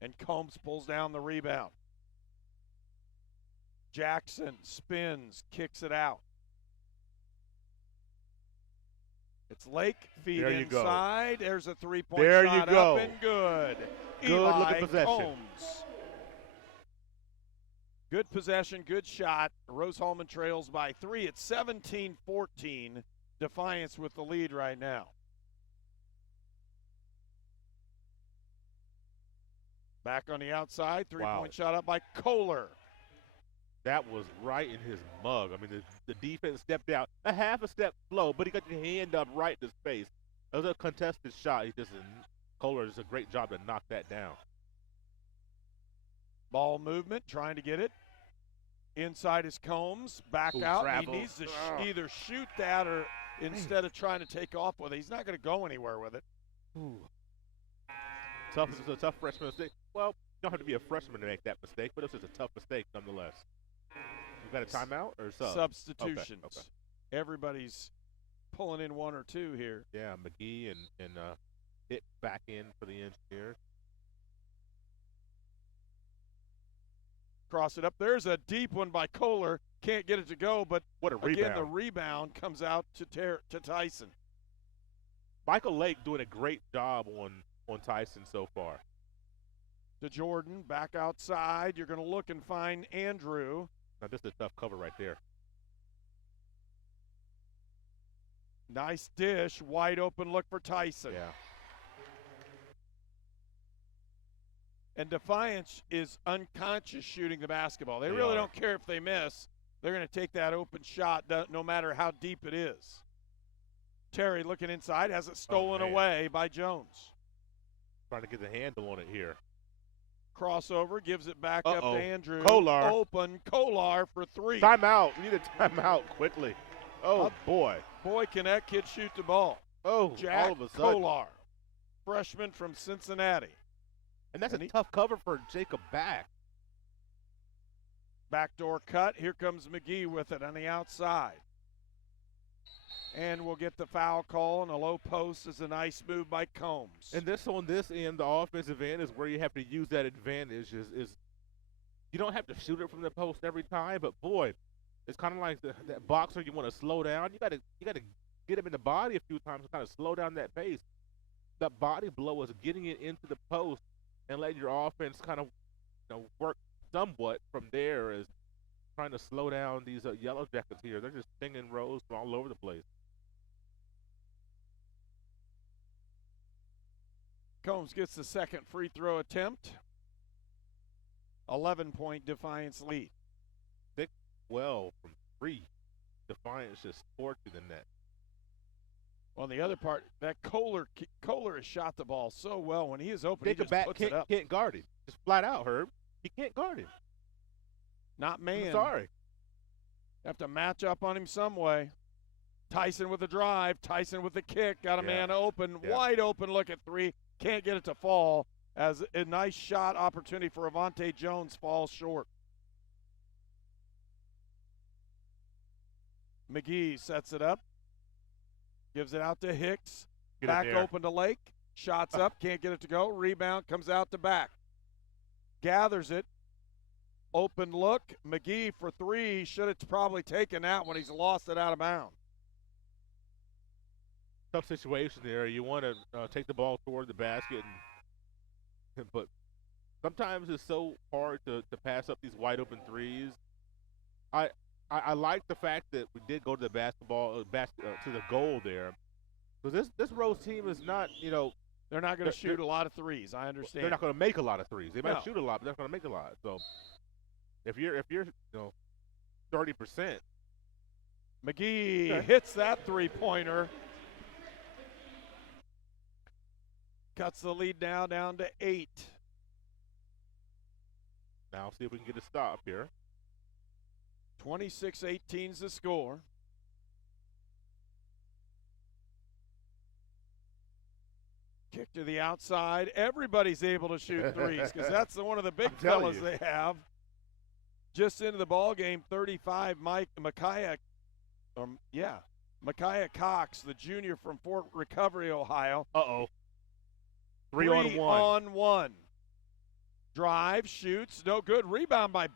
And Combs pulls down the rebound. Jackson spins, kicks it out. It's Lake, feed there you inside. Go. There's a three-point there shot you go. Up and good. Good Eli looking possession. Combs. Good possession, good shot. Rose-Hulman trails by 3. It's 17-14. Defiance with the lead right now. Back on the outside, three-point shot up by Kohler. That was right in his mug. I mean, the defense stepped out a half a step slow, but he got your hand up right in his face. It was a contested shot. Kohler does a great job to knock that down. Ball movement, trying to get it. Inside is Combs, back out. Travel. He needs to either shoot that or instead of trying to take off with it. He's not going to go anywhere with it. It's a tough freshman mistake. Well, you don't have to be a freshman to make that mistake, but it's just a tough mistake nonetheless. You got a timeout or sub? Substitutions. Okay. Everybody's pulling in 1 or 2 here. Yeah, McGee and hit back in for the Engineers. Cross it up. There's a deep one by Kohler. Can't get it to go, but what a again, rebound. the rebound comes out to Tyson. Michael Lake doing a great job on Tyson so far. To Jordan, back outside. You're going to look and find Andrew. Now, this is a tough cover right there. Nice dish. Wide open look for Tyson. Yeah. And Defiance is unconscious shooting the basketball. They really don't care if they miss. They're going to take that open shot no matter how deep it is. Terry looking inside, has it stolen away by Jones. Trying to get the handle on it here. Crossover, gives it back up to Andrew. Kolar. Open, Kolar for 3. Timeout. We need a timeout quickly. Oh, boy. Boy, can that kid shoot the ball. Oh, Jack all of a sudden. Kolar, freshman from Cincinnati. And that's a tough cover for Jacob back. Backdoor cut. Here comes McGee with it on the outside. And we'll get the foul call, and a low post is a nice move by Combs. And on this end, the offensive end is where you have to use that advantage. Is you don't have to shoot it from the post every time, but boy, it's kind of like that boxer you want to slow down. You got to get him in the body a few times to kind of slow down that pace. that body blow is getting it into the post and letting your offense kind of work somewhat from there, is trying to slow down these Yellow Jackets here. They're just stinging Rose from all over the place. Combs gets the second free throw attempt. 11-point Defiance lead. 6-12 from 3. Defiance just torching the net. On the other part, that Kohler has shot the ball so well. When he is open, he just puts it up. Can't guard him. Just flat out, Herb. He can't guard him. Not man. I'm sorry. Have to match up on him some way. Tyson with the drive. Tyson with the kick. Got a man open. Wide open look at 3. Can't get it to fall, as a nice shot opportunity for Avante Jones falls short. McGee sets it up. Gives it out to Hicks. Back open to Lake. Shots up. Can't get it to go. Rebound comes out to back. Gathers it. Open look. McGee for 3. Should have probably taken that when he's lost it out of bounds. Tough situation there. You want to take the ball toward the basket, but sometimes it's so hard to pass up these wide open threes. I like the fact that we did go to the to the goal there, because this Rose team is not, they're not going to shoot a lot of threes. I understand. They're not going to make a lot of threes. They might shoot a lot, but they're not going to make a lot. So if you're 30%, McGee hits that 3-pointer. Cuts the lead now down to 8. Now see if we can get a stop here. 26-18's the score. Kick to the outside. Everybody's able to shoot threes, because that's one of the big fellas they have. Just into the ball game, 35, Micaiah Cox, the junior from Fort Recovery, Ohio. 3-on-1. Drive, shoots, no good. Rebound by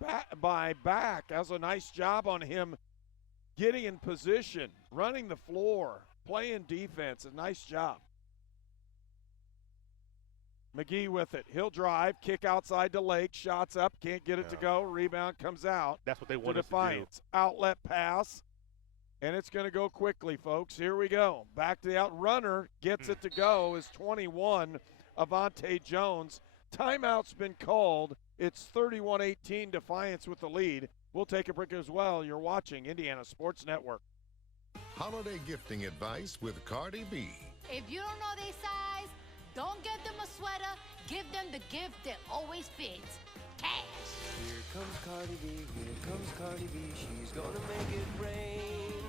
Back. That's a nice job on him getting in position, running the floor, playing defense. A nice job. McGee with it. He'll drive, kick outside to Lake, shots up, can't get it to go. Rebound comes out. That's what they want us to Defiance. Outlet pass, and it's going to go quickly, folks. Here we go. Back to the outrunner, gets it to go, is 21. Avante Jones. Timeout's been called. It's 31-18, Defiance with the lead. We'll take a break as well. You're watching Indiana Sports Network. Holiday gifting advice with Cardi B. If you don't know their size, don't get them a sweater. Give them the gift that always fits. Cash. Here comes Cardi B, here comes Cardi B. She's gonna make it rain.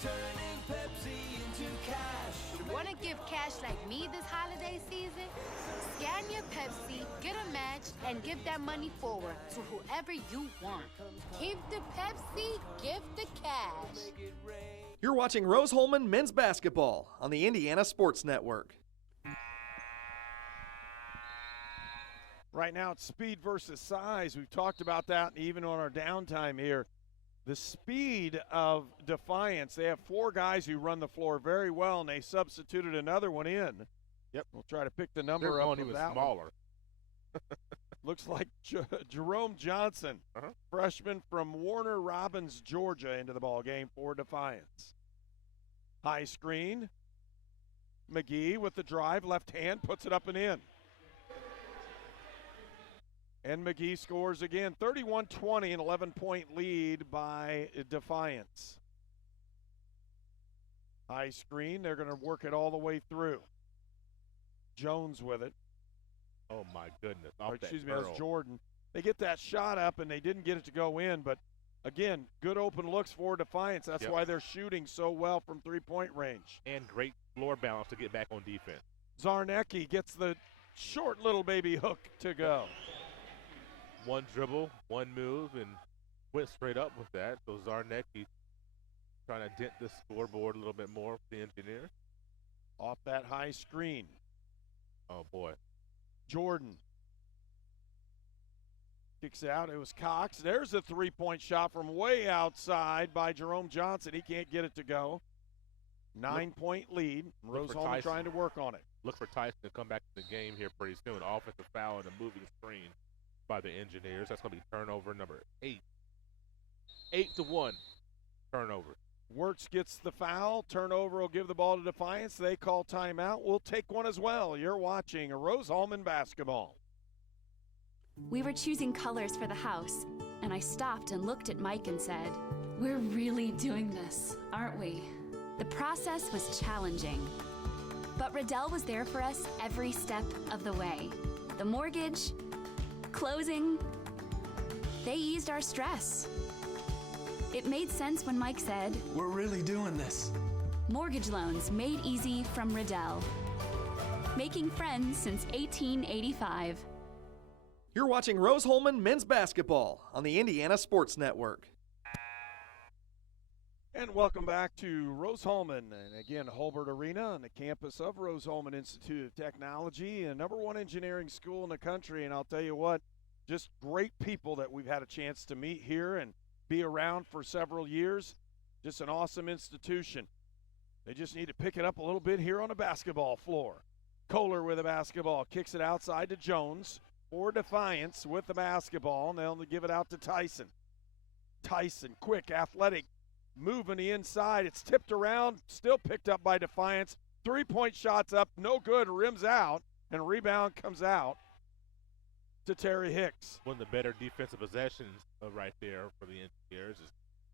Turning Pepsi into cash. Want to give cash like me this holiday season? Scan your Pepsi, get a match, and give that money forward to whoever you want. Keep the Pepsi, give the cash. You're watching Rose-Hulman men's basketball on the Indiana Sports Network. Right now it's speed versus size. We've talked about that even on our downtime here. The speed of Defiance, they have 4 guys who run the floor very well, and they substituted another one in. Yep. We'll try to pick the number up of that smaller. Looks like Jerome Johnson, freshman from Warner Robins, Georgia, into the ball game for Defiance. High screen. McGee with the drive, left hand, puts it up and in. And McGee scores again. 31-20, an 11-point lead by Defiance. High screen. They're going to work it all the way through. Jones with it. Oh, my goodness. Excuse me, that's Jordan. They get that shot up, and they didn't get it to go in. But, again, good open looks for Defiance. That's why they're shooting so well from three-point range. And great floor balance to get back on defense. Zarnecki gets the short little baby hook to go. One dribble, one move, and went straight up with that. So Zarnecki trying to dent the scoreboard a little bit more for the Engineers. Off that high screen. Oh, boy. Jordan kicks out. It was Cox. There's a three-point shot from way outside by Jerome Johnson. He can't get it to go. 9-point lead. Rose-Hulman trying to work on it. look for Tyson to come back to the game here pretty soon. Offensive foul and a moving screen by the Engineers. That's going to be turnover number 8. 8-1 turnover. Wirtz gets the foul. Turnover will give the ball to Defiance. They call timeout. We'll take one as well. You're watching Rose-Hulman basketball. We were choosing colors for the house, and I stopped and looked at Mike and said, "We're really doing this, aren't we?" The process was challenging, but Riddell was there for us every step of the way. The mortgage, closing, they eased our stress. It made sense when Mike said, "We're really doing this." Mortgage loans made easy from Riddell. Making friends since 1885. You're watching Rose-Hulman men's basketball on the Indiana Sports Network. And welcome back to Rose-Hulman, and again, Hulbert Arena on the campus of Rose-Hulman Institute of Technology, and #1 engineering school in the country. And I'll tell you what, just great people that we've had a chance to meet here and be around for several years. Just an awesome institution. They just need to pick it up a little bit here on the basketball floor. Kohler with the basketball, kicks it outside to Jones for Defiance with the basketball, and they'll give it out to Tyson. Tyson, quick, athletic, moving the inside. It's tipped around, still picked up by Defiance. 3-point shots up, no good, rims out, and rebound comes out to Terry Hicks. One of the better defensive possessions right there for the Engineers.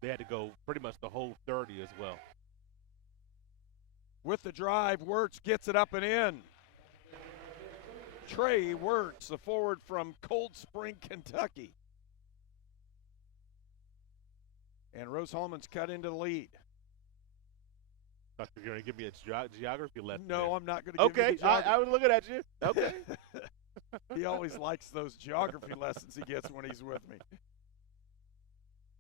They had to go pretty much the whole 30 as well. With the drive, Wirtz gets it up and in. Trey Wirtz, the forward from Cold Spring, Kentucky. And Rose-Hulman's cut into the lead. Thought you were going to give me a geography lesson. No, there. I'm not going to give you Okay, I was looking at you. Okay. He always likes those geography lessons he gets when he's with me.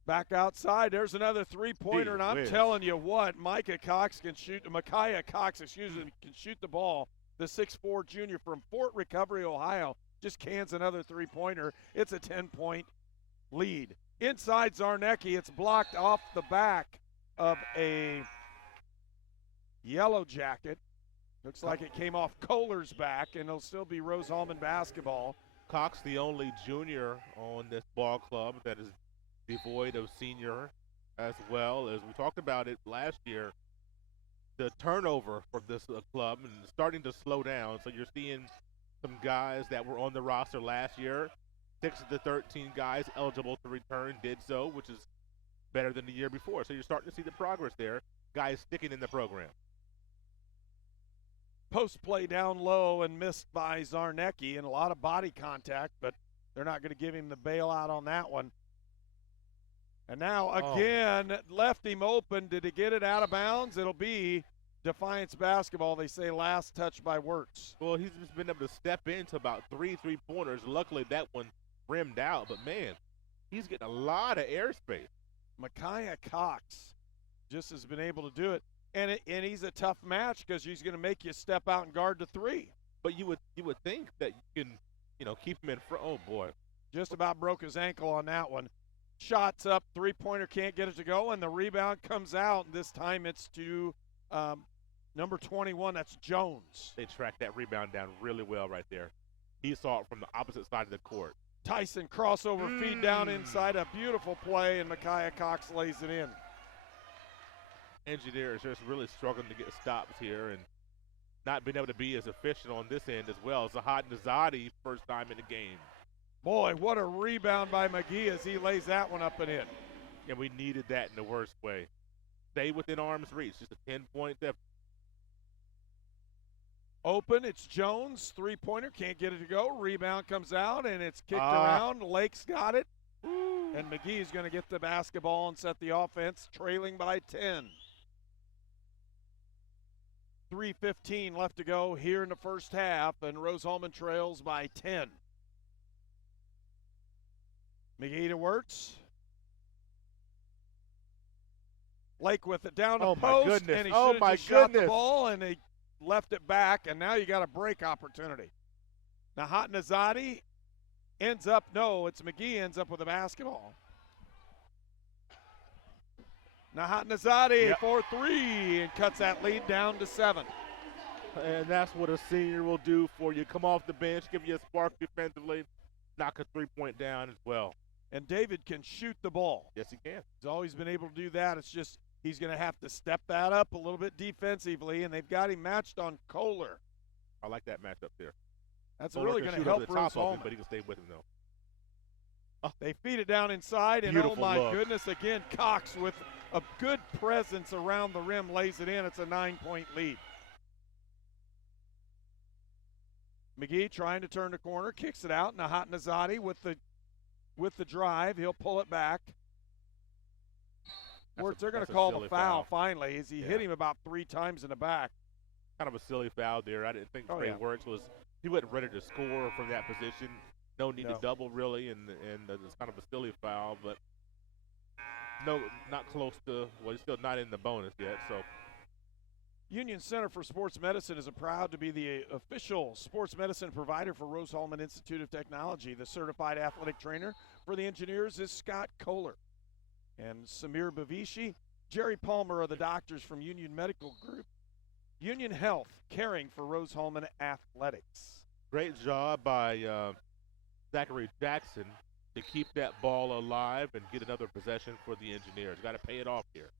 Back outside, there's another three-pointer, and I'm telling you what, Micaiah Cox can shoot the ball. The 6'4" junior from Fort Recovery, Ohio, just cans another three-pointer. It's a 10-point lead. Inside Zarnecki, it's blocked off the back of a Yellow Jacket. Looks like it came off Kohler's back, and it'll still be Rose-Hulman basketball. Cox, the only junior on this ball club that is devoid of senior as well. As we talked about it last year, the turnover for this club and starting to slow down. So you're seeing some guys that were on the roster last year. 6 of the 13 guys eligible to return did so, which is better than the year before. So you're starting to see the progress there. Guys sticking in the program. Post play down low and missed by Zarnecki, and a lot of body contact, but they're not going to give him the bailout on that one. And now again, left him open. Did he get it out of bounds? It'll be Defiance basketball. They say last touch by Wirtz. Well, he's just been able to step into about 3 3-pointers. Luckily, that one rimmed out. But, man, he's getting a lot of airspace. Micaiah Cox just has been able to do it. And he's a tough match because he's going to make you step out and guard the three. But you would think that you can, keep him in front. Oh, boy. Just about broke his ankle on that one. Shots up, three-pointer can't get it to go, and the rebound comes out. And this time it's to number 21, that's Jones. They tracked that rebound down really well right there. He saw it from the opposite side of the court. Tyson crossover feed down inside, a beautiful play, and Micaiah Cox lays it in. Engineers just really struggling to get stops here and not being able to be as efficient on this end as well. Zahad Nazadi, first time in the game. Boy, what a rebound by McGee as he lays that one up and in. And we needed that in the worst way. Stay within arm's reach, just a 10-point difference. Open, it's Jones, three-pointer, can't get it to go. Rebound comes out, and it's kicked around. Lake's got it. And McGee's going to get the basketball and set the offense, trailing by 10. 3:15 left to go here in the first half, and Rose-Hulman trails by 10. McGee to Wirtz. Lake with it down the post, and he should have just shot the ball, and they left it back, and now you got a break opportunity. Now Nazadi ends up, it's McGee ends up with the basketball. Now Nazadi for 3 and cuts that lead down to 7. and that's what a senior will do for you. Come off the bench, give you a spark defensively, knock a three-point down as well. And David can shoot the ball. Yes, he can. He's always been able to do that. It's just he's going to have to step that up a little bit defensively, and they've got him matched on Kohler. I like that matchup there. That's Kohler really can going to shoot over help the top of him, Rose-Hulman. but he can stay with him, though. They feed it down inside, and Beautiful oh my look. goodness, again, Cox with a good presence around the rim lays it in. It's a 9-point lead. McGee trying to turn the corner, kicks it out. Nahat Nazadi with the drive. He'll pull it back. They're going to call the foul finally as he hit him about 3 times in the back. Kind of a silly foul there. I didn't think Oh, Trey yeah. Works was – he wasn't ready to score from that position. No need to double, really, and it's kind of a silly foul, but no, not close to – well, he's still not in the bonus yet, so. Union Center for Sports Medicine is proud to be the official sports medicine provider for Rose-Hulman Institute of Technology. The certified athletic trainer for the Engineers is Scott Kohler. And Samir Bavishi, Jerry Palmer are the doctors from Union Medical Group. Union Health, caring for Rose-Hulman athletics. Great job by Zachary Jackson to keep that ball alive and get another possession for the Engineers. Got to pay it off here.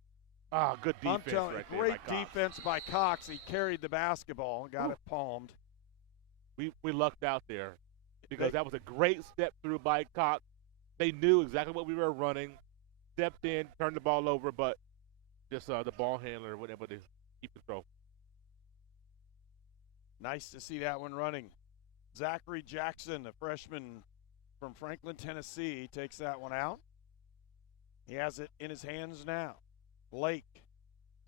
Ah, good defense right there great by Cox. defense by Cox. He carried the basketball and got it palmed. We lucked out there because that was a great step through by Cox. They knew exactly what we were running, stepped in, turned the ball over, but just the ball handler wasn't able to keep control. Nice to see that one running. Zachary Jackson, a freshman from Franklin, Tennessee, takes that one out. He has it in his hands now. Blake.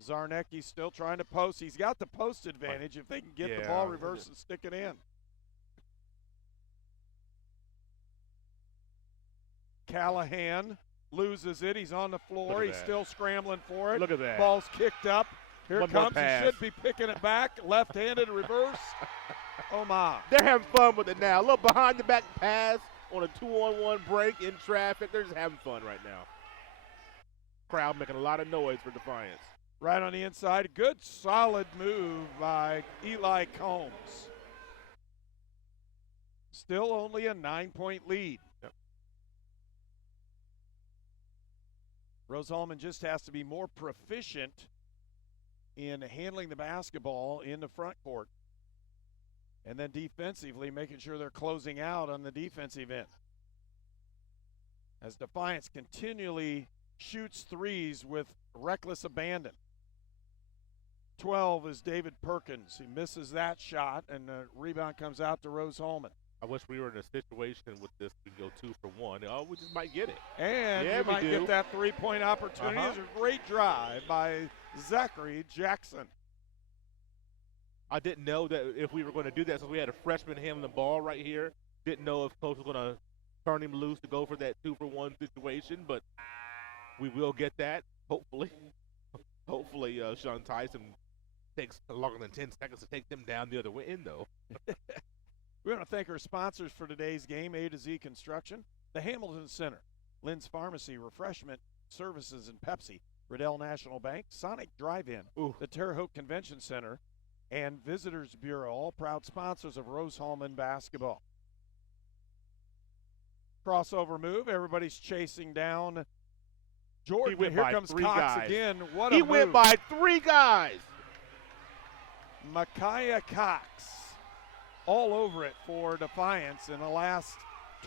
Zarnecki still trying to post. He's got the post advantage if they can get the ball reversed and stick it in. Callahan loses it. He's on the floor. He's still scrambling for it. Look at that. Ball's kicked up. Here it One more comes. He pass. should be picking it back. Left-handed reverse. Oh, my. They're having fun with it now. A little behind-the-back pass on a 2-on-1 break in traffic. They're just having fun right now. Crowd making a lot of noise for Defiance. Right on the inside. Good, solid move by Eli Combs. Still only a 9-point lead. Yep. Rose-Hulman just has to be more proficient in handling the basketball in the front court. And then defensively, making sure they're closing out on the defensive end. As Defiance continually shoots threes with reckless abandon. 12 is David Perkins. He misses that shot, and the rebound comes out to Rose-Hulman. I wish we were in a situation with this to go 2 for 1. Oh, we just might get it. And yeah, you we might do. get that three-point opportunity. It's a great drive by Zachary Jackson. I didn't know that if we were going to do that, since we had a freshman handling the ball right here. Didn't know if coach was going to turn him loose to go for that 2 for 1 situation, but we will get that, hopefully. Hopefully, Sean Tyson takes longer than 10 seconds to take them down the other way in, though. We want to thank our sponsors for today's game, A to Z Construction, the Hamilton Center, Lynn's Pharmacy, Refreshment Services, and Pepsi, Riddell National Bank, Sonic Drive-In, the Terre Haute Convention Center, and Visitors Bureau, all proud sponsors of Rose-Hulman basketball. Crossover move. Everybody's chasing down Jordan. He went Here by comes 3 Cox guys. again. What a He move. went by 3 guys. Micaiah Cox all over it for Defiance in the last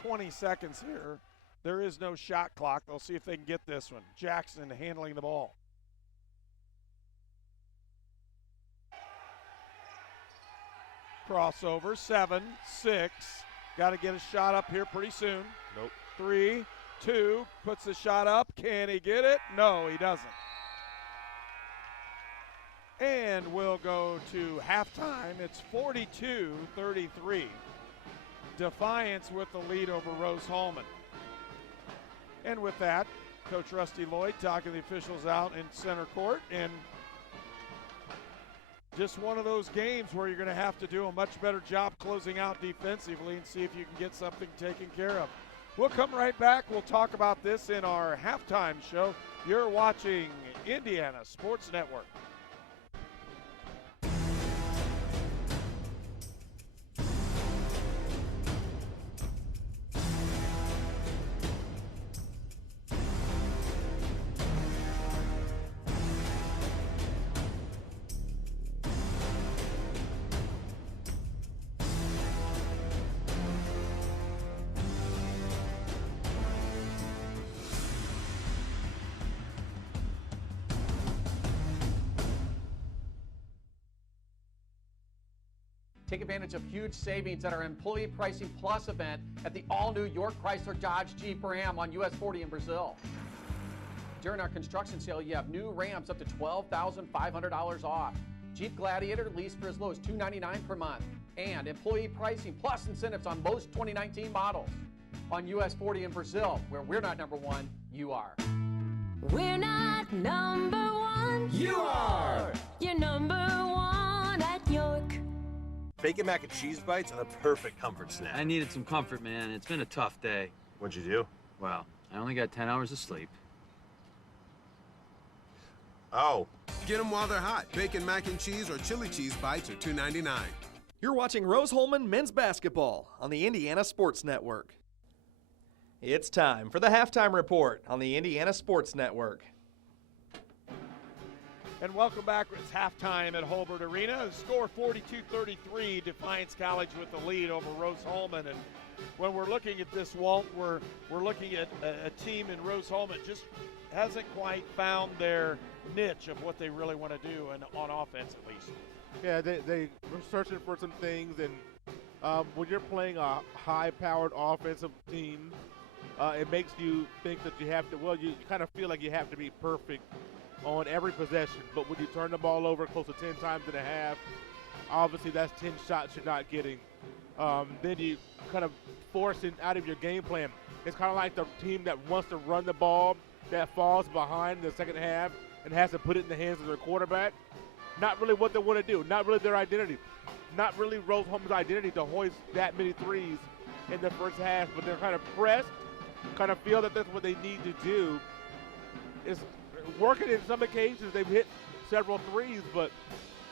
20 seconds here. There is no shot clock. They'll see if they can get this one. Jackson handling the ball. Crossover, 7-6. Got to get a shot up here pretty soon. Nope. 3, 2, puts the shot up. Can he get it? No, he doesn't. And we'll go to halftime. It's 42-33. Defiance with the lead over Rose-Hulman. And with that, Coach Rusty Lloyd talking the officials out in center court. And just one of those games where you're going to have to do a much better job closing out defensively and see if you can get something taken care of. We'll come right back. We'll talk about this in our halftime show. You're watching Indiana Sports Network. Take advantage of huge savings at our Employee Pricing Plus event at the all-new York Chrysler Dodge Jeep Ram on US 40 in Brazil. During our construction sale, you have new Rams up to $12,500 off. Jeep Gladiator leased for as low as $299 per month. And employee pricing plus incentives on most 2019 models. On US 40 in Brazil, where we're not number one, you are. We're not number one. You are. You're number one at York. Bacon mac and cheese bites are the perfect comfort snack. I needed some comfort, man. It's been a tough day. What'd you do? Well, I only got 10 hours of sleep. Oh. Get them while they're hot. Bacon mac and cheese or chili cheese bites are $2.99. You're watching Rose-Hulman men's basketball on the Indiana Sports Network. It's time for the halftime report on the Indiana Sports Network. And welcome back. It's halftime at Holbert Arena. The score 42-33. Defiance College with the lead over Rose-Hulman. And when we're looking at this, Walt, we're looking at a team in Rose-Hulman just hasn't quite found their niche of what they really want to do, and on offense at least. Yeah, they were searching for some things, and when you're playing a high-powered offensive team, it makes you think that you have to, well, you kind of feel like you have to be perfect on every possession. But when you turn the ball over close to 10 times in a half, obviously that's 10 shots you're not getting. Then you kind of force it out of your game plan. It's kind of like the team that wants to run the ball that falls behind in the second half and has to put it in the hands of their quarterback. Not really what they want to do. Not really their identity. Not really Rose-Hulman's identity to hoist that many threes in the first half, but they're kind of pressed, kind of feel that that's what they need to do. It's working in some occasions. They've hit several threes, but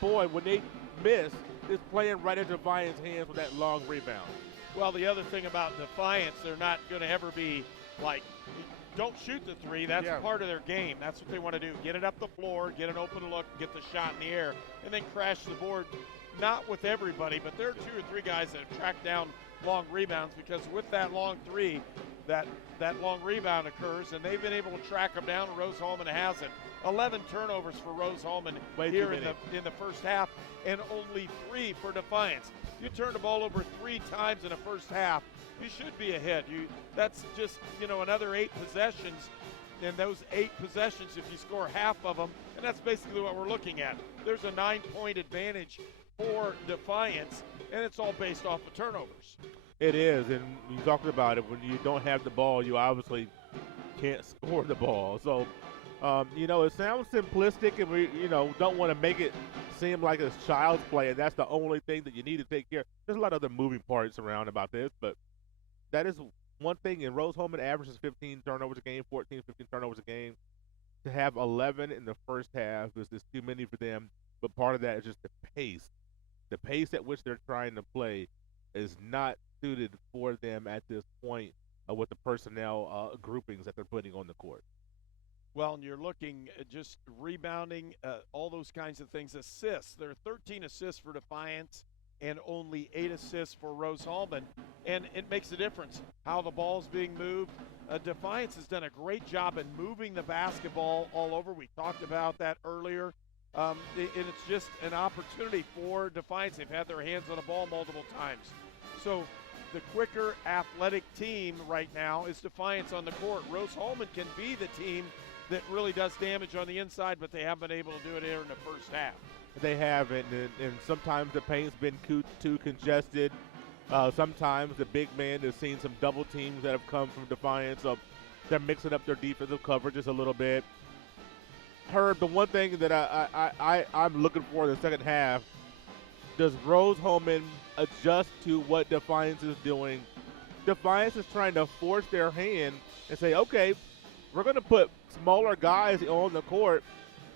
boy, when they miss, it's playing right into Defiance's hands with that long rebound. Well, the other thing about Defiance, they're not going to ever be like, don't shoot the three. That's part of their game. That's what they want to do. Get it up the floor, get an open look, get the shot in the air, and then crash the board. Not with everybody, but there are 2 or 3 guys that have tracked down long rebounds, because with that long three, that long rebound occurs, and they've been able to track them down. Rose-Hulman hasn't. 11 turnovers for Rose-Hulman here in the first half, and only 3 for Defiance. You turn the ball over 3 times in the first half, you should be ahead. That's just, another 8 possessions. And those 8 possessions, if you score half of them, and that's basically what we're looking at. There's a 9-point advantage for Defiance, and it's all based off of turnovers. It is, and you talked about it. When you don't have the ball, you obviously can't score the ball. So, it sounds simplistic, and we, don't want to make it seem like it's child's play, and that's the only thing that you need to take care of. There's a lot of other moving parts around about this, but that is one thing. And Rose-Hulman averages 15 turnovers a game, 15 turnovers a game. To have 11 in the first half is just too many for them, but part of that is just the pace. The pace at which they're trying to play is not suited for them at this point with the personnel groupings that they're putting on the court. Well, and you're looking at just rebounding, all those kinds of things. Assists. There are 13 assists for Defiance and only 8 assists for Rose-Hulman. And it makes a difference how the ball's being moved. Defiance has done a great job in moving the basketball all over. We talked about that earlier. And it's just an opportunity for Defiance. They've had their hands on the ball multiple times. So the quicker athletic team right now is Defiance on the court. Rose-Hulman can be the team that really does damage on the inside, but they haven't been able to do it here in the first half. They haven't, and sometimes the paint's been too congested. Sometimes the big man has seen some double teams that have come from Defiance, so they're mixing up their defensive coverages a little bit. Herb, the one thing that I'm looking for in the second half, does Rose-Hulman adjust to what Defiance is doing? Defiance is trying to force their hand and say, okay, we're going to put smaller guys on the court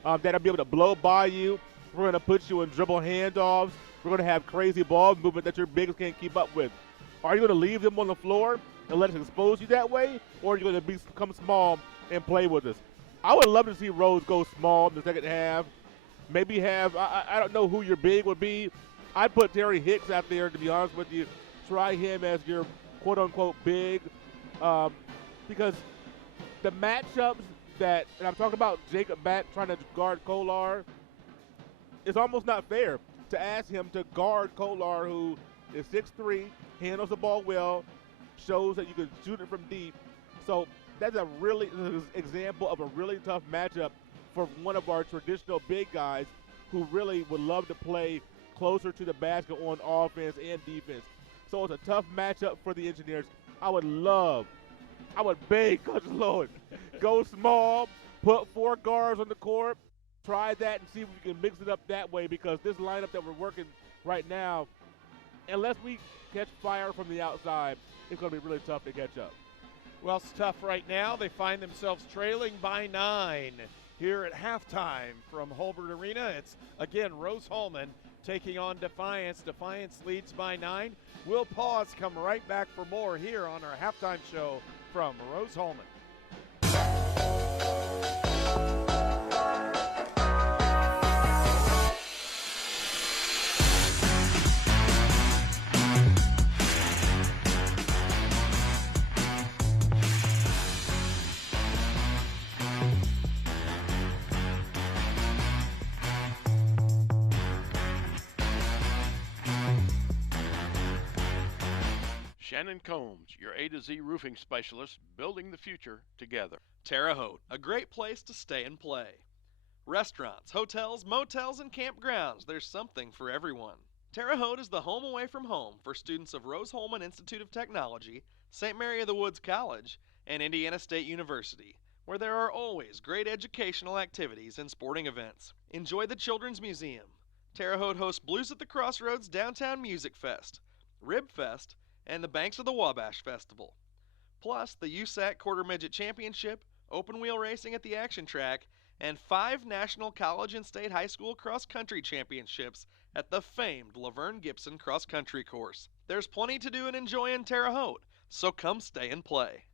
that'll be able to blow by you. We're going to put you in dribble handoffs. We're going to have crazy ball movement that your bigs can't keep up with. Are you going to leave them on the floor and let us expose you that way, or are you going to become small and play with us? I would love to see Rose go small in the second half. Maybe have, I don't know who your big would be. I'd put Terry Hicks out there, to be honest with you. Try him as your quote-unquote big because the matchups that, and I'm talking about Jacob Batt trying to guard Kolar, it's almost not fair. to ask him to guard Kolar, who is 6'3", handles the ball well, shows that you can shoot it from deep. So that's a really example of a really tough matchup for one of our traditional big guys who really would love to play closer to the basket on offense and defense. So it's a tough matchup for the Engineers. I would beg Coach Lloyd, go small, put 4 guards on the court, try that and see if we can mix it up that way, because this lineup that we're working right now, unless we catch fire from the outside, it's going to be really tough to catch up. Well, it's tough right now. They find themselves trailing by 9 here at halftime from Holbert Arena. It's, again, Rose-Hulman taking on Defiance. Defiance leads by 9. We'll pause, come right back for more here on our halftime show from Rose-Hulman. Shannon Combs, your A to Z roofing specialist, building the future together. Terre Haute, a great place to stay and play. Restaurants, hotels, motels, and campgrounds, there's something for everyone. Terre Haute is the home away from home for students of Rose-Hulman Institute of Technology, St. Mary of the Woods College, and Indiana State University, where there are always great educational activities and sporting events. Enjoy the Children's Museum. Terre Haute hosts Blues at the Crossroads Downtown Music Fest, Rib Fest, and the Banks of the Wabash Festival. Plus, the HCAC Quarter Midget Championship, open wheel racing at the Action Track, and 5 national college and state high school cross-country championships at the famed Laverne Gibson cross-country course. There's plenty to do and enjoy in Terre Haute, so come stay and play.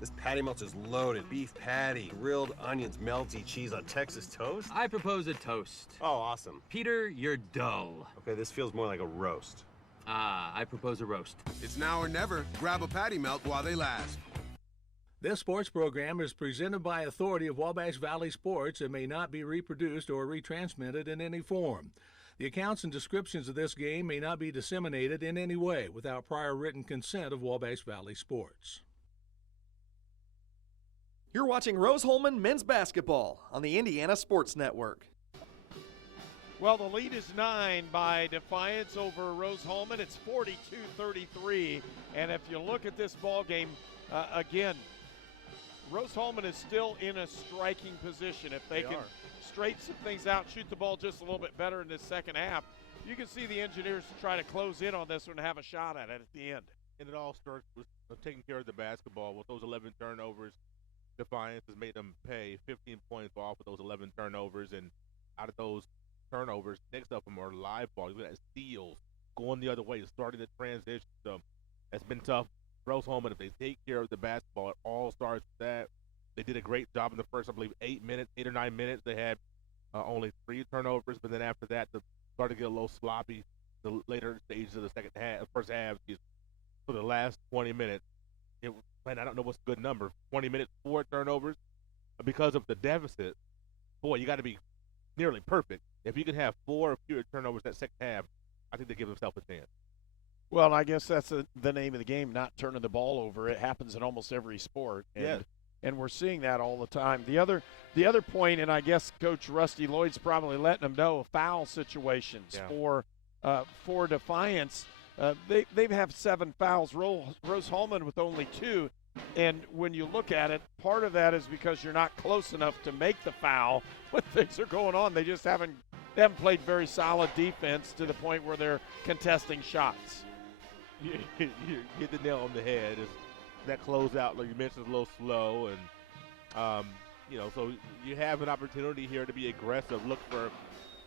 This patty melt is loaded. Beef patty, grilled onions, melty cheese on Texas toast. I propose a toast. Oh, awesome. Peter, you're dull. Okay, this feels more like a roast. I propose a roast. It's now or never. Grab a patty melt while they last. This sports program is presented by authority of Wabash Valley Sports and may not be reproduced or retransmitted in any form. The accounts and descriptions of this game may not be disseminated in any way without prior written consent of Wabash Valley Sports. You're watching Rose-Hulman men's basketball on the Indiana Sports Network. Well, the lead is 9 by Defiance over Rose-Hulman. It's 42-33. And if you look at this ball game, again, Rose-Hulman is still in a striking position. If they can straighten some things out, shoot the ball just a little bit better in this second half, you can see the Engineers try to close in on this one and have a shot at it at the end. And it all starts with taking care of the basketball. With those 11 turnovers, Defiance has made them pay 15 points off of those 11 turnovers, and out of those turnovers, 6 of them are live balls. Look at that, steals going the other way, starting the transition. So it's been tough. Rose-Hulman, if they take care of the basketball, it all starts with that. They did a great job in the first, I believe, 8 or 9 minutes. They had only 3 turnovers, but then after that, they started to get a little sloppy the later stages of the first half. For the last 20 minutes, I don't know what's a good number. 20 minutes, 4 turnovers. Because of the deficit, boy, you got to be nearly perfect. If you can have 4 or fewer turnovers that second half, I think they give themselves a chance. Well, I guess that's the name of the game, not turning the ball over. It happens in almost every sport. And and we're seeing that all the time. The other point, and I guess Coach Rusty Lloyd's probably letting them know, foul situations for Defiance. They have 7 fouls. Rose-Hulman with only 2. And when you look at it, part of that is because you're not close enough to make the foul when things are going on. They just haven't played very solid defense to the point where they're contesting shots. You hit the nail on the head. That closeout, like you mentioned, is a little slow, and so you have an opportunity here to be aggressive. Look for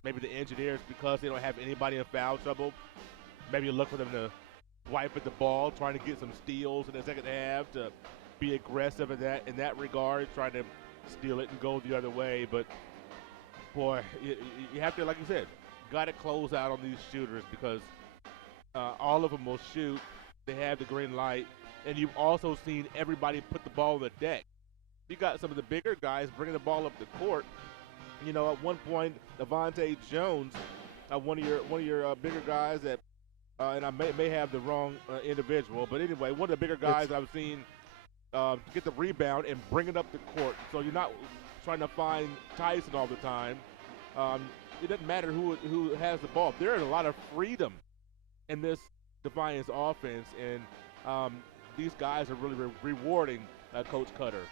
maybe the Engineers, because they don't have anybody in foul trouble. Maybe you look for them to wipe at the ball, trying to get some steals in the second half, to be aggressive in that regard, trying to steal it and go the other way. But boy, you have to, like you said, got to close out on these shooters, because all of them will shoot. They have the green light, and you've also seen everybody put the ball on the deck. You got some of the bigger guys bringing the ball up the court. At one point, Devontae Jones, one of your bigger guys that. And I may have the wrong individual, but anyway, one of the bigger guys I've seen get the rebound and bring it up the court. So you're not trying to find Tyson all the time. It doesn't matter who has the ball. There is a lot of freedom in this Defiance offense, and these guys are really rewarding Coach Cutter.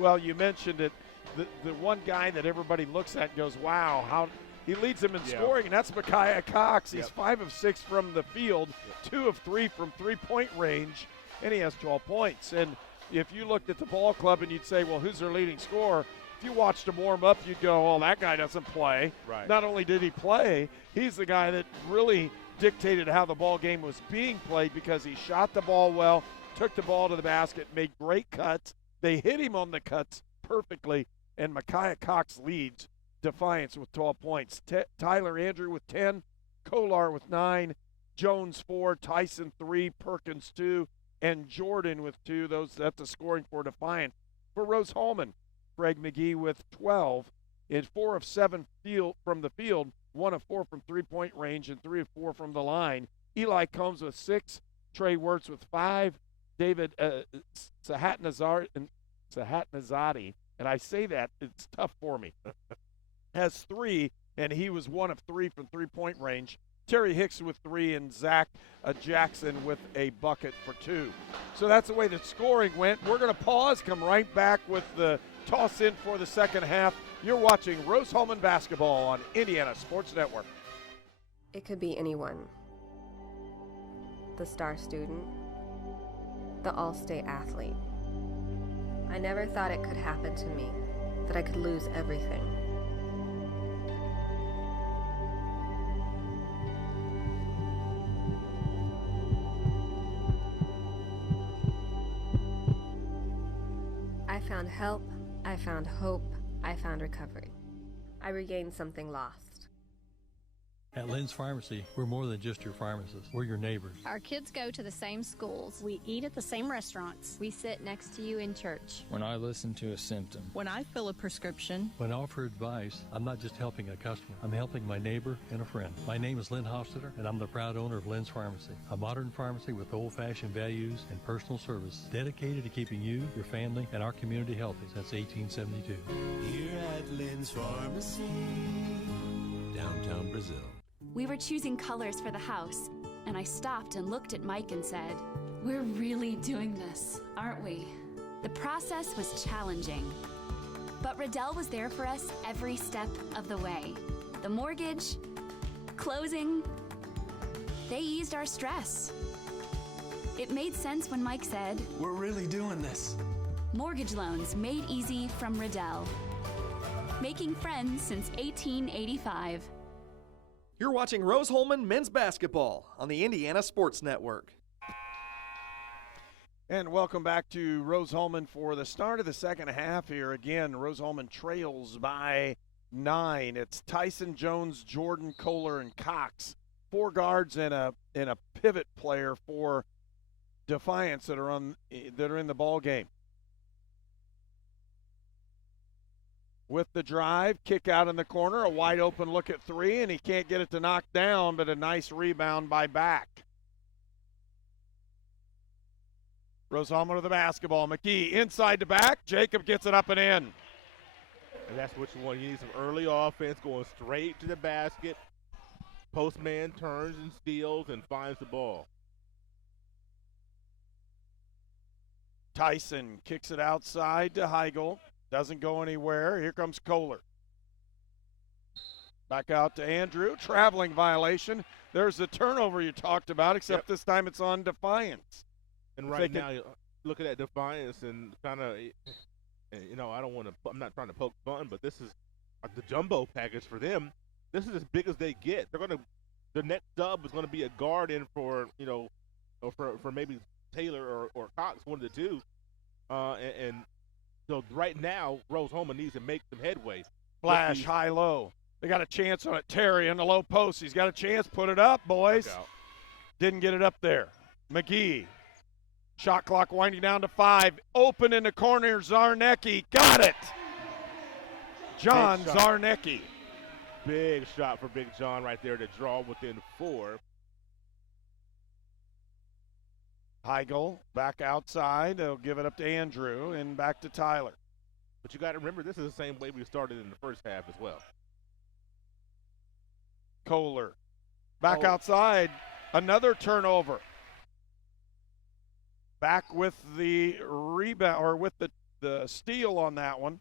Well, you mentioned it. The one guy that everybody looks at and goes, wow, how – he leads them in scoring, and that's Micaiah Cox. He's 5 of 6 from the field, 2 of 3 from three-point range, and he has 12 points. And if you looked at the ball club and you'd say, well, who's their leading scorer? If you watched him warm up, you'd go, oh, that guy doesn't play. Right. Not only did he play, he's the guy that really dictated how the ball game was being played, because he shot the ball well, took the ball to the basket, made great cuts. They hit him on the cuts perfectly, and Micaiah Cox leads Defiance with 12 points. Tyler Andrew with 10, Kolar with 9, Jones 4, Tyson 3, Perkins 2, and Jordan with 2. That's the scoring for Defiance. For Rose-Hulman, Craig McGee with 12, in 4 of 7 from the field, 1 of 4 from three-point range, and 3 of 4 from the line. Eli Combs with 6, Trey Wirtz with 5, David Sahatnazadi, and I say that, it's tough for me, has 3, and he was 1 of 3 from three-point range. Terry Hicks with 3, and Zach Jackson with a bucket for 2. So that's the way the scoring went. We're going to pause, come right back with the toss in for the second half. You're watching Rose-Hulman basketball on Indiana Sports Network. It could be anyone. The star student, the all-state athlete. I never thought it could happen to me, that I could lose everything. I found help, I found hope, I found recovery. I regained something lost. At Lynn's Pharmacy, we're more than just your pharmacist. We're your neighbors. Our kids go to the same schools. We eat at the same restaurants. We sit next to you in church. When I listen to a symptom. When I fill a prescription. When I offer advice, I'm not just helping a customer. I'm helping my neighbor and a friend. My name is Lynn Hofstetter, and I'm the proud owner of Lynn's Pharmacy, a modern pharmacy with old-fashioned values and personal service, dedicated to keeping you, your family, and our community healthy since 1872. Here at Lynn's Pharmacy, downtown Brazil. We were choosing colors for the house, and I stopped and looked at Mike and said, we're really doing this, aren't we? The process was challenging, but Riddell was there for us every step of the way. The mortgage, closing, they eased our stress. It made sense when Mike said, we're really doing this. Mortgage loans made easy from Riddell. Making friends since 1885. You're watching Rose-Hulman men's basketball on the Indiana Sports Network. And welcome back to Rose-Hulman for the start of the second half here. Again, Rose-Hulman trails by 9. It's Tyson, Jones, Jordan, Kolar, and Cox. 4 guards and a pivot player for Defiance that are in the ball game. With the drive, kick out in the corner, a wide open look at 3, and he can't get it to knock down, but a nice rebound by Back. Rose-Hulman with the basketball. McGee inside to back. Jacob gets it up and in. And that's what you want. You need some early offense going straight to the basket. Postman turns and steals and finds the ball. Tyson kicks it outside to Heigl. Doesn't go anywhere. Here comes Kohler. Back out to Andrew. Traveling violation. There's the turnover you talked about, except this time it's on Defiance. And right now, looking at Defiance and kind of, you know, I'm not trying to poke fun, but this is the jumbo package for them. This is as big as they get. The next sub is going to be a guard in for, you know, or for maybe Taylor or Cox, one of the two. And so right now, Rose-Hulman needs to make some headway. Flash, high-low. They got a chance on it. Terry in the low post. He's got a chance. Put it up, boys. Didn't get it up there. McGee. Shot clock winding down to 5. Open in the corner. Zarnecki. Got it. John Zarnecki. Big shot for Big John right there to draw within 4. Heigl back outside. They'll give it up to Andrew and back to Tyler. But you got to remember, this is the same way we started in the first half as well. Kohler back outside. Another turnover. Back with the rebound, or with the steal on that one.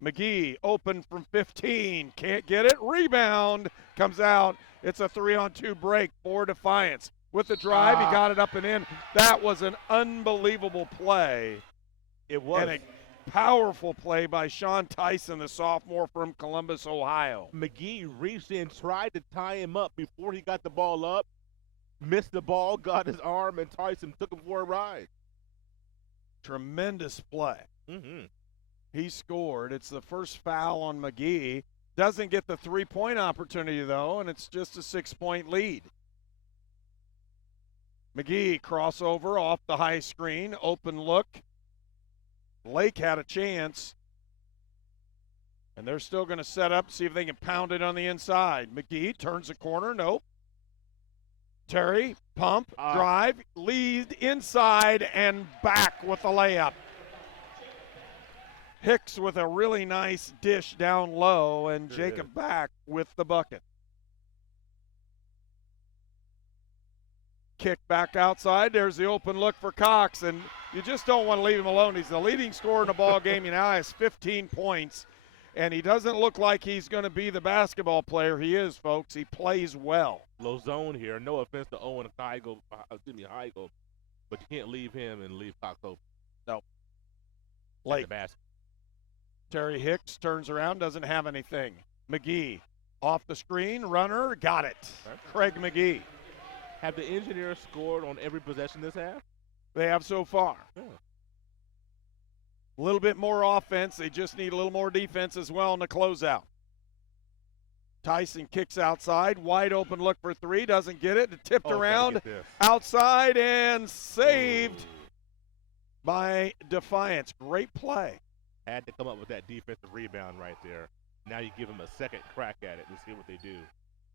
McGee open from 15. Can't get it. Rebound comes out. It's a 3-on-2 break for Defiance. With the drive, he got it up and in. That was an unbelievable play. It was. And a powerful play by Sean Tyson, the sophomore from Columbus, Ohio. McGee reached in, tried to tie him up before he got the ball up, missed the ball, got his arm, and Tyson took him for a ride. Tremendous play. Mm-hmm. He scored. It's the first foul on McGee. Doesn't get the 3-point opportunity, though, and it's just a 6-point lead. McGee crossover off the high screen. Open look. Lake had a chance. And they're still going to set up, see if they can pound it on the inside. McGee turns the corner. Nope. Terry, pump, drive, lead inside and back with the layup. Hicks with a really nice dish down low, and Jacob back with the bucket. Kick back outside. There's the open look for Cox, and you just don't want to leave him alone. He's the leading scorer in the ball game. He now has 15 points, and he doesn't look like he's going to be the basketball player he is, folks. He plays well. Low zone here. No offense to Owen Heigl, but you can't leave him and leave Cox open. No. Late. Terry Hicks turns around, doesn't have anything. McGee off the screen, runner, got it. Craig McGee. Have the Engineers scored on every possession this half? They have so far. Yeah. A little bit more offense. They just need a little more defense as well in the closeout. Tyson kicks outside. Wide open look for 3. Doesn't get it. Tipped around. Outside and saved by Defiance. Great play. Had to come up with that defensive rebound right there. Now you give them a second crack at it and see what they do.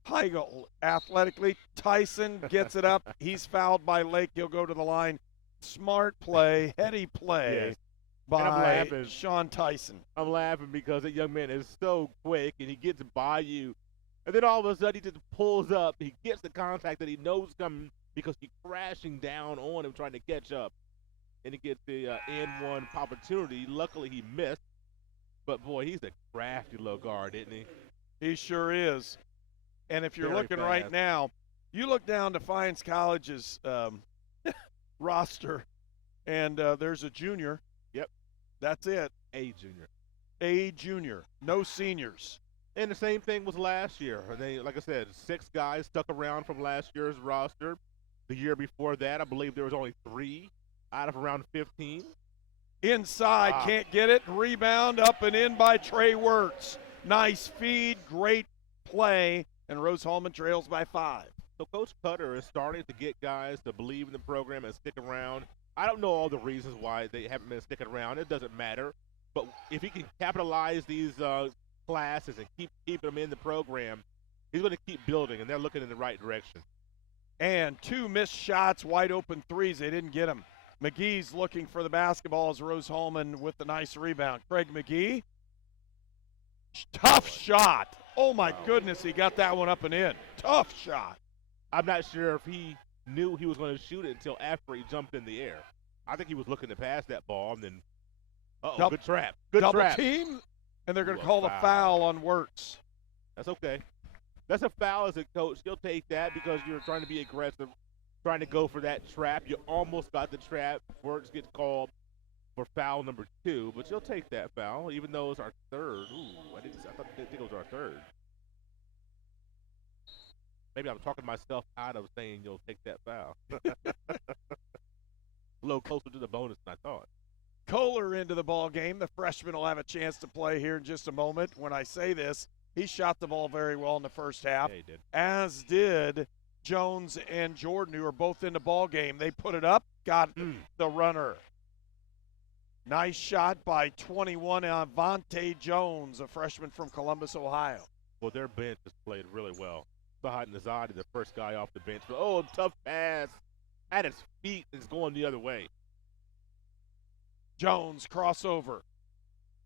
Heigl athletically. Tyson gets it up. He's fouled by Lake. He'll go to the line. Smart play, heady play by Sean Tyson. I'm laughing because that young man is so quick and he gets by you. And then all of a sudden he just pulls up. He gets the contact that he knows coming because he's crashing down on him trying to catch up. And he gets the N1 opportunity. Luckily he missed. But, boy, he's a crafty little guard, isn't he? He sure is. And if you're looking right now, you look down Defiance College's roster, and there's a junior. Yep. That's it. A junior. A junior. No seniors. And the same thing was last year. They, like I said, 6 guys stuck around from last year's roster. The year before that, I believe there was only 3 out of around 15. Inside, can't get it. Rebound up and in by Trey Wirtz. Nice feed, great play, and Rose-Hulman trails by 5. So Coach Cutter is starting to get guys to believe in the program and stick around. I don't know all the reasons why they haven't been sticking around. It doesn't matter. But if he can capitalize these classes and keep them in the program, he's going to keep building, and they're looking in the right direction. And 2 missed shots, wide open threes. They didn't get them. McGee's looking for the basketball as Rose-Hulman with the nice rebound. Craig McGee. Tough shot. Oh, my goodness, he got that one up and in. Tough shot. I'm not sure if he knew he was going to shoot it until after he jumped in the air. I think he was looking to pass that ball, and then, good trap. Good double trap. Team, and they're going to call the foul on Wirtz. That's okay. That's a foul as a coach. You'll take that because you're trying to be aggressive, trying to go for that trap. You almost got the trap. Wirtz gets called for foul number 2, but you'll take that foul, even though it's our third. Ooh, I think it was our third. Maybe I'm talking myself out of saying you'll take that foul. A little closer to the bonus than I thought. Kohler into the ball game. The freshman will have a chance to play here in just a moment. When I say this, he shot the ball very well in the first half, yeah, he did. as did Jones and Jordan, who are both in the ball game. They put it up, got the runner. Nice shot by 21 Avante Jones, a freshman from Columbus, Ohio. Well, their bench has played really well. Sahad Nazadi, the first guy off the bench. Oh, tough pass at his feet is going the other way. Jones crossover.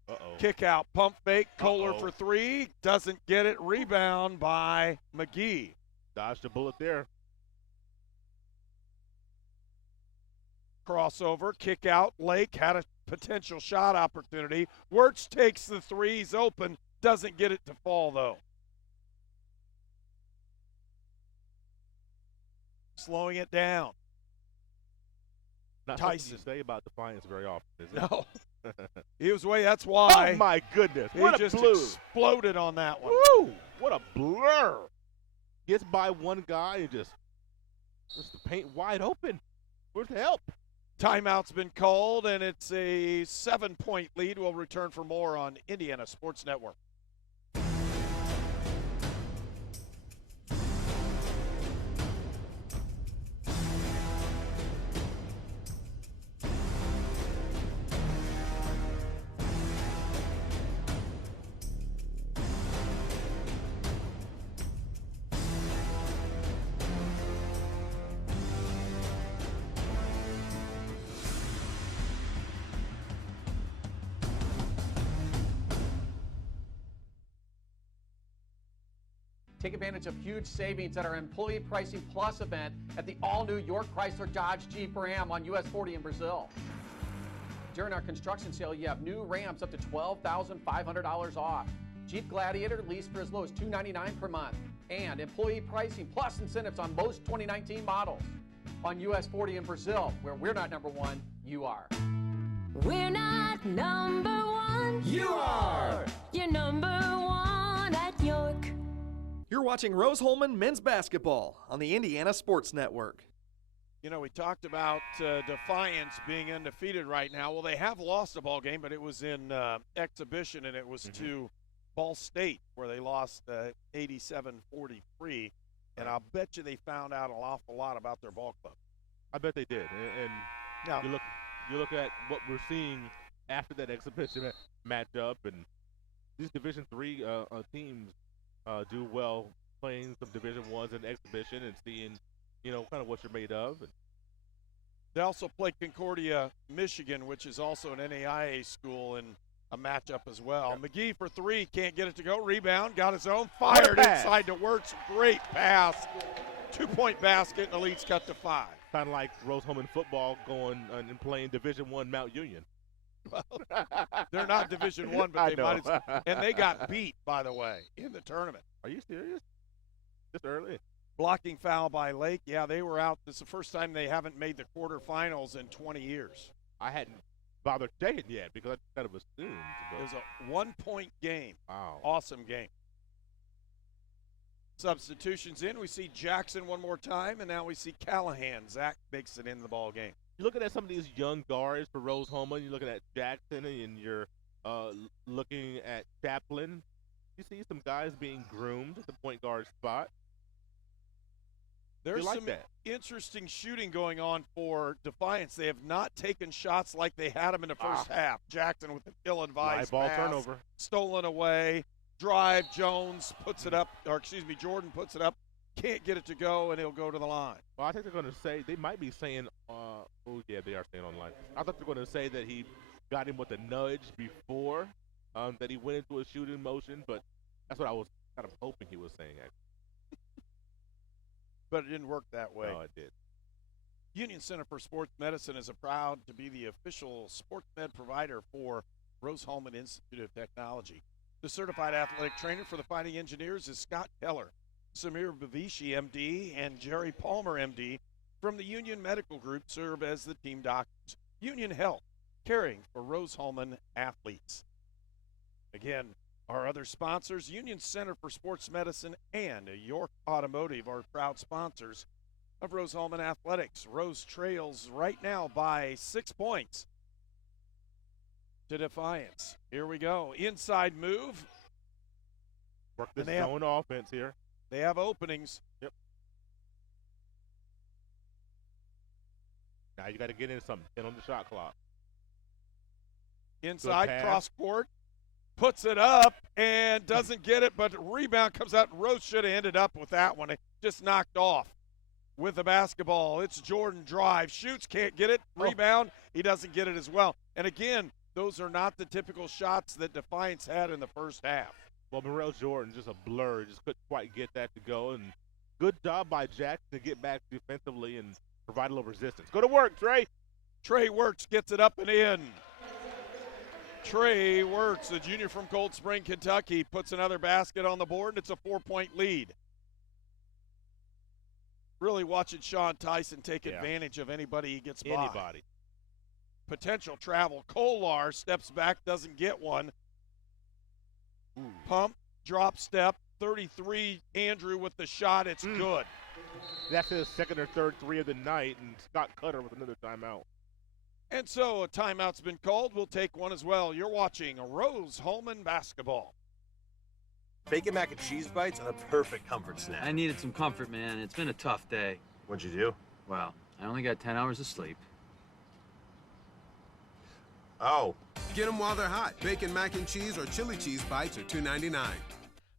Uh-oh. Kick out, pump fake, Kohler for 3. Doesn't get it. Rebound by McGee. Dodged a bullet there. Crossover, kick out. Lake had a potential shot opportunity. Wirtz takes the 3. He's open. Doesn't get it to fall, though. Slowing it down. Not Tyson. something you say about Defiance very often, is it? No. He was way. That's why. Oh, my goodness. He What a just blue. exploded on that one. Woo! What a blur. Gets by one guy and just the paint wide open. Where's the help? Timeout's been called, and it's a 7-point lead. We'll return for more on Indiana Sports Network. Take advantage of huge savings at our Employee Pricing Plus event at the all-new York Chrysler Dodge Jeep Ram on US 40 in Brazil. During our construction sale, you have new Rams up to $12,500 off. Jeep Gladiator leased for as low as $299 per month. And Employee Pricing Plus incentives on most 2019 models. On US 40 in Brazil, where we're not number 1, you are. We're not number 1. You are. You're number 1 at York. You're watching Rose-Hulman men's basketball on the Indiana Sports Network. You know, we talked about Defiance being undefeated right now. Well, they have lost a ball game, but it was in exhibition, and it was to Ball State, where they lost 87-43. And I'll bet you they found out an awful lot about their ball club. I bet they did. And now, you look at what we're seeing after that exhibition matchup, and these Division III teams do well playing some Division I's in exhibition and seeing, kind of what you're made of. And they also play Concordia, Michigan, which is also an NAIA school, in a matchup as well. Yep. McGee for 3, can't get it to go. Rebound, got his own, fired inside to Wirtz. Great pass. 2-point basket, and the lead's cut to 5. kind of like Rose-Hulman football going and playing Division I Mount Union. Well, they're not Division I, but they might as, and they got beat, by the way, in the tournament. Are you serious? This early? Blocking foul by Lake. Yeah, they were out. This is the first time they haven't made the quarterfinals in 20 years. I hadn't bothered checking yet because I kind of assumed. It was a 1-point game. Wow. Awesome game. Substitutions in. We see Jackson one more time, and now we see Callahan. Zach makes it in the ball game. You're looking at some of these young guards for Rose-Hulman. You're looking at Jackson, and you're looking at Chaplin. You see some guys being groomed at the point guard spot. There's like some that. interesting shooting going on for Defiance. They have not taken shots like they had them in the first half. Jackson with an ill-advised ball pass, turnover. stolen away. Drive, Jones puts it up, or excuse me, Jordan puts it up. can't get it to go, and he'll go to the line. Well, I think they're going to say, they might be saying, oh, yeah, they are saying online. I thought they were going to say that he got him with a nudge before, that he went into a shooting motion, but that's what I was kind of hoping he was saying, actually. But it didn't work that way. No, it did. Union Center for Sports Medicine is proud to be the official sports med provider for Rose-Hulman Institute of Technology. The certified athletic trainer for the Fighting Engineers is Scott Keller. Samir Bavishi, MD, and Jerry Palmer, MD, from the Union Medical Group serve as the team doctors. Union Health, caring for Rose-Hulman athletes. Again, our other sponsors, Union Center for Sports Medicine and York Automotive, are proud sponsors of Rose-Hulman Athletics. Rose trails right now by 6 points to Defiance. Here we go. Inside move. Work this zone offense here. They have openings. Yep. Now you got to get in something. 10 on the shot clock. Inside, cross court. Puts it up and doesn't get it, but rebound comes out. Rose should have ended up with that one. It just knocked off with the basketball. It's Jordan drive. Shoots, can't get it. Rebound, he doesn't get it as well. And again, those are not the typical shots that Defiance had in the first half. Well, Morel Jordan, just a blur. Just couldn't quite get that to go. And good job by Jackson to get back defensively and provide a little resistance. Go to work, Trey. Trey Works, gets it up and in. Trey Works, the junior from Cold Spring, Kentucky, puts another basket on the board, and it's a 4-point lead. Really watching Sean Tyson take advantage of anybody he gets by. Anybody. Potential travel. Kolar steps back, doesn't get one. Pump, drop step, 33. Andrew with the shot. It's good. That's his second or third three of the night, and Scott Cutter with another timeout. And so a timeout's been called. We'll take one as well. You're watching Rose-Hulman basketball. Bacon mac and cheese bites are the perfect comfort snack. I needed some comfort, man. It's been a tough day. What'd you do? Well, I only got 10 hours of sleep. Oh. Get them while they're hot. Bacon mac and cheese or chili cheese bites are $2.99.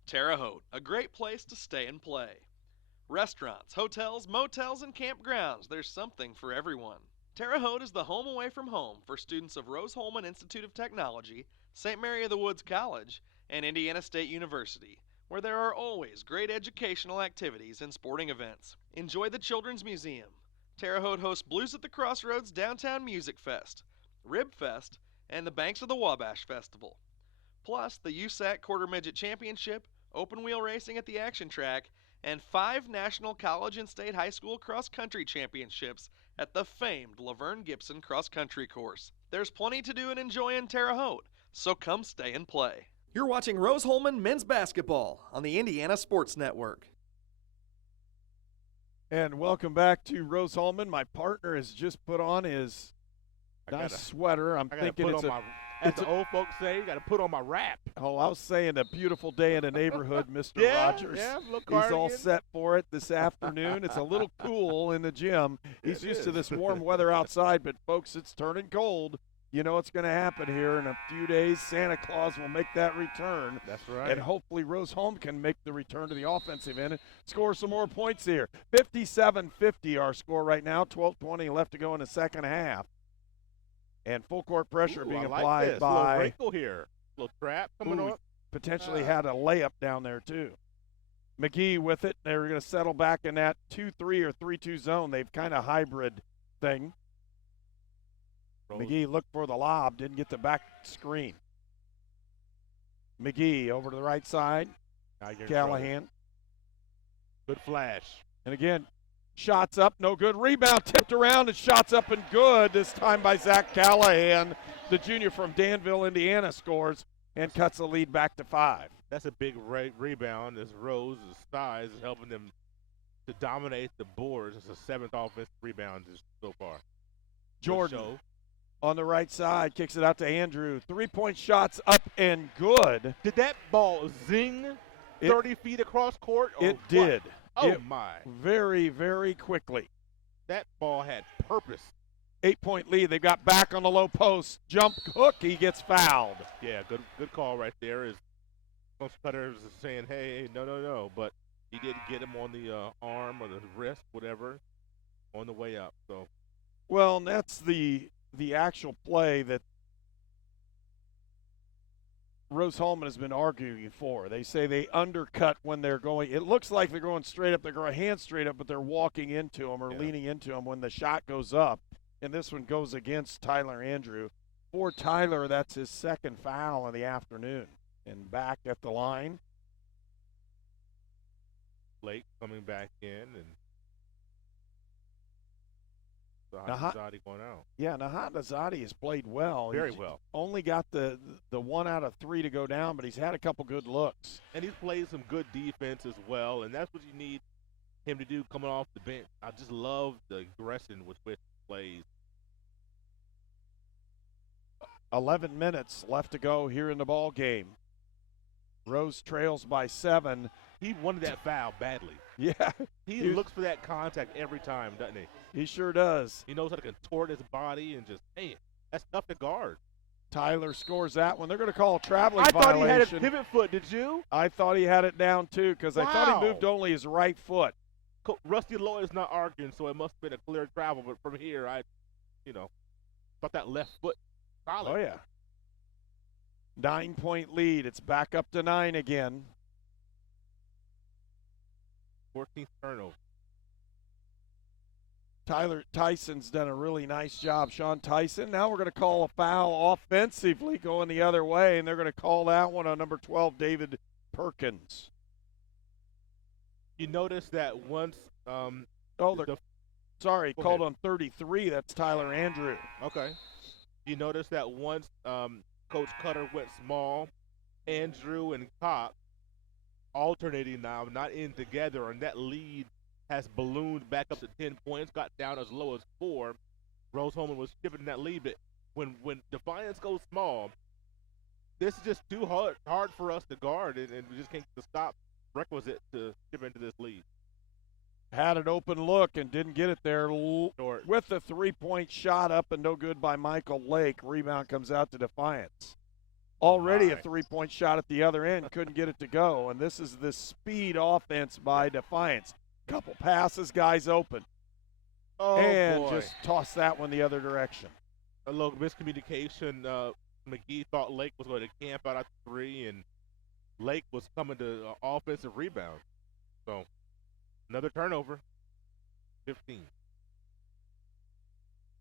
Terre Haute, a great place to stay and play. Restaurants, hotels, motels, and campgrounds. There's something for everyone. Terre Haute is the home away from home for students of Rose-Hulman Institute of Technology, St. Mary of the Woods College, and Indiana State University, where there are always great educational activities and sporting events. Enjoy the Children's Museum. Terre Haute hosts Blues at the Crossroads Downtown Music Fest, Rib Fest, and the Banks of the Wabash Festival. Plus the HCAC Quarter Midget Championship, open wheel racing at the Action Track, and 5 national college and state high school cross-country championships at the famed Laverne Gibson cross-country course. There's plenty to do and enjoy in Terre Haute, so come stay and play. You're watching Rose-Hulman men's basketball on the Indiana Sports Network. And welcome back to Rose-Hulman. My partner has just put on his nice sweater. I'm thinking it's as the old folks say, you got to put on my wrap. Oh, I was saying a beautiful day in the neighborhood, Mr. Rogers. Yeah, he's all set for it this afternoon. It's a little cool in the gym. He's used to this warm weather outside, but, folks, it's turning cold. You know what's going to happen here in a few days. Santa Claus will make that return. That's right. And hopefully Rose-Hulman can make the return to the offensive end and score some more points here. 57-50 our score right now. 12:20 left to go in the second half. And full court pressure being applied by. A little wrinkle here. A little trap coming up. Potentially had a layup down there, too. McGee with it. They're going to settle back in that 2-3 or 3-2 zone. They've kind of hybrid thing. McGee looked for the lob, didn't get the back screen. McGee over to the right side. Callahan. Good flash. And again, shots up, no good. Rebound tipped around and shots up and good. This time by Zach Callahan. The junior from Danville, Indiana, scores and cuts the lead back to 5. That's a big rebound as Rose's size is helping them to dominate the boards. It's the 7th offensive rebound so far. Jordan on the right side kicks it out to Andrew. 3-point shots up and good. Did that ball zing 30 feet across court? It did. Oh, my. Very, very quickly. That ball had purpose. 8-point lead. They got back on the low post. Jump hook. He gets fouled. Yeah, good call right there. Coach Cutter is saying, hey, no. But He did get him on the arm or the wrist, whatever, on the way up. So, well, and that's the actual play that Rose-Hulman has been arguing for. They say they undercut when they're going. It looks like they're going straight up. They're going hands straight up, but they're walking into him or leaning into him when the shot goes up. And this one goes against Tyler Andrew. For Tyler, that's his second foul of the afternoon. And back at the line. Lake coming back in and Zadi going out. Yeah, Nahat Nazadi has played well. Very well. Only got the 1 out of 3 to go down, but he's had a couple good looks. And he's played some good defense as well, and that's what you need him to do coming off the bench. I just love the aggression with which he plays. 11 minutes left to go here in the ball game. Rose trails by 7. He wanted that foul badly. Yeah. He looks for that contact every time, doesn't he? He sure does. He knows how to contort his body and just, man, that's tough to guard. Tyler scores that one. They're going to call a traveling violation. I thought he had a pivot foot, did you? I thought he had it down, too, because I thought he moved only his right foot. Rusty Lloyd's not arguing, so it must have been a clear travel. But from here, I thought that left foot solid. Oh, yeah. 9-point lead. It's back up to 9 again. 14th turnover. Tyler Tyson's done a really nice job. Sean Tyson. Now we're going to call a foul offensively going the other way, and they're going to call that one on number 12, David Perkins. You notice that once called on 33. That's Tyler Andrew. Okay. You notice that once Coach Cutter went small, Andrew and Cox alternating now, not in together, and that lead has ballooned back up to 10 points, got down as low as 4. Rose-Hulman was shipping that lead, but when Defiance goes small, this is just too hard for us to guard, and we just can't get the stop requisite to ship into this lead. Had an open look and didn't get it there with the 3-point shot up and no good by Michael Lake. Rebound comes out to Defiance. Already a 3-point shot at the other end, couldn't get it to go, and this is the speed offense by Defiance. Couple passes, guys open. And boy. Just toss that one the other direction. A little miscommunication. McGee thought Lake was going to camp out at 3, and Lake was coming to offensive rebound. So, another turnover, 15.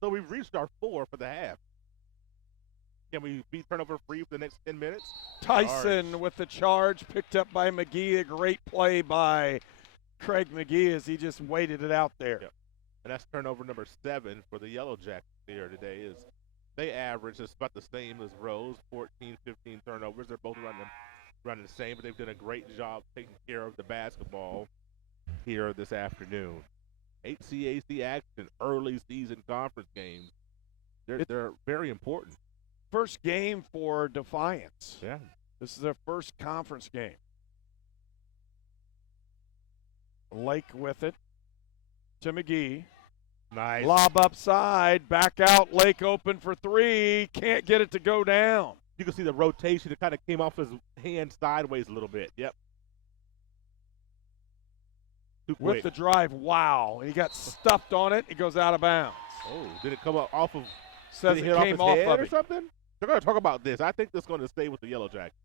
So we've reached our 4 for the half. Can we be turnover free for the next 10 minutes? Tyson with the charge, picked up by McGee. A great play by Craig McGee as he just waited it out there. Yep. And that's turnover number 7 for the Yellow Jackets here today. Is they average just about the same as Rose, 14, 15 turnovers. They're both running the same, but they've done a great job taking care of the basketball here this afternoon. HCAC action, early season conference games. They're very important. First game for Defiance. Yeah. This is their first conference game. Lake with it to McGee. Nice. Lob upside, back out, Lake open for 3. Can't get it to go down. You can see the rotation. It kind of came off his hand sideways a little bit. Yep. With the drive, wow. He got stuffed on it. It goes out of bounds. Oh, did it come up off of? Says did it hit came off his off head of or it. something? They're going to talk about this. I think this is going to stay with the Yellow Jackets.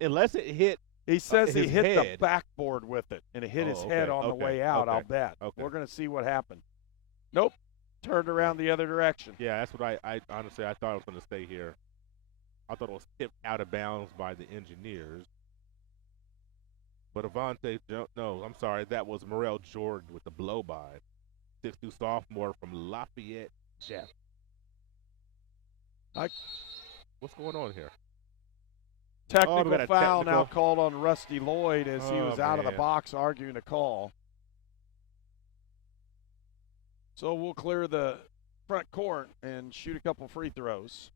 Unless it hit. He says he hit head. the backboard with it, and it hit his head on the way out, I'll bet. We're going to see what happened. Nope. Turned around the other direction. Yeah, that's what I honestly, I thought it was going to stay here. I thought it was tipped out of bounds by the Engineers. But Avante, no, I'm sorry, that was Morel Jordan with the blow-by. 6'2" sophomore from Lafayette, Jeff. What's going on here? Technical foul now called on Rusty Lloyd as he was out of the box arguing a call. So we'll clear the front court and shoot a couple free throws.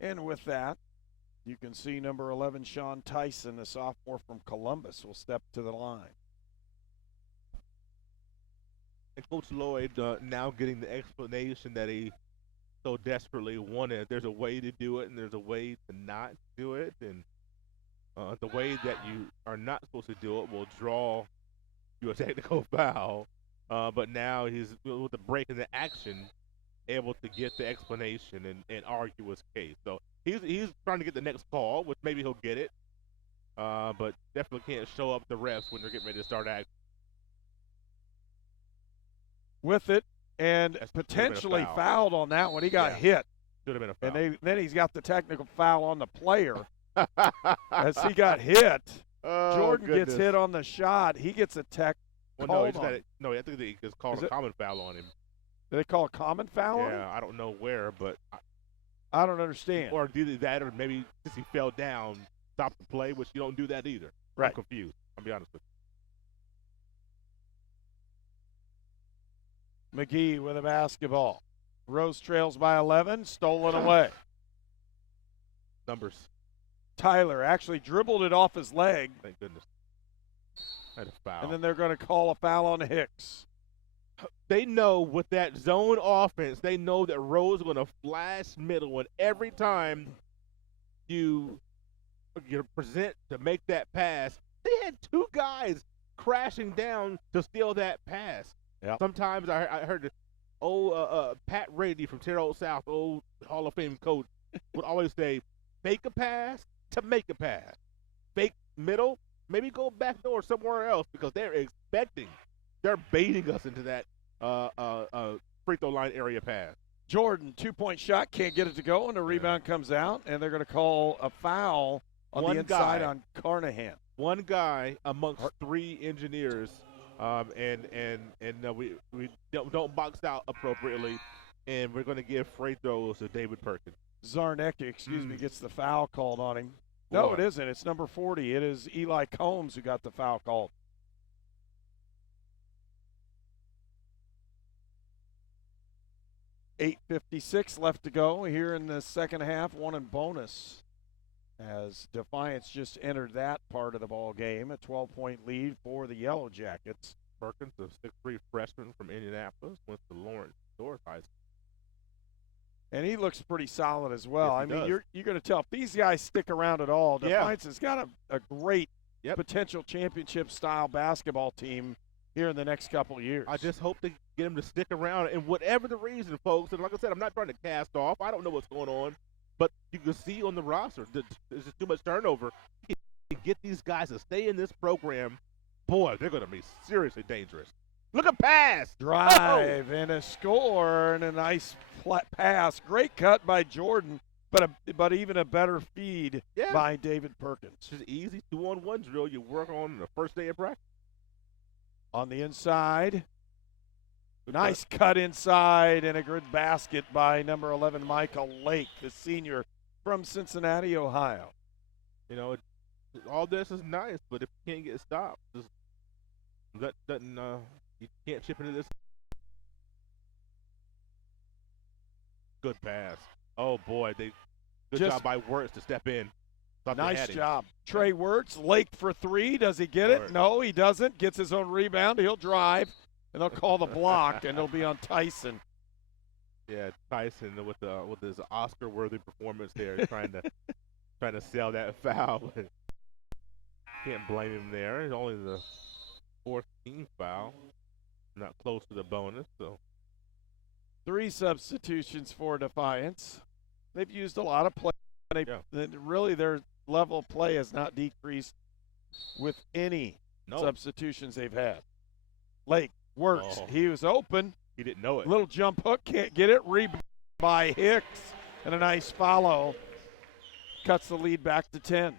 And with that, you can see number 11, Sean Tyson, the sophomore from Columbus, will step to the line. And Coach Lloyd now getting the explanation that he so desperately wanted. There's a way to do it, and there's a way to not do it, and the way that you are not supposed to do it will draw you a technical foul. But now he's, with the break in the action, able to get the explanation and argue his case. So he's trying to get the next call, which maybe he'll get it, but definitely can't show up the refs when they're getting ready to start action. With it, and potentially fouled on that one. He got hit. Should have been a foul. And then he's got the technical foul on the player as he got hit. Oh, Jordan goodness. gets hit on the shot. He gets a tech. Well, I think they just called a common foul on him. Did they call a common foul on him? Yeah, I don't know where, but I don't understand. Or either that, or maybe since he fell down, stop the play, which you don't do that either. Right. I'm confused. I'll be honest with you. McGee with a basketball. Rose trails by 11, stolen away. Numbers. Tyler actually dribbled it off his leg. Thank goodness. Had a foul. And then they're going to call a foul on Hicks. They know with that zone offense, they know that Rose is going to flash middle, and every time you present to make that pass, they had two guys crashing down to steal that pass. Yep. Sometimes I heard Pat Rady from Terre Haute South, old Hall of Fame coach, would always say, fake a pass to make a pass. Fake middle, maybe go back door somewhere else, because they're baiting us into that free throw line area pass. Jordan, 2-point shot, can't get it to go, and the rebound comes out, and they're going to call a foul on the inside on Carnahan. One guy amongst three engineers, and we don't box out appropriately, and we're going to give free throws to David Perkins. Zarnecki, gets the foul called on him. No, it isn't. It's number 40. It is Eli Combs who got the foul called. .56 left to go here in the second half, one in bonus, as Defiance just entered that part of the ball game. A 12-point lead for the Yellow Jackets. Perkins, a 6'3" freshman from Indianapolis, went to Lawrence North High School. And he looks pretty solid as well. Yes, I mean, does. you're going to tell if these guys stick around at all. Defiance has got a great potential championship-style basketball team here in the next couple of years. I just hope to get him to stick around, and whatever the reason, folks. And like I said, I'm not trying to cast off. I don't know what's going on, but you can see on the roster there's just too much turnover. You can get these guys to stay in this program. Boy, they're going to be seriously dangerous. Look at pass. Drive and a score and a nice pass. Great cut by Jordan, but even a better feed by David Perkins. It's just easy 2-on-1 drill you work on the first day of practice. On the inside. Nice cut inside and a good basket by number 11, Michael Lake, the senior from Cincinnati, Ohio. You know, all this is nice, but if you can't get stopped, you can't chip into this. Good pass. Oh, boy. Good job by Wirtz to step in. Nice job. Trey Wirtz, Lake for three. Does he get it? No, he doesn't. Gets his own rebound. He'll drive, and they'll call the block, and it'll be on Tyson. Yeah, Tyson with his Oscar-worthy performance there, trying to sell that foul. Can't blame him there. It's only the fourth team foul. Not close to the bonus, so. 3 substitutions for Defiance. They've used a lot of play. Really, their level of play has not decreased with any substitutions they've had. Lake works. Oh. He was open. He didn't know it. Little jump hook, can't get it. Rebound by Hicks, and a nice follow. Cuts the lead back to 10.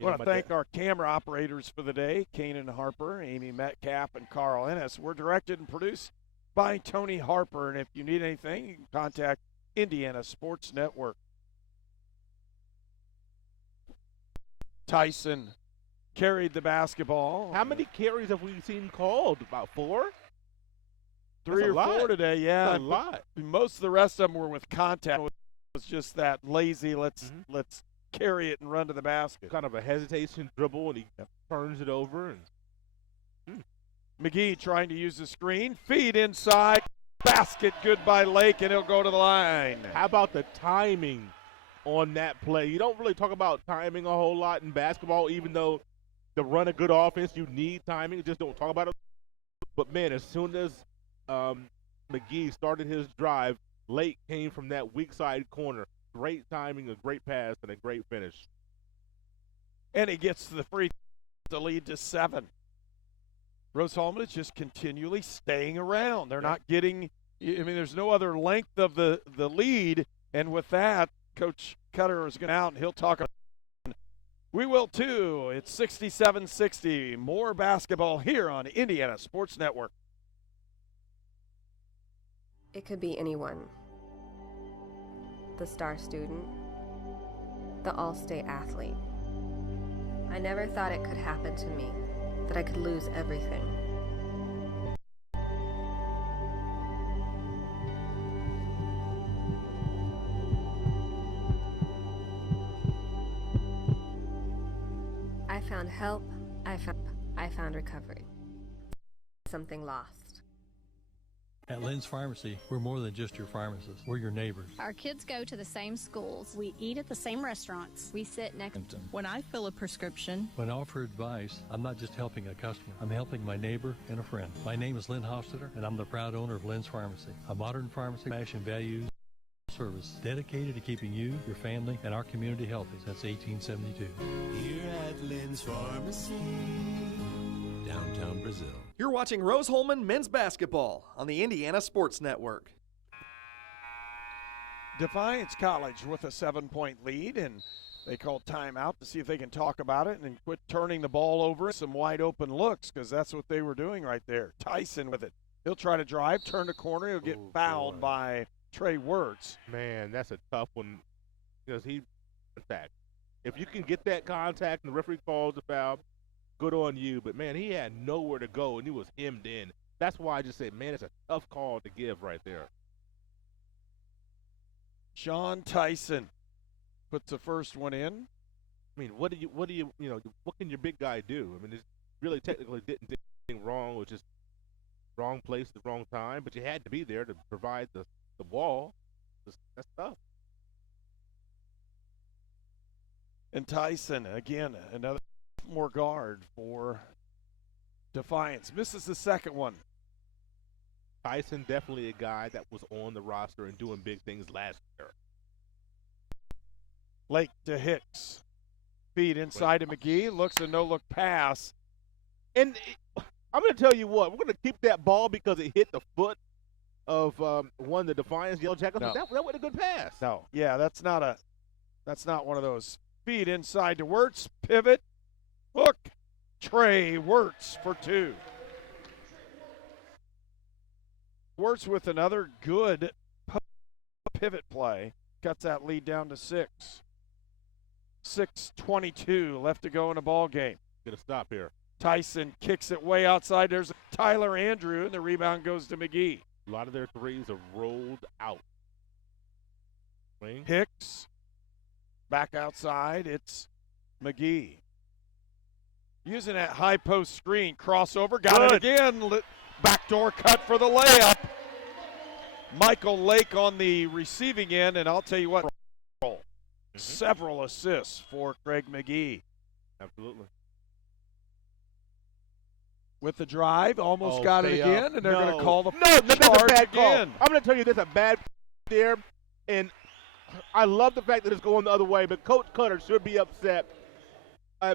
I want to thank our camera operators for the day, Kanan Harper, Amy Metcalf, and Carl Ennis. We're directed and produced by Tony Harper, and if you need anything, you can contact Indiana Sports Network. Tyson carried the basketball. How many carries have we seen called? About 4? 3 or 4 today, yeah. That's a lot. Most of the rest of them were with contact. It was just that lazy, let's carry it and run to the basket. Kind of a hesitation dribble, and he turns it over. And McGee trying to use the screen. Feed inside. Basket good by Lake, and he'll go to the line. How about the timing on that play? You don't really talk about timing a whole lot in basketball, even though to run a good offense, you need timing. You just don't talk about it. But, man, as soon as McGee started his drive, Lake came from that weak side corner. Great timing, a great pass, and a great finish. And he gets to the free throw to lead to 7. Rose-Hulman is just continually staying around. They're not getting – I mean, there's no other length of the lead. And with that, Coach Cutter is going out, and he'll talk about it. We will too. It's 67-60. More basketball here on Indiana Sports Network. It could be anyone. The star student, the all-state athlete. I never thought it could happen to me, that I could lose everything. I found help, I found recovery. Something lost. At Lynn's Pharmacy, we're more than just your pharmacist. We're your neighbors. Our kids go to the same schools. We eat at the same restaurants. We sit next to them. When I fill a prescription, When I offer advice, I'm not just helping a customer. I'm helping my neighbor and a friend. My name is Lynn Hofstadter, and I'm the proud owner of Lynn's Pharmacy, a modern pharmacy, fashion values, service dedicated to keeping you, your family, and our community healthy since 1872. Here at Lynn's Pharmacy, downtown Brazil. You're watching Rose-Hulman men's basketball on the Indiana Sports Network. Defiance College with a 7-point lead, and they called timeout to see if they can talk about it and quit turning the ball over. Some wide open looks, because that's what they were doing right there. Tyson with it. He'll try to drive, turn the corner. He'll get fouled by Trey Wirtz. Man, that's a tough one because he, in fact, if you can get that contact and the referee calls the foul, good on you. But, man, he had nowhere to go, and he was hemmed in. That's why I just said, man, it's a tough call to give right there. Sean Tyson puts the first one in. I mean, what can your big guy do? I mean, it really technically didn't do anything wrong, which is wrong place at the wrong time, but you had to be there to provide the ball. That's tough. And Tyson, again, another more guard for Defiance. Misses the second one. Tyson, definitely a guy that was on the roster and doing big things last year. Lake to Hicks. Feed inside to McGee. Looks a no-look pass. And I'm going to tell you what. We're going to keep that ball because it hit the foot of one of the Defiance Yellow Jackets. No. That wasn't a good pass. No. Yeah, that's not one of those. Feed inside to Wirtz. Pivot. Hook. Trey Wirtz for 2. Wirtz with another good pivot play. Cuts that lead down to 6. 6:22 left to go in the ball game. Gonna stop here. Tyson kicks it way outside. There's Tyler Andrew, and the rebound goes to McGee. A lot of their threes are rolled out. Wing. Hicks back outside. It's McGee. Using that high post screen. Crossover. Got it again. Backdoor cut for the layup. Michael Lake on the receiving end, and I'll tell you what, several assists for Craig McGee. Absolutely. With the drive, almost got it again, and they're going to call the that's a bad again. Call. I'm going to tell you, there's a bad there, and I love the fact that it's going the other way, but Coach Cutter should be upset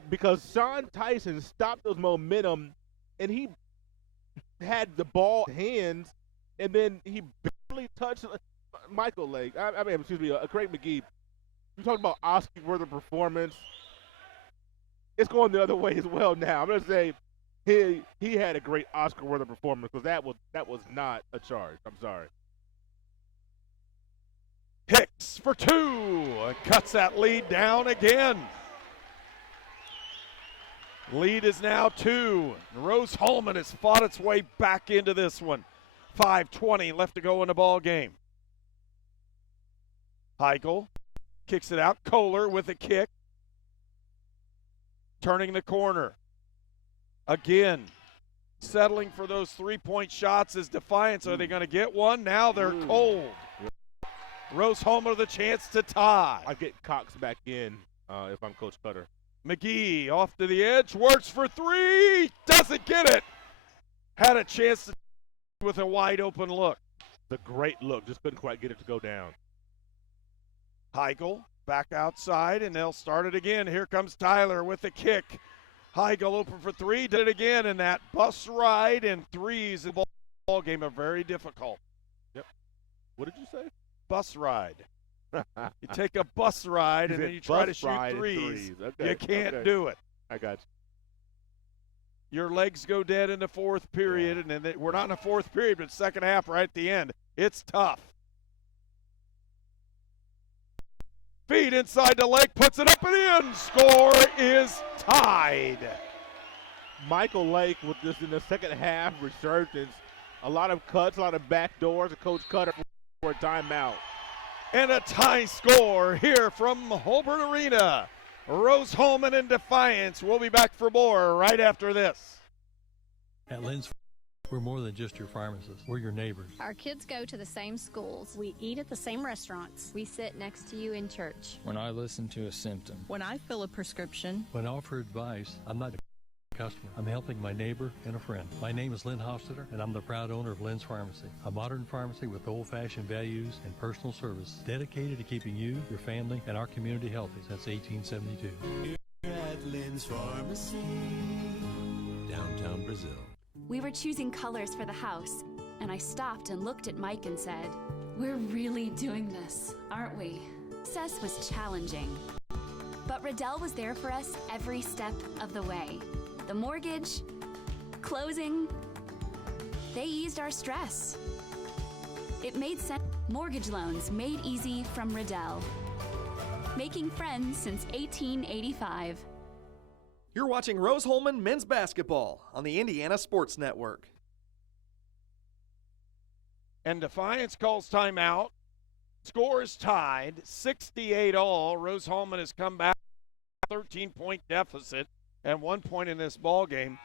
because Sean Tyson stopped those momentum, and he had the ball in hands, and then he barely touched Michael Lake. Craig McGee. You're talking about Oscar-worthy performance. It's going the other way as well now. I'm going to say he had a great Oscar-worthy performance because that was not a charge. I'm sorry. Hicks for 2. Cuts that lead down again. Lead is now 2. Rose-Hulman has fought its way back into this one. 5:20 left to go in the ball game. Heichel kicks it out. Kohler with a kick. Turning the corner. Again. settling for those three-point shots as Defiance. Are they going to get one? Now they're cold. Rose-Hulman with a chance to tie. I get Cox back in if I'm Coach Cutter. McGee off to the edge, works for three, doesn't get it. Had a chance to with a wide open look. The great look, just couldn't quite get it to go down. Heigl back outside, and they'll start it again. Here comes Tyler with the kick. Heigl open for three, did it again, and that bus ride and threes in the ball game are very difficult. Yep. What did you say? Bus ride. You take a bus ride and then you try to shoot threes. Okay, you can't do it. I got you. Your legs go dead in the fourth period, and then we're not in the fourth period, but second half right at the end. It's tough. Feed inside the leg, puts it up and in. Score is tied. Michael Lake with this in the second half resurgence. A lot of cuts, a lot of back doors. Coach Cutter for a timeout. And a tie score here from Holbert Arena. Rose-Hulman and Defiance. We'll be back for more right after this. At Lynn's, we're more than just your pharmacist. We're your neighbors. Our kids go to the same schools. We eat at the same restaurants. We sit next to you in church. When I listen to a symptom. When I fill a prescription. When I offer advice, I'm not a customer. I'm helping my neighbor and a friend. My name is Lynn Hofstadter, and I'm the proud owner of Lynn's Pharmacy, a modern pharmacy with old-fashioned values and personal service dedicated to keeping you, your family, and our community healthy since 1872. Here at Lynn's Pharmacy, downtown Brazil. We were choosing colors for the house, and I stopped and looked at Mike and said, "We're really doing this, aren't we?" Process was challenging, but Riddell was there for us every step of the way. The mortgage, closing, they eased our stress. It made sense. Mortgage loans made easy from Riddell. Making friends since 1885. You're watching Rose-Hulman men's basketball on the Indiana Sports Network. And Defiance calls timeout. Score is tied, 68 all. Rose-Hulman has come back, 13-point deficit and 1 point in this ball game.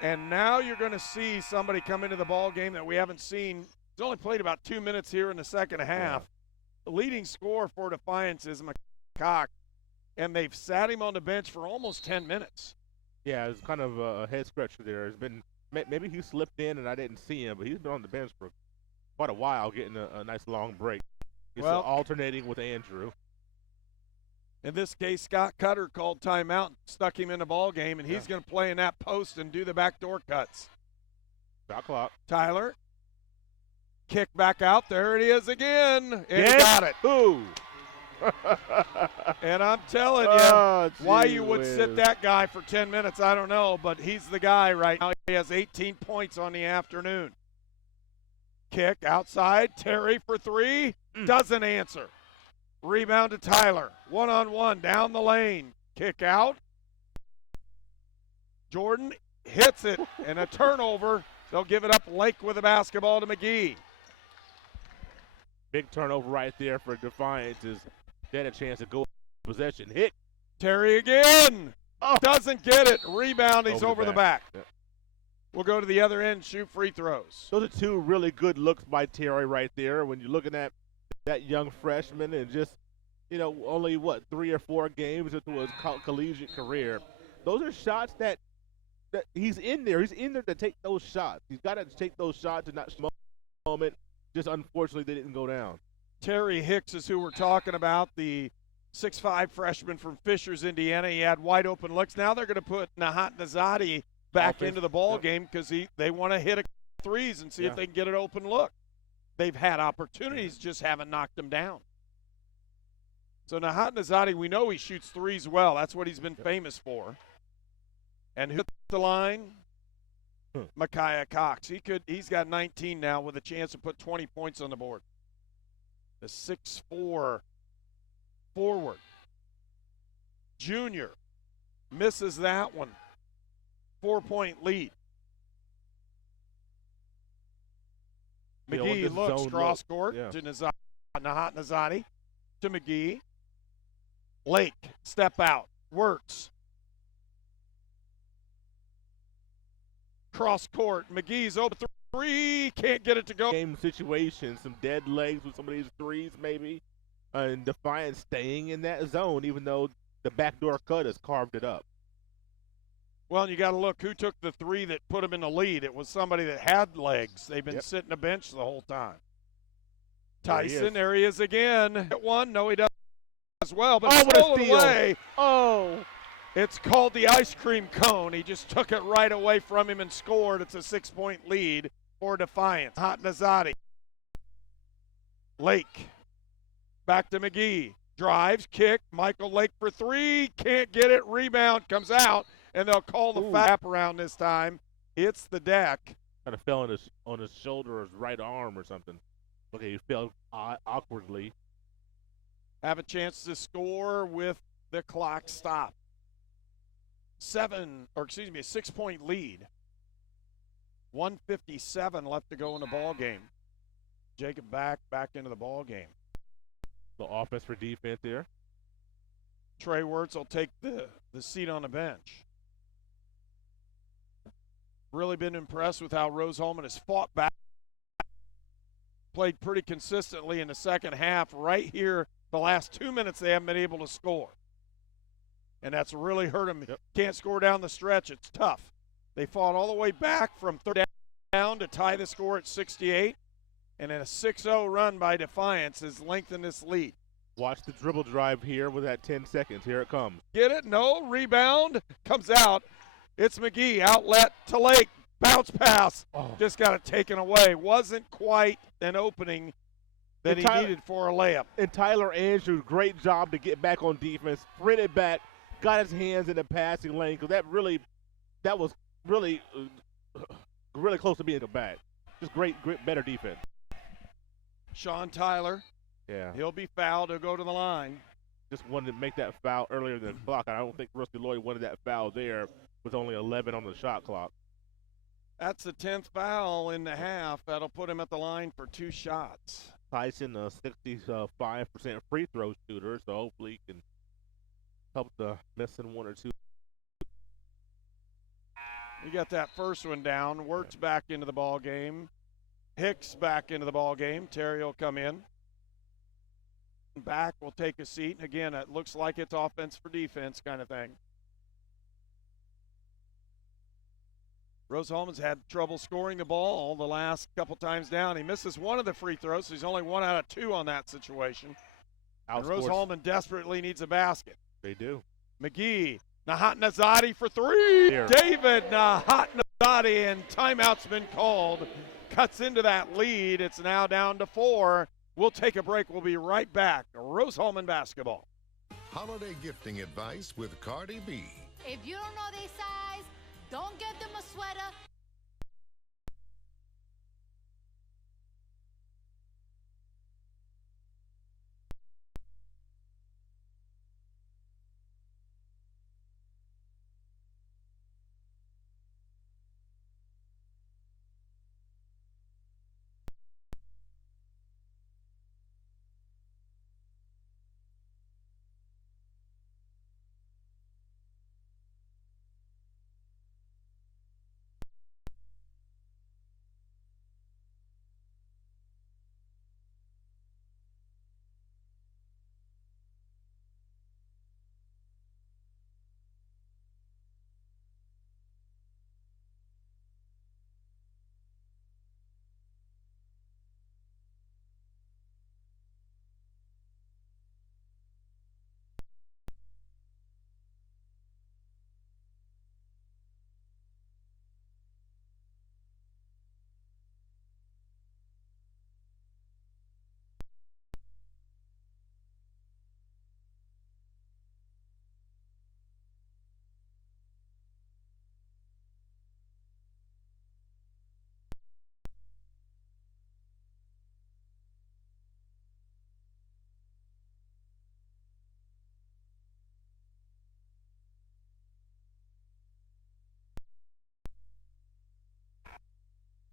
And now you're going to see somebody come into the ball game that we haven't seen. He's only played about 2 minutes here in the second half. The leading scorer for Defiance is McCock, and they've sat him on the bench for almost 10 minutes. Yeah, it's kind of a head scratcher there. It's been maybe he slipped in and I didn't see him, but he's been on the bench for quite a while, getting a nice long break. He's alternating with Andrew. In this case, Scott Cutter called timeout, stuck him in the ball game, and he's going to play in that post and do the backdoor cuts. Shot clock. Tyler, kick back out. There it is again. And he got it. Ooh. And I'm telling you, why you would sit that guy for 10 minutes, I don't know, but he's the guy right now. He has 18 points on the afternoon. Kick outside. Terry for three. Doesn't answer. Rebound to Tyler. One-on-one down the lane. Kick out. Jordan hits it, and a turnover. They'll give it up. Lake with the basketball to McGee. Big turnover right there for Defiance. They had a chance to go possession. Hit. Terry again. Doesn't get it. Rebound. He's over the back. Yep. We'll go to the other end, shoot free throws. Those are two really good looks by Terry right there. When you're looking at that young freshman and just, only 3 or 4 games into his collegiate career. Those are shots that he's in there. He's in there to take those shots. He's got to take those shots and not moment. Just unfortunately, they didn't go down. Terry Hicks is who we're talking about, the 6'5 freshman from Fishers, Indiana. He had wide open looks. Now they're going to put Nahat Nazadi back into the ball game because they want to hit threes and see if they can get an open look. They've had opportunities, just haven't knocked them down. So Nahat Nazadi, we know he shoots threes well. That's what he's been famous for. And who hit the line? Micaiah Cox. He's got 19 now with a chance to put 20 points on the board. The 6'4 forward. Junior misses that one. 4-point lead. McGee looks cross court to Nahat Nazadi to McGee. Lake, step out, works. Cross court. McGee's open three. Can't get it to go. Game situation, some dead legs with some of these threes maybe. And Defiance staying in that zone even though the backdoor cut has carved it up. Well, you got to look who took the three that put him in the lead. It was somebody that had legs. They've been sitting a bench the whole time. Tyson, there he is again. Hit one. No, he doesn't as well, but stole it away. Oh. It's called the ice cream cone. He just took it right away from him and scored. It's a 6-point lead for Defiance. Hatnazadi. Lake. Back to McGee. Drives, kick. Michael Lake for three. Can't get it. Rebound comes out, and they'll call the wrap around this time. Hits the deck. Kind of fell on his shoulder or his right arm or something. Okay, he fell awkwardly. Have a chance to score with the clock stopped. A 6-point lead. 1:57 left to go in the ball game. Jacob back into the ball game. The offense for defense there. Trey Wirtz will take the seat on the bench. Really been impressed with how Rose-Hulman has fought back. Played pretty consistently in the second half. Right here, the last 2 minutes, they haven't been able to score. And that's really hurt them. Can't score down the stretch. It's tough. They fought all the way back from third down to tie the score at 68. And then a 6-0 run by Defiance has lengthened this lead. Watch the dribble drive here with that 10 seconds. Here it comes. Get it? No. Rebound. Comes out. It's McGee. Outlet to Lake. Bounce pass. Just got it taken away. Wasn't quite an opening that he needed for a layup. And Tyler Andrews, great job to get back on defense. Sprinted back. Got his hands in the passing lane because that was really close to being a bag. Just great, better defense. Sean Tyler. Yeah. He'll be fouled. He'll go to the line. Just wanted to make that foul earlier than the clock. I don't think Rusty Lloyd wanted that foul there with only 11 on the shot clock. That's the 10th foul in the half. That'll put him at the line for 2 shots. Tyson, a 65% free throw shooter, so hopefully he can help the missing 1 or 2. You got that first one down. Wirtz back into the ball game. Hicks back into the ball game. Terry will come in. Back will take a seat. Again, it looks like it's offense for defense kind of thing. Rose-Hulman's had trouble scoring the ball the last couple times down. He misses one of the free throws, so he's only 1 out of 2 on that situation. And Rose-Hulman desperately needs a basket. They do. McGee, Nahatnazadi for 3. Here. David Nahatnazadi, and timeout's been called. Cuts into that lead. It's now down to 4. We'll take a break. We'll be right back. Rose-Hulman basketball. Holiday gifting advice with Cardi B. If you don't know their size, don't get them a sweater.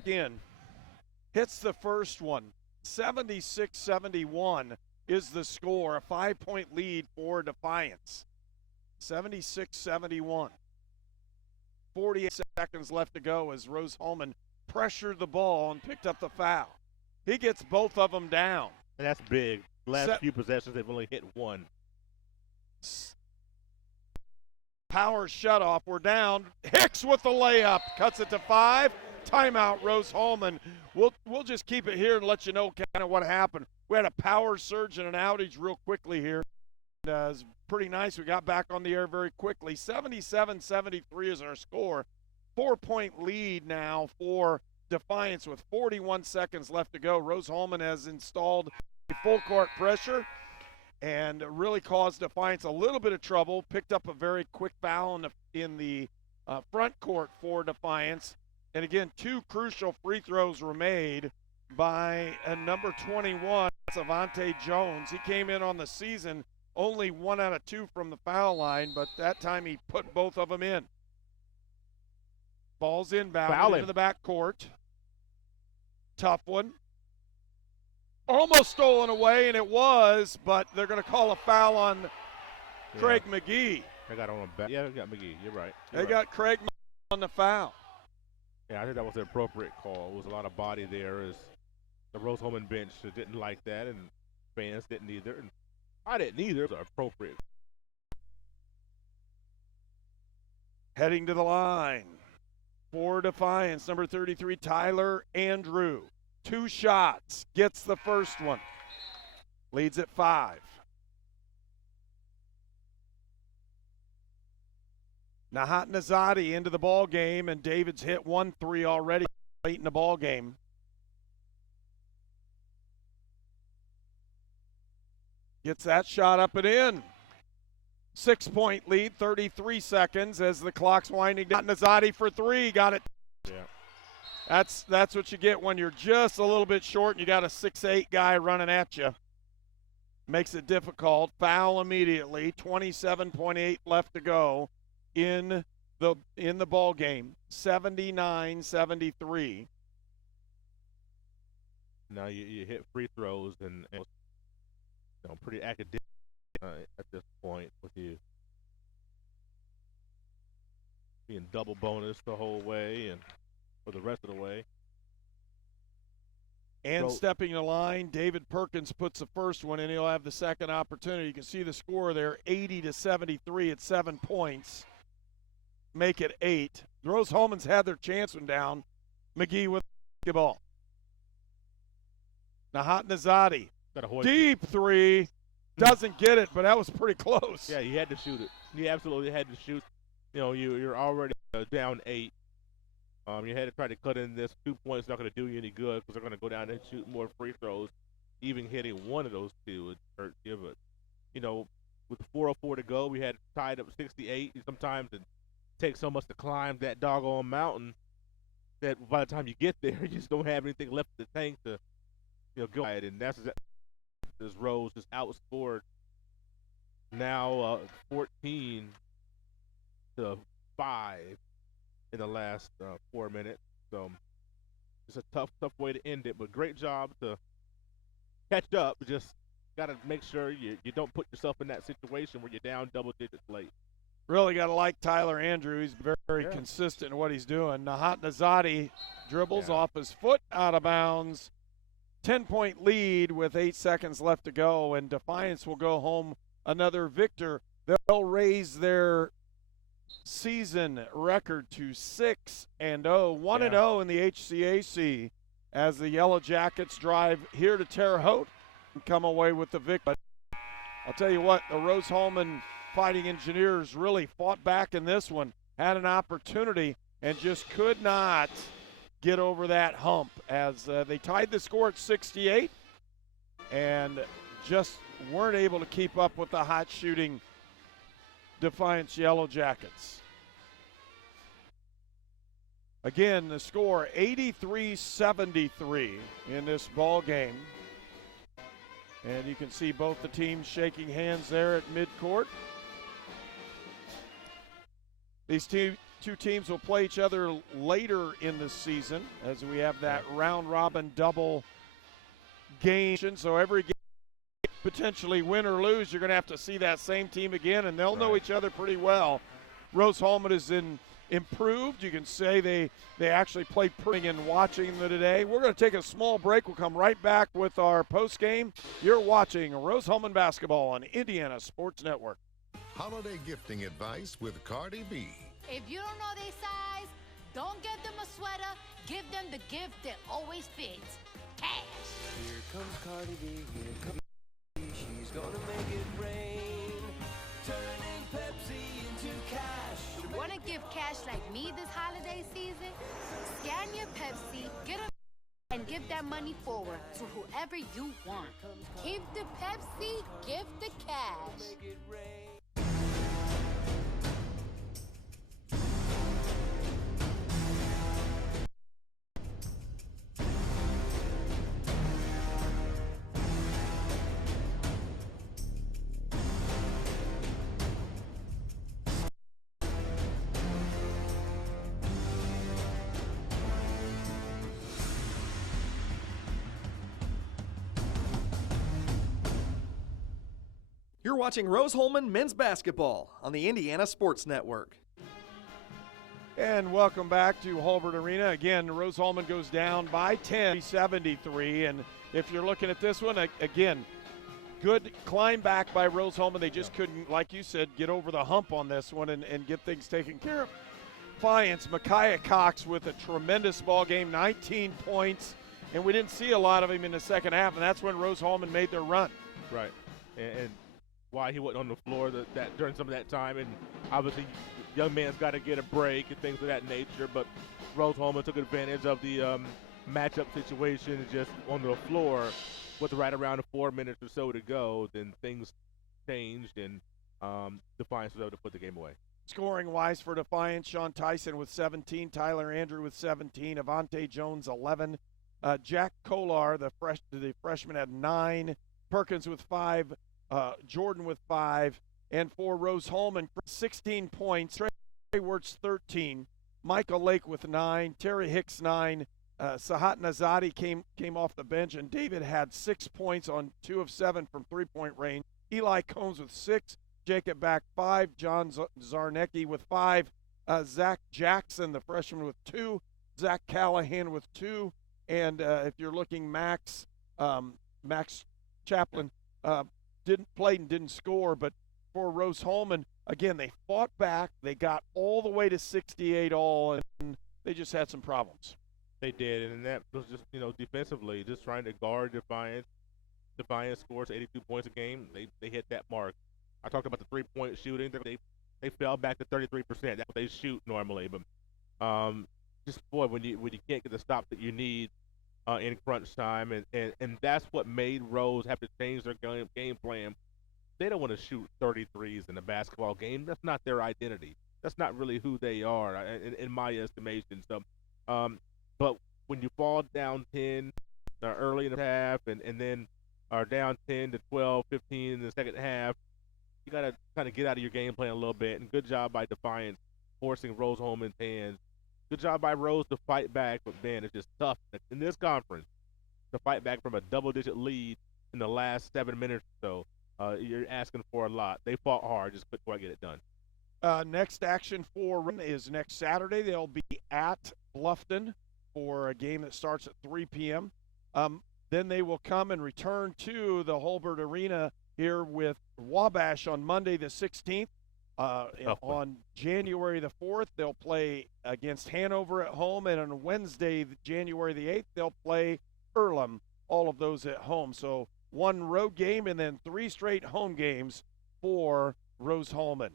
In. Hits the first one. 76-71 is the score. A 5-point lead for Defiance. 76-71. 48 seconds left to go as Rose-Hulman pressured the ball and picked up the foul. He gets both of them down. And that's big. Last few possessions, they've only hit one. Power shutoff. We're down. Hicks with the layup. Cuts it to 5. Timeout, Rose-Hulman. We'll just keep it here and let you know kind of what happened. We had a power surge and an outage real quickly here. It was pretty nice. We got back on the air very quickly. 77-73 is our score. 4-point lead now for Defiance with 41 seconds left to go. Rose-Hulman has installed a full court pressure and really caused Defiance a little bit of trouble. Picked up a very quick foul in the front court for Defiance. And again, 2 crucial free throws were made by number 21, Avante Jones. He came in on the season only 1 out of 2 from the foul line, but that time he put both of them in. Ball's inbound into the back court. Tough one. Almost stolen away, and it was, but they're going to call a foul on Craig McGee. They got on him back. Yeah, they got McGee. You're right. They got Craig on the foul. Yeah, I think that was the appropriate call. It was a lot of body there as the Rose-Hulman bench didn't like that, and fans didn't either. And I didn't either. It was appropriate. Heading to the line for Defiance, number 33, Tyler Andrew. 2 shots, gets the first one. Leads at 5. Nahat Nazadi into the ball game, and David's hit 1 3 already late in the ball game. Gets that shot up and in. 6-point lead, 33 seconds as the clock's winding down. Nazadi for 3, got it. Yeah. That's what you get when you're just a little bit short and you got a 6'8" guy running at you. Makes it difficult. Foul immediately. 27.8 left to go in the ball game. 79-73. Now you hit free throws and pretty academic at this point with you being double bonus the whole way and for the rest of the way. And stepping the line, David Perkins puts the first one in. He'll have the second opportunity. You can see the score there, 80-73 at 7 points. Make it 8. Rose-Hulman's had their chance one down. McGee with the ball. Nahat Nazadi. Deep 3. Doesn't get it, but that was pretty close. Yeah, he had to shoot it. He absolutely had to shoot. You're already down 8. You had to try to cut in this. 2 points not going to do you any good because they're going to go down and shoot more free throws. Even hitting one of those 2 would hurt you. But, with 4:04 to go, we had tied up 68. Sometimes it takes so much to climb that doggone mountain that by the time you get there, you just don't have anything left in the tank to go at it. And that's as Rose just outscored now 14-5 in the last 4 minutes. So it's a tough way to end it, but great job to catch up. Just got to make sure you don't put yourself in that situation where you're down double digits late. Really got to like Tyler Andrew. He's very consistent in what he's doing. Nahat Nazadi dribbles off his foot, out of bounds. 10-point lead with 8 seconds left to go, and Defiance will go home another victor. They'll raise their season record to 6-0, 1-0 in the HCAC as the Yellow Jackets drive here to Terre Haute and come away with the victory. I'll tell you what, the Rose-Hulman Fighting Engineers really fought back in this one, had an opportunity, and just could not get over that hump as they tied the score at 68 and just weren't able to keep up with the hot shooting Defiance Yellow Jackets. Again, the score 83-73 in this ball game. And you can see both the teams shaking hands there at midcourt. These two teams will play each other later in the season as we have that round-robin double game. So every game, potentially win or lose, you're going to have to see that same team again, and they'll know each other pretty well. Rose-Hulman is in improved. You can say they actually played pretty and watching the today. We're going to take a small break. We'll come right back with our post game. You're watching Rose-Hulman basketball on Indiana Sports Network. Holiday gifting advice with Cardi B. If you don't know their size, don't get them a sweater. Give them the gift that always fits. Cash. Here comes Cardi B, here comes B. She's gonna make it rain. Turning Pepsi into cash. You wanna give cash like me this holiday season? Scan your Pepsi, get a and give that money forward to whoever you want. Keep the Pepsi, give the cash. You're watching Rose-Hulman men's basketball on the Indiana Sports Network. And welcome back to Hulbert Arena. Again, Rose-Hulman goes down by 10, 73. And if you're looking at this one, again, good climb back by Rose-Hulman. They just couldn't, like you said, get over the hump on this one and get things taken care of. Defiance, Micaiah Cox with a tremendous ball game, 19 points. And we didn't see a lot of him in the second half, and that's when Rose-Hulman made their run. Right. And why he wasn't on the floor that during some of that time, and obviously young man's got to get a break and things of that nature, but Rose-Hulman took advantage of the matchup situation just on the floor with right around 4 minutes or so to go. Then things changed, and Defiance was able to put the game away. Scoring-wise for Defiance, Sean Tyson with 17, Tyler Andrew with 17, Avante Jones 11, Jack Kolar, the freshman, had 9, Perkins with 5, Jordan with 5, and for Rose-Hulman, 16 points. Trey Wirtz 13, Michael Lake with 9, Terry Hicks 9, Sahat Nazadi came off the bench, and David had 6 points on 2 of 7 from three-point range. Eli Combs with 6, Jacob Back 5, John Zarnecki with 5, Zach Jackson, the freshman, with 2, Zach Callahan with 2, and if you're looking Max Chaplin didn't play and didn't score, but for Rose-Hulman, again, they fought back. They got all the way to 68 all, and they just had some problems. They did, and that was just, defensively, just trying to guard Defiance. Defiance scores 82 points a game. They hit that mark. I talked about the three-point shooting. They fell back to 33%. That's what they shoot normally, but just, boy, when you can't get the stop that you need in crunch time, and that's what made Rose have to change their game plan. They don't want to shoot 33s in a basketball game. That's not their identity. That's not really who they are, in my estimation. So, but when you fall down 10 early in the half and then are down 10 to 12, 15 in the second half, you got to kind of get out of your game plan a little bit. And good job by Defiance forcing Rose-Hulman's hands. Good job by Rose to fight back, but, man, it's just tough in this conference to fight back from a double-digit lead in the last 7 minutes or so. You're asking for a lot. They fought hard, just couldn't quite get it done. Next action for is next Saturday. They'll be at Bluffton for a game that starts at 3 p.m. Then they will come and return to the Hulbert Arena here with Wabash on Monday the 16th. On January the 4th, they'll play against Hanover at home, and on Wednesday, January the 8th, they'll play Earlham, all of those at home. So one road game and then 3 straight home games for Rose-Hulman.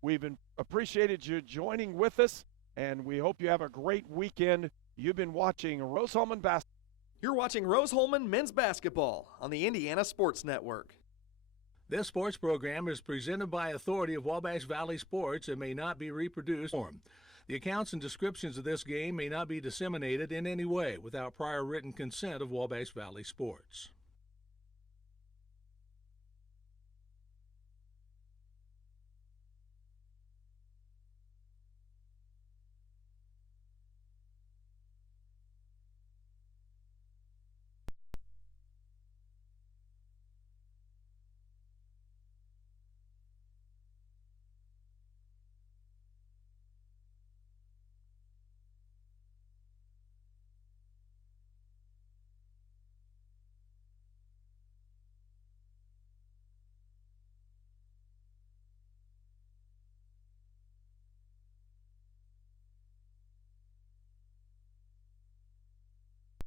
We've appreciated you joining with us, and we hope you have a great weekend. You've been watching Rose-Hulman basketball. You're watching Rose-Hulman men's basketball on the Indiana Sports Network. This sports program is presented by authority of Wabash Valley Sports and may not be reproduced. The accounts and descriptions of this game may not be disseminated in any way without prior written consent of Wabash Valley Sports.